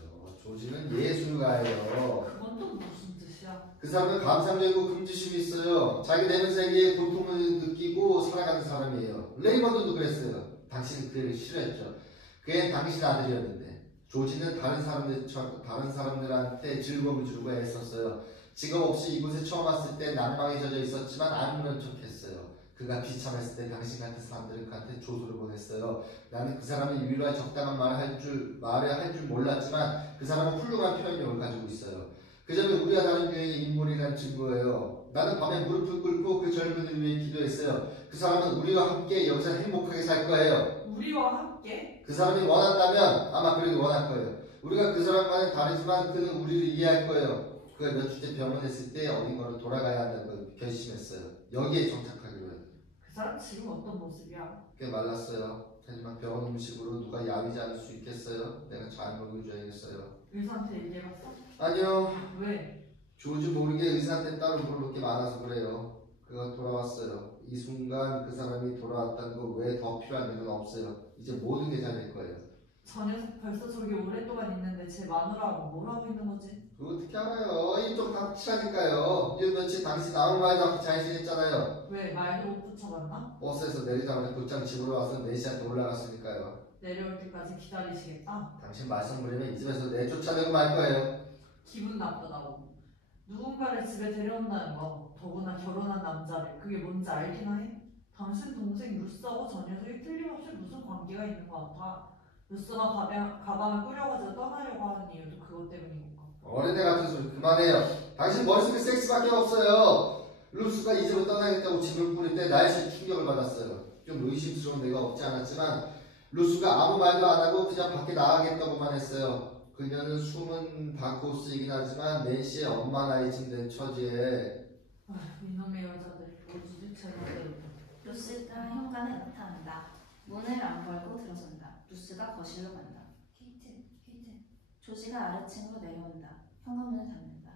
조지는 예술가예요. 그건 또 무슨 뜻이야? 그 사람은 감상적이고 긍지심이 있어요. 자기 내면 세계에 고통을 느끼고 살아가는 사람이에요. 레이먼드도 그랬어요. 당신은 그 애를 싫어했죠. 그애는 당신 아들이었는데 조지는 다른 사람들한테 즐거움을 주려고 애썼어요. 직업 없이 이곳에 처음 왔을 때 난방에 젖어 있었지만 안 그런 척했어요. 그가 비참했을 때 당신 같은 사람들은 그한테 조소를 보냈어요. 나는 그 사람이 유일하게 적당한 말을 할 줄 몰랐지만 그 사람은 훌륭한 표현력을 가지고 있어요. 그 점이 우리와 다른 유형의 인물이라는 증거예요. 나는 밤에 무릎을 꿇고 그 젊은이를 위해 기도했어요. 그 사람은 우리와 함께 여기서 행복하게 살 거예요. 우리와 함께? 그 사람이 원한다면 아마 그러기 원할 거예요. 우리가 그 사람과는 다르지만 그는 우리를 이해할 거예요. 그가 몇 주째 병원에 있을 때 어딘가로 돌아가야 한다는 걸 결심했어요. 여기에 정착하기로 해요. 그 사람 지금 어떤 모습이야? 꽤 말랐어요. 하지만 병원 음식으로 누가 야위지 않을 수 있겠어요? 내가 잘 먹여줘야겠어요. 의사한테 얘기해봤어? 아니요. 왜? 조지 모르게 의사한테 따로 물어볼 게 많아서 그래요. 그가 돌아왔어요. 이 순간 그 사람이 돌아왔다는 거 외에 더 필요한 일은 없어요. 이제 모든 게 잘 될 거예요. 저 녀석 벌써 저기 오랫동안 있는데 제 마누라하고 뭘 하고 있는 거지? 그거 어떻게 알아요? 이쪽 다 확실하니까요. 이 며칠 당신 아무 말도 않고 잘 지냈잖아요. 왜 말도 못 붙여봤나? 버스에서 내리자마자 곧장 집으로 와서 4시한테 올라갔으니까요. 내려올 때까지 기다리시겠다? 당신 말씀 무리면 이 집에서 내쫓아내고 말 거예요. 기분 나쁘다고. 누군가를 집에 데려온다는 거, 더구나 결혼한 남자를, 그게 뭔지 알기나 해? 당신 동생 루스하고 저 녀석이 틀림없이 무슨 관계가 있는 것 같아. 루스가 가방을 꾸려가지고 떠나려고 하는 이유도 그것 때문인 것 같고. 어린애 같은 소리 그만해요. 당신 머릿속에 섹스밖에 없어요. 루스가 이 집을 떠나겠다고 짐을 뿌릴 때 날씨 충격을 받았어요. 좀 의심스러운 데가 없지 않았지만 루스가 아무 말도 안 하고 그냥 밖에 나가겠다고만 했어요. 그녀는 숨은 바코스이긴 하지만 낸시의 엄마 나이쯤 된 처지에 이놈의 여자들 오지도 제멋대로. 루스가 현관에 나타난다. 문을 안 걸고 들어선다. 루스가 거실로 간다. 케이트. 조지가 아래층으로 내려온다. 현관문을 닫는다.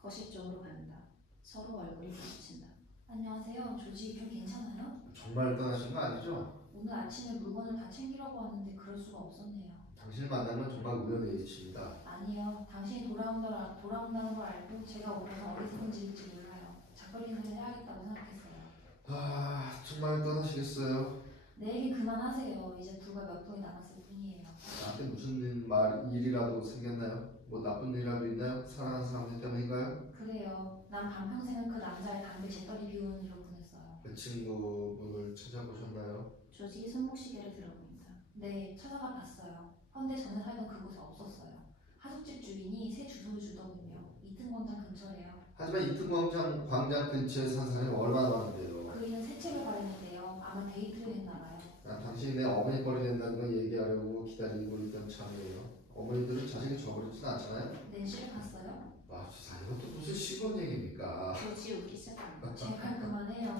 거실 쪽으로 간다. 서로 얼굴이 부딪힌다. 안녕하세요. 조지 별 괜찮아요? 정말 떠나신 거 아니죠? 오늘 아침에 물건을 다 챙기려고 하는데 그럴 수가 없었네요. 당신을 만난 건 정말 우연의 일치입니다. 아니요. 당신이 돌아온다는 걸 알고 제가 오면서 어디서 질지 몰라요. 작별이 인사를 해야겠다고 생각했어요. 정말 떠나시겠어요? 내 얘기 그만하세요. 이제 불과 몇 분이 남았을 뿐이에요. 나한테 무슨 일이라도 생겼나요? 뭐 나쁜 일이라도 있나요? 사랑하는 사람들 때문인가요? 그래요. 난 반평생을 그 남자의 담배 재떨이 비우는 일로 보냈어요. 그 친구분을 찾아보셨나요? 조지 손목시계를 들어보인다. 네, 찾아가 봤어요. 헌데 전에 살던 그곳에 없었어요. 하숙집 주인이 새 주소를 주더군요. 이튼 광장 근처래요. 하지만 이튼 광장 근처에 산 사람이 얼마나 많은데요? 그이는 새 책을 바랬는데요. 아마 데이트를 했나봐요. 당신이 내 어머니 뻘이 된다는 걸 얘기하려고 기다리고 있던 참이에요. 어머니들은 자식이 저버리진 않잖아요? 낸시를 갔어요? 세상에 이것도 무슨 시골 얘기입니까? 조지 웃기 시작한다. 제발 그만해요.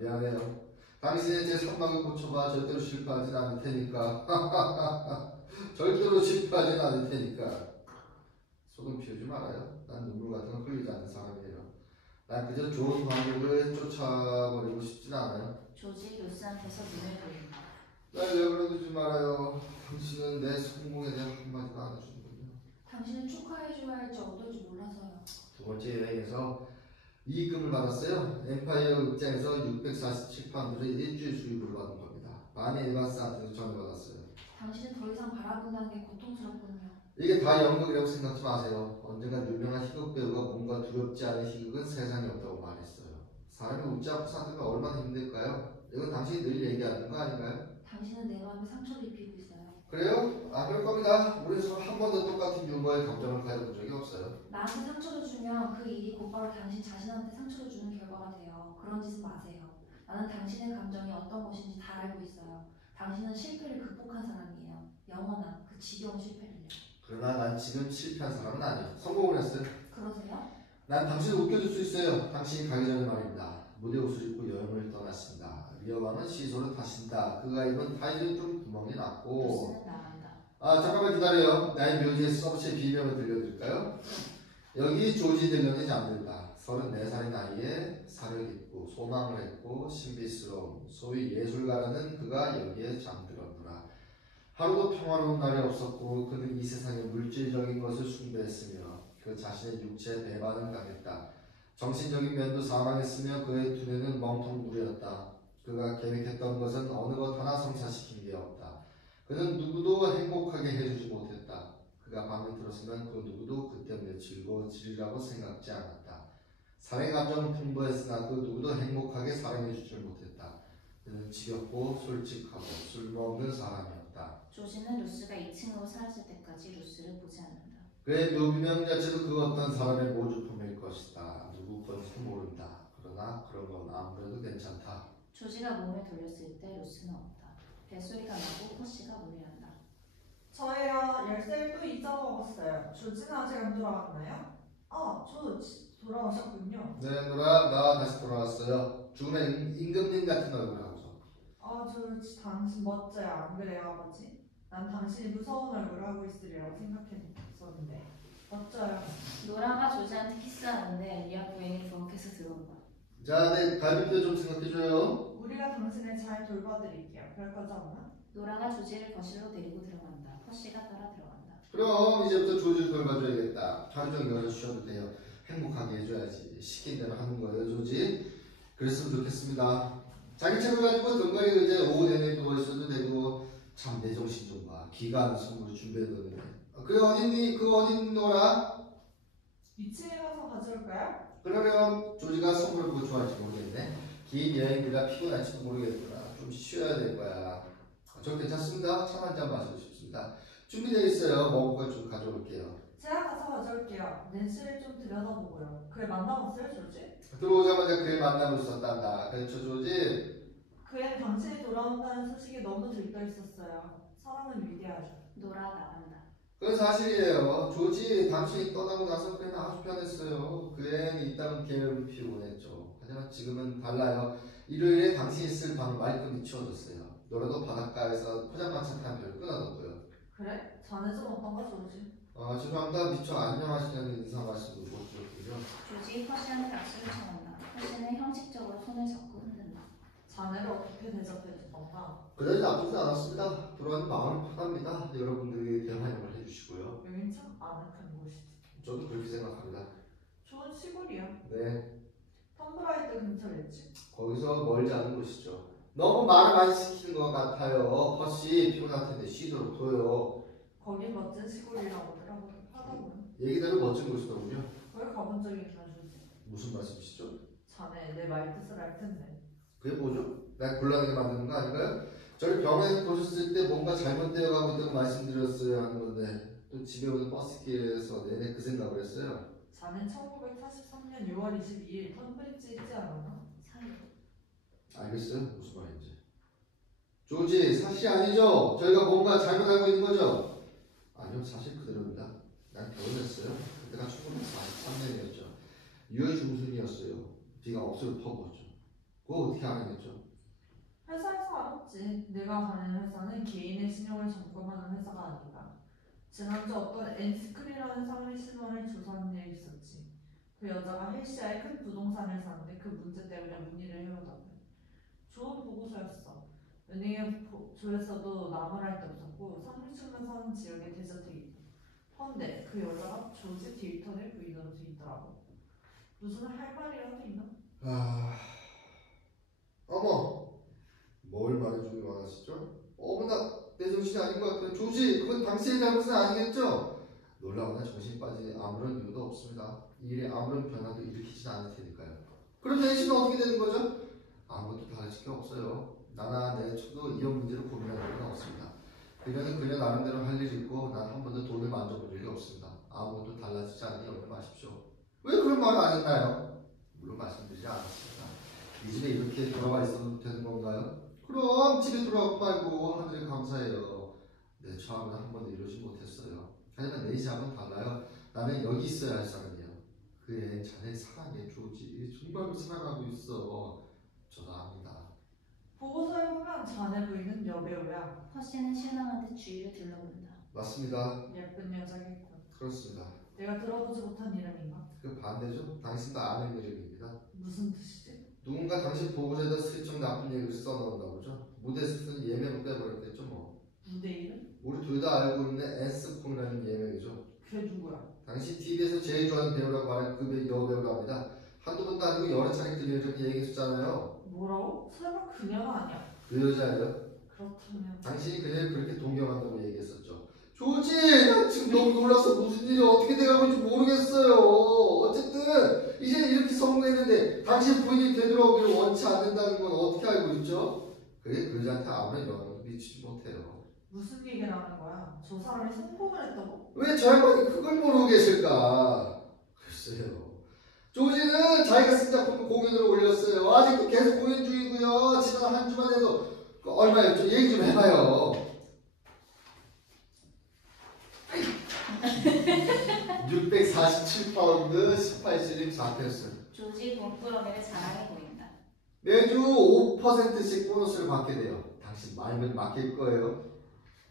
미안해요. 당신의 제 선망을 고쳐봐 절대로 실패하진 않을 테니까. 절대로 실패하진 않을 테니까. 소금 피우지 말아요. 난 눈물 같은 거 흘리지 않는 사람이에요. 난 그저 좋은 관객을 쫓아버리고 싶진 않아요. 조지 루스한테서 눈을 돌린다. 날 내버려두지 말아요. 당신은 내 성공에 대한 한마디도 안 해주는군요. 당신을 축하해줘야 할지 어떨지 몰라서요. 두 번째 여행에서 이익금을 받았어요. 엠파이어 극장에서 647파운드를 일주일 수입으로 받은 겁니다. 바니 에반스한테도 전해받았어요. 당신은 더 이상 바라본다는 게 고통스럽군요. 이게 다 연극이라고 생각하지 마세요. 언젠가 유명한 희극 배우가 뭔가 두렵지 않은 희극은 세상에 없다고 말했어요. 사람이 웃지 않고 사는 게 얼마나 힘들까요? 이건 당신이 늘 얘기하는 거 아닌가요? 당신은 내 마음에 상처를 입히고 있어요. 그래요? 안 그럴 겁니다. 우리 서로 한 번도 똑같은 유머의 감정을 가져본 적이 없어요. 나한테 상처를 주면 그 일이 곧바로 당신 자신한테 상처를 주는 결과가 돼요. 그런 짓은 마세요. 나는 당신의 감정이 어떤 것인지 다 알고 있어요. 당신은 실패를 극복한 사람이에요. 영원한 그 지겨운 실패를요. 그러나 난 지금 실패한 사람은 아니에요. 성공을 했어요. 그러세요? 난 당신을 웃겨줄 수 있어요. 당신이 가기 전에 말입니다. 무대 옷을 입고 여행을 떠났습니다. 리어왕은 시소를 타신다. 그가 입은 타이즈는 좀 구멍이 났고. 루스는 나간다. 잠깐만 기다려요. 나의 묘지의 서브치의 비명을 들려드릴까요? 여기 조지 딜런이 잠들다. 34살의 나이에 살을 깃고 소망을 했고 신비스러운 소위 예술가라는 그가 여기에 잠들었노라. 하루도 평화로운 날이 없었고 그는 이 세상의 물질적인 것을 숭배했으며 그 자신의 육체에 배반을 당했다. 정신적인 면도 사망했으며 그의 두뇌는 멍텅구리였다. 그가 계획했던 것은 어느 것 하나 성사시킨 게 없다. 그는 누구도 행복하게 해주지 못했다. 그가 밤에 들었으면 그 누구도 그 때문에 즐거워지리라고 생각지 않았다. 사랑의 감정은 풍부했으나 그 누구도 행복하게 사랑해주지 못했다. 그는 지겹고 솔직하고 쓸모없는 사람이었다. 조지는 루스가 2층으로 사라질 때까지 루스를 보지 않는다. 그의 묘비명 자체도 그 어떤 사람의 모주품일 것이다. 누구 건지도 모른다. 그러나 그런 건 아무래도 괜찮다. 조지가 몸을 돌렸을 때 루스는 없다. 벨소리가 나고 호시가 노래한다. 저예요. 열쇠를 또 잊어먹었어요. 조지는 아직 안 돌아왔나요? 조지 돌아오셨군요. 네, 노라, 나 다시 돌아왔어요. 죽음의 임금님 같은 얼굴 하고서. 조지 당신 멋져요. 안 그래요, 아버지? 난 당신이 무서운 얼굴을 하고 있으리라고 생각했었는데 멋져요. 노라가 조지한테 키스하는데 엘리아 부인이 부엌에서 들어온다. 자, 내 갈비뼈 좀 생각해줘요. 우리가 당신을 잘 돌봐드릴게요. 별 거죠, 엄마? 노라가 조지를 거실로 데리고 들어간다. 허씨가 따라 들어간다. 그럼 이제부터 조지를 돌봐줘야겠다. 하루 종일 여기서 쉬어도 돼요. 행복하게 해줘야지. 시킨 대로 하는 거예요, 조지. 그랬으면 좋겠습니다. 자기 책을 가지고 등거리 의자에 오후 내내 누워있어도 되고 참 내 정신 좀 봐. 기가 하는 선물을 준비해뒀는데. 그래 어딨니? 그 어딨니 노라? 2층에 가서 가져올까요? 그러렴. 조지가 선물을 보고 좋아할지 모르겠네. 긴 여행이라 피곤할지도 모르겠구나. 좀 쉬어야 될 거야. 저 괜찮습니다. 차 한 잔 마시고 싶습니다. 준비되어 있어요. 먹을 걸 좀 가져올게요. 제가 가서 가져올게요. 낸시를 좀 들여다보고요. 그애 만나봤어요, 조지? 들어오자마자 그의 만남을 썼단다. 그렇죠 조지? 그 애는 당신이 돌아온다는 소식에 너무 들떠 있었어요. 사랑은 위대하죠. 노라 나간다. 그건 사실이에요. 조지, 당신이 떠나고 나서 그애는 아주 편했어요. 그 애는 있다면 게으름 피우곤 했죠. 하지만 지금은 달라요. 일요일에 당신이 쓸 방이 말끔히 치워졌어요. 노래도 바닷가에서 포장마차 타는 별 끊어놓고요. 그래? 자네 좀 어떤가 조지? 죄송합니다. 미처 안녕하시냐는 인사 말씀도 못 드렸군요. 조지 퍼시한테 악수를 청한다. 퍼시는 형식적으로 손을 잡고 흔든다. 자네를 어떻게 대접해주던가? 그다지 나쁘지 않았습니다. 돌아가니 마음이 편합니다. 여러분들이 대환영을 해주시고요. 여긴 참 아늑한 곳이지. 저도 그렇게 생각합니다. 좋은 시골이야. 네, 텀브라이드 근처겠지? 거기서 멀지 않은 곳이죠. 너무 말을 많이 시키는 것 같아요. 퍼시 피곤할 텐데 쉬도록 둬요. 거긴 멋진 시골이라고 하더군. 얘기대로 멋진 곳이더군요. 거기 가본 적이 있나 조지? 무슨 말씀이시죠? 자네 내 말뜻을 알 텐데. 그게 뭐죠? 날 곤란하게 만드는 거 아닌가요? 저를 병원에 보셨을 때 뭔가 잘못되어 가고 있다고 말씀드렸어야 하는 건데 또 집에 오는 버스길에서 내내 그 생각을 했어요. 자넨 1943년 6월 22일 턴브리지 있지 않았나? 사유. 알겠어요? 무슨 말인지. 조지, 사실이 아니죠? 저희가 뭔가 잘못 알고 있는 거죠? 아니요, 사실 그대로입니다. 난 결혼했어요. 그때가 1943년이었죠. 6월 중순이었어요. 비가 억수로 퍼부었죠. 그거 어떻게 알아냈죠? 회사에서 알았지. 내가 다니는 회사는 개인의 신용을 점검하는 회사가 아니다. 지난주 어떤 엔스크리라는 사람의 신원을 조사하는 일이 있었지. 그 여자가 헬시아에 큰 부동산을 사는데 그 문제 때문에 문의를 해오더군. 좋은 보고서였어. 은행에 조회서도 나무랄 데 없었고 상류층만 사는 지역의 대저택이고. 헌데 그 여자가 조지 딜턴의 부인으로 돼 있더라고. 무슨 할 말이라도 있나? 어머, 뭘 말해주길 원하시죠? 어머나, 내 정신이 아닌 것 같아요. 조지, 그건 당신의 잘못은 아니겠죠? 놀라거나 정신이 빠질 아무런 이유도 없습니다. 이 일에 아무런 변화도 일으키진 않을 테니까요. 그럼 당신은 어떻게 되는 거죠? 아무것도 달라질 게 없어요. 나나 내 처도 이런 문제를 고민한 적은 없습니다. 그녀는 그녀 나름대로 할 일이 있고 난 한 번도 돈을 만져본 적이 없습니다. 아무것도 달라지지 않으니 염려 마십시오. 왜 그런 말을 안 했나요? 물론 말씀드리지 않았습니다. 이 집에 이렇게 돌아와 있어도 되는 건가요? 그럼 집에 돌아오고 말고 하늘에 감사해요. 내 처함은 한 번도 이루지 못했어요. 하지만 내 삶은 달라요. 나는 여기 있어야 할 사람이에요. 그의 자네 사랑해 조지. 정말로 사랑하고 있어. 저도 압니다. 보고서에 보면 자네 부인은 여배우야. 퍼시는 실망한 듯 주위를 둘러본다. 맞습니다. 예쁜 여자겠군. 그렇습니다. 내가 들어보지 못한 이름인가? 그 반대죠? 당신도 아는 이름입니다. 무슨 뜻이지? 누군가 당신 보고서에다 슬쩍 나쁜 얘기를 써놓은다 보죠. 무대에서 쓴 예명을 빼버렸겠죠 뭐. 무대 이름? 우리 둘 다 알고 있는 앤스콩이라는 예명이죠. 그게 누구야? 당신 TV에서 제일 좋아하는 배우라고 말한 그 여배우가 합니다. 한두 번도 아니고 여러 차례 그 여자를 얘기했었잖아요. 뭐라고? 설마 그녀는 아니야? 그 여자예요. 그렇다면 당신이 그녀를 그렇게 동경한다고 얘기했었죠. 조지! 나 지금 너무 놀라서 무슨 일이 어떻게 돼가고 있는지 모르겠어요. 어쨌든 이제 이렇게 성공했는데 당신 부인이 되돌아오기를 원치 않는다는 건 어떻게 알고 있죠? 그게 그 여자한테 아무런 영향을 미치지 못해요. 무슨 얘기를 하는 거야? 저 사람이 성공을 했다고? 왜 저 양반이 그걸 모르고 계실까? 글쎄요. 조지는 자기가 쓴 작품을 공연으로 올렸어요. 아직도 계속 공연 중이고요. 지난 한 주만 해도 얼마였죠? 얘기 좀 해봐요. 647파운드 18실링 4패스. 조지 돈꾸러미를 자랑해 보인다. 매주 5%씩 보너스를 받게 돼요. 당신 말면 맡길 거예요.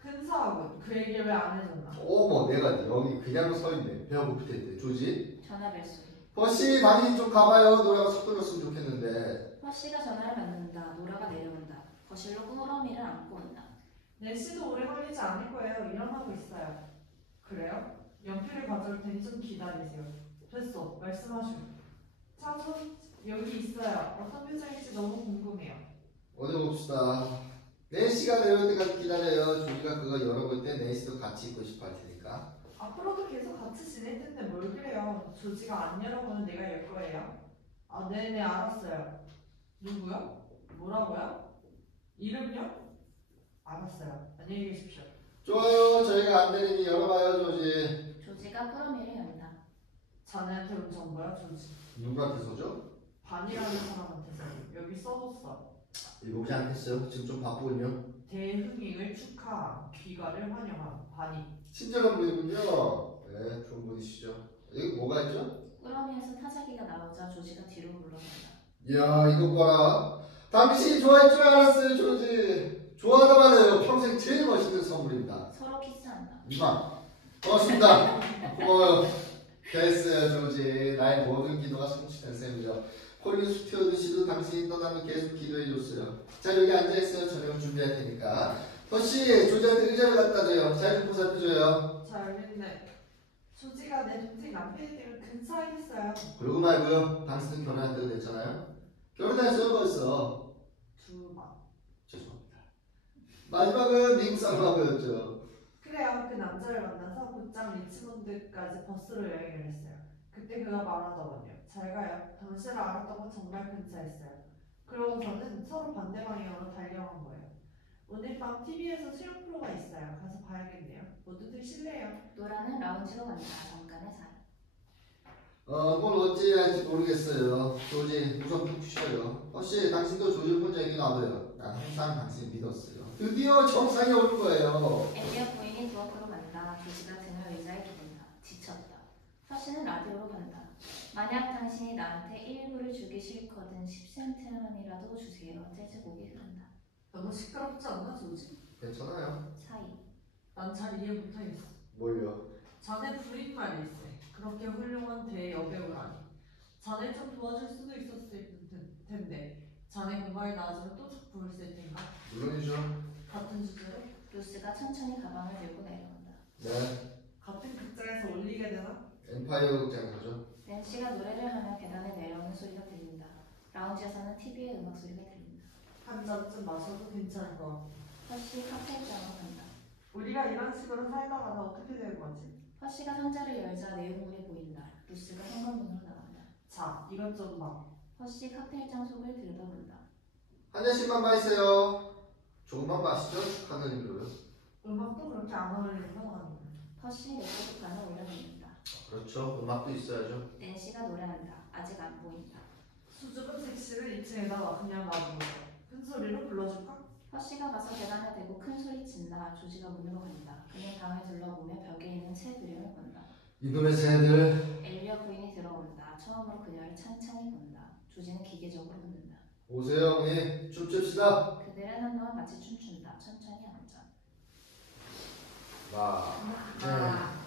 근사하군. 그 얘기를 왜 안 해줬나? 어머, 내가 여기 그냥 서 있네. 배가 고플 텐데. 조지? 전화 벨소리. 버시 당신이 좀 가봐요. 노래가 섞어졌으면 좋겠는데. 퍼시가 전화를 받는다. 노라가 내려온다. 거실로 꾸러미를 안고 온다. 낸시도 오래 걸리지 않을 거예요. 일어나고 있어요. 그래요? 연필을 가져올 테니 좀 기다리세요. 됐어. 말씀하시오. 차손 여기 있어요. 어떤 표정일지 너무 궁금해요. 어디 봅시다. 낸시가 내려올 때까지 기다려요. 조지가 그거 열어볼 때 낸시도 같이 있고 싶어 할 테니까. 앞으로도 계속 같이 지낼 텐데 뭘 그래요. 조지가 안 열어보면 내가 열 거예요. 아, 네네 알았어요. 누구요? 뭐라고요? 이름요? 알았어요. 안녕히 계십시오. 좋아요. 저희가 안 되니 열어봐요, 조지. 조지가 꾸러미를 연다. 자네한테 온 정보야, 조지. 누구한테서죠? 반이라는 사람한테서 여기 써뒀어. 읽어보지 않겠어요? 지금 좀 바쁘군요. 대흥행을 축하함. 귀가를 환영함. 반이. 친절한 분이군요. 네, 좋은 분이시죠. 여기 뭐가 있죠? 꾸러미에서 타자기가 나오자 조지가 뒤로 물러간다. 이야, 이거 봐라. 당신이 좋아할 줄 알았어요, 조지. 좋아하다만 해요. 평생 제일 멋있는 선물입니다. 서로 키스한다. 이만. 고맙습니다. 고마워요. 됐어요, 조지. 나의 모든 기도가 성취된 셈이죠. 콜린 스튜어드 씨도 당신이 떠나면 계속 기도해줬어요. 자, 여기 앉아있어요. 저녁을 준비할 테니까. 허씨, 조지한테 의자를 갖다 줘요. 잘 좀 보살펴줘요. 잘 됐네. 조지가 내 동생 남편이 되면 근사하겠어요. 그러고 말고요. 당신은 결혼할 때가 됐잖아요. 결혼했어요, 벌써. 두 번. 죄송합니다. 마지막은 미국 사람하고였죠. 그래요. 그 남자를 만나서 곧장 리치몬드까지 버스로 여행을 했어요. 그때 그가 말하더군요. 잘 가요. 당신을 알았다고 정말 근사했어요. 그러고서는 서로 반대 방향으로 달려간 거예요. 오늘 밤 TV에서 수영 프로가 있어요. 가서 봐야겠네요. 모두들 실례요. 노라는 라운지로 간다. 잠깐의 사이. 뭘 어찌해야 할지 모르겠어요. 조지, 우선 푹 쉬어요. 허씨, 당신도 조지 혼자 얘기 놔둬요. 난 항상 당신 믿었어요. 드디어 정상에 올 거예요. 엘리엇 부인이 부엌으로 간다. 조지가 등을 의자에 기댄다. 지쳤다. 허씨는 라디오로 간다. 만약 당신이 나한테 1불을 주기 싫거든 10센트만이라도 주세요. 재즈곡이 흐른다. 너무 시끄럽지 않나 조지? 괜찮아요. 사이. 난 잘 이해 못하겠어. 뭘요? 자네 부인 말일세. 그렇게 훌륭한 대여배우라니. 자네 좀 도와줄 수도 있었을 텐데. 자네 건강이 나아지면 또 작품을 쓸 텐가? 물론이죠. 같은 주제로? 루스가 천천히 가방을 들고 내려온다. 네. 같은 극장에서 올리게 되나? 엠파이어 극장에서죠. 낸시가 노래를 하며 계단에 내려오는 소리가 들린다. 라운지에서는 TV의 음악 소리가 들린다. 한 잔쯤 마셔도 괜찮을 것 같고. 허씨 카페장으로 간다. 우리가 이런 식으로 살다가는 어떻게 되는 거지? 허씨가 상자를 열자 내용물이 보인다. 루스가 현관문으로 나간다. 자, 이것 좀 봐. 허씨 칵테일장 속을 들여다본다. 한 잔씩만 마시세요. 조금만 마시죠. 축하는 의미로요. 음악도 그렇게 안 어울리는 건 아니고. 허씨 레코드판을 올려놓는다. 그렇죠. 음악도 있어야죠. 낸시가 노래한다. 아직 안 보인다. 수줍은 섹시를 2층에다 그냥 놔두고 큰 소리로 불러줄까? 허씨가 가서 계단을 대고 큰 소리 친다. 조지가 문으로 간다. 그는 방을 둘러보며 벽에 있는 새 그림을 본다. 이놈의 새들. 엘리엇 부인이 들어온다. 처음으로 그녀를 찬찬히 본다. 조지는 기계적으로 묻는다. 오세요, 어머니. 춤춥시다. 그들은 한동안 같이 춤춘다. 천천히 앉아. 마. 네.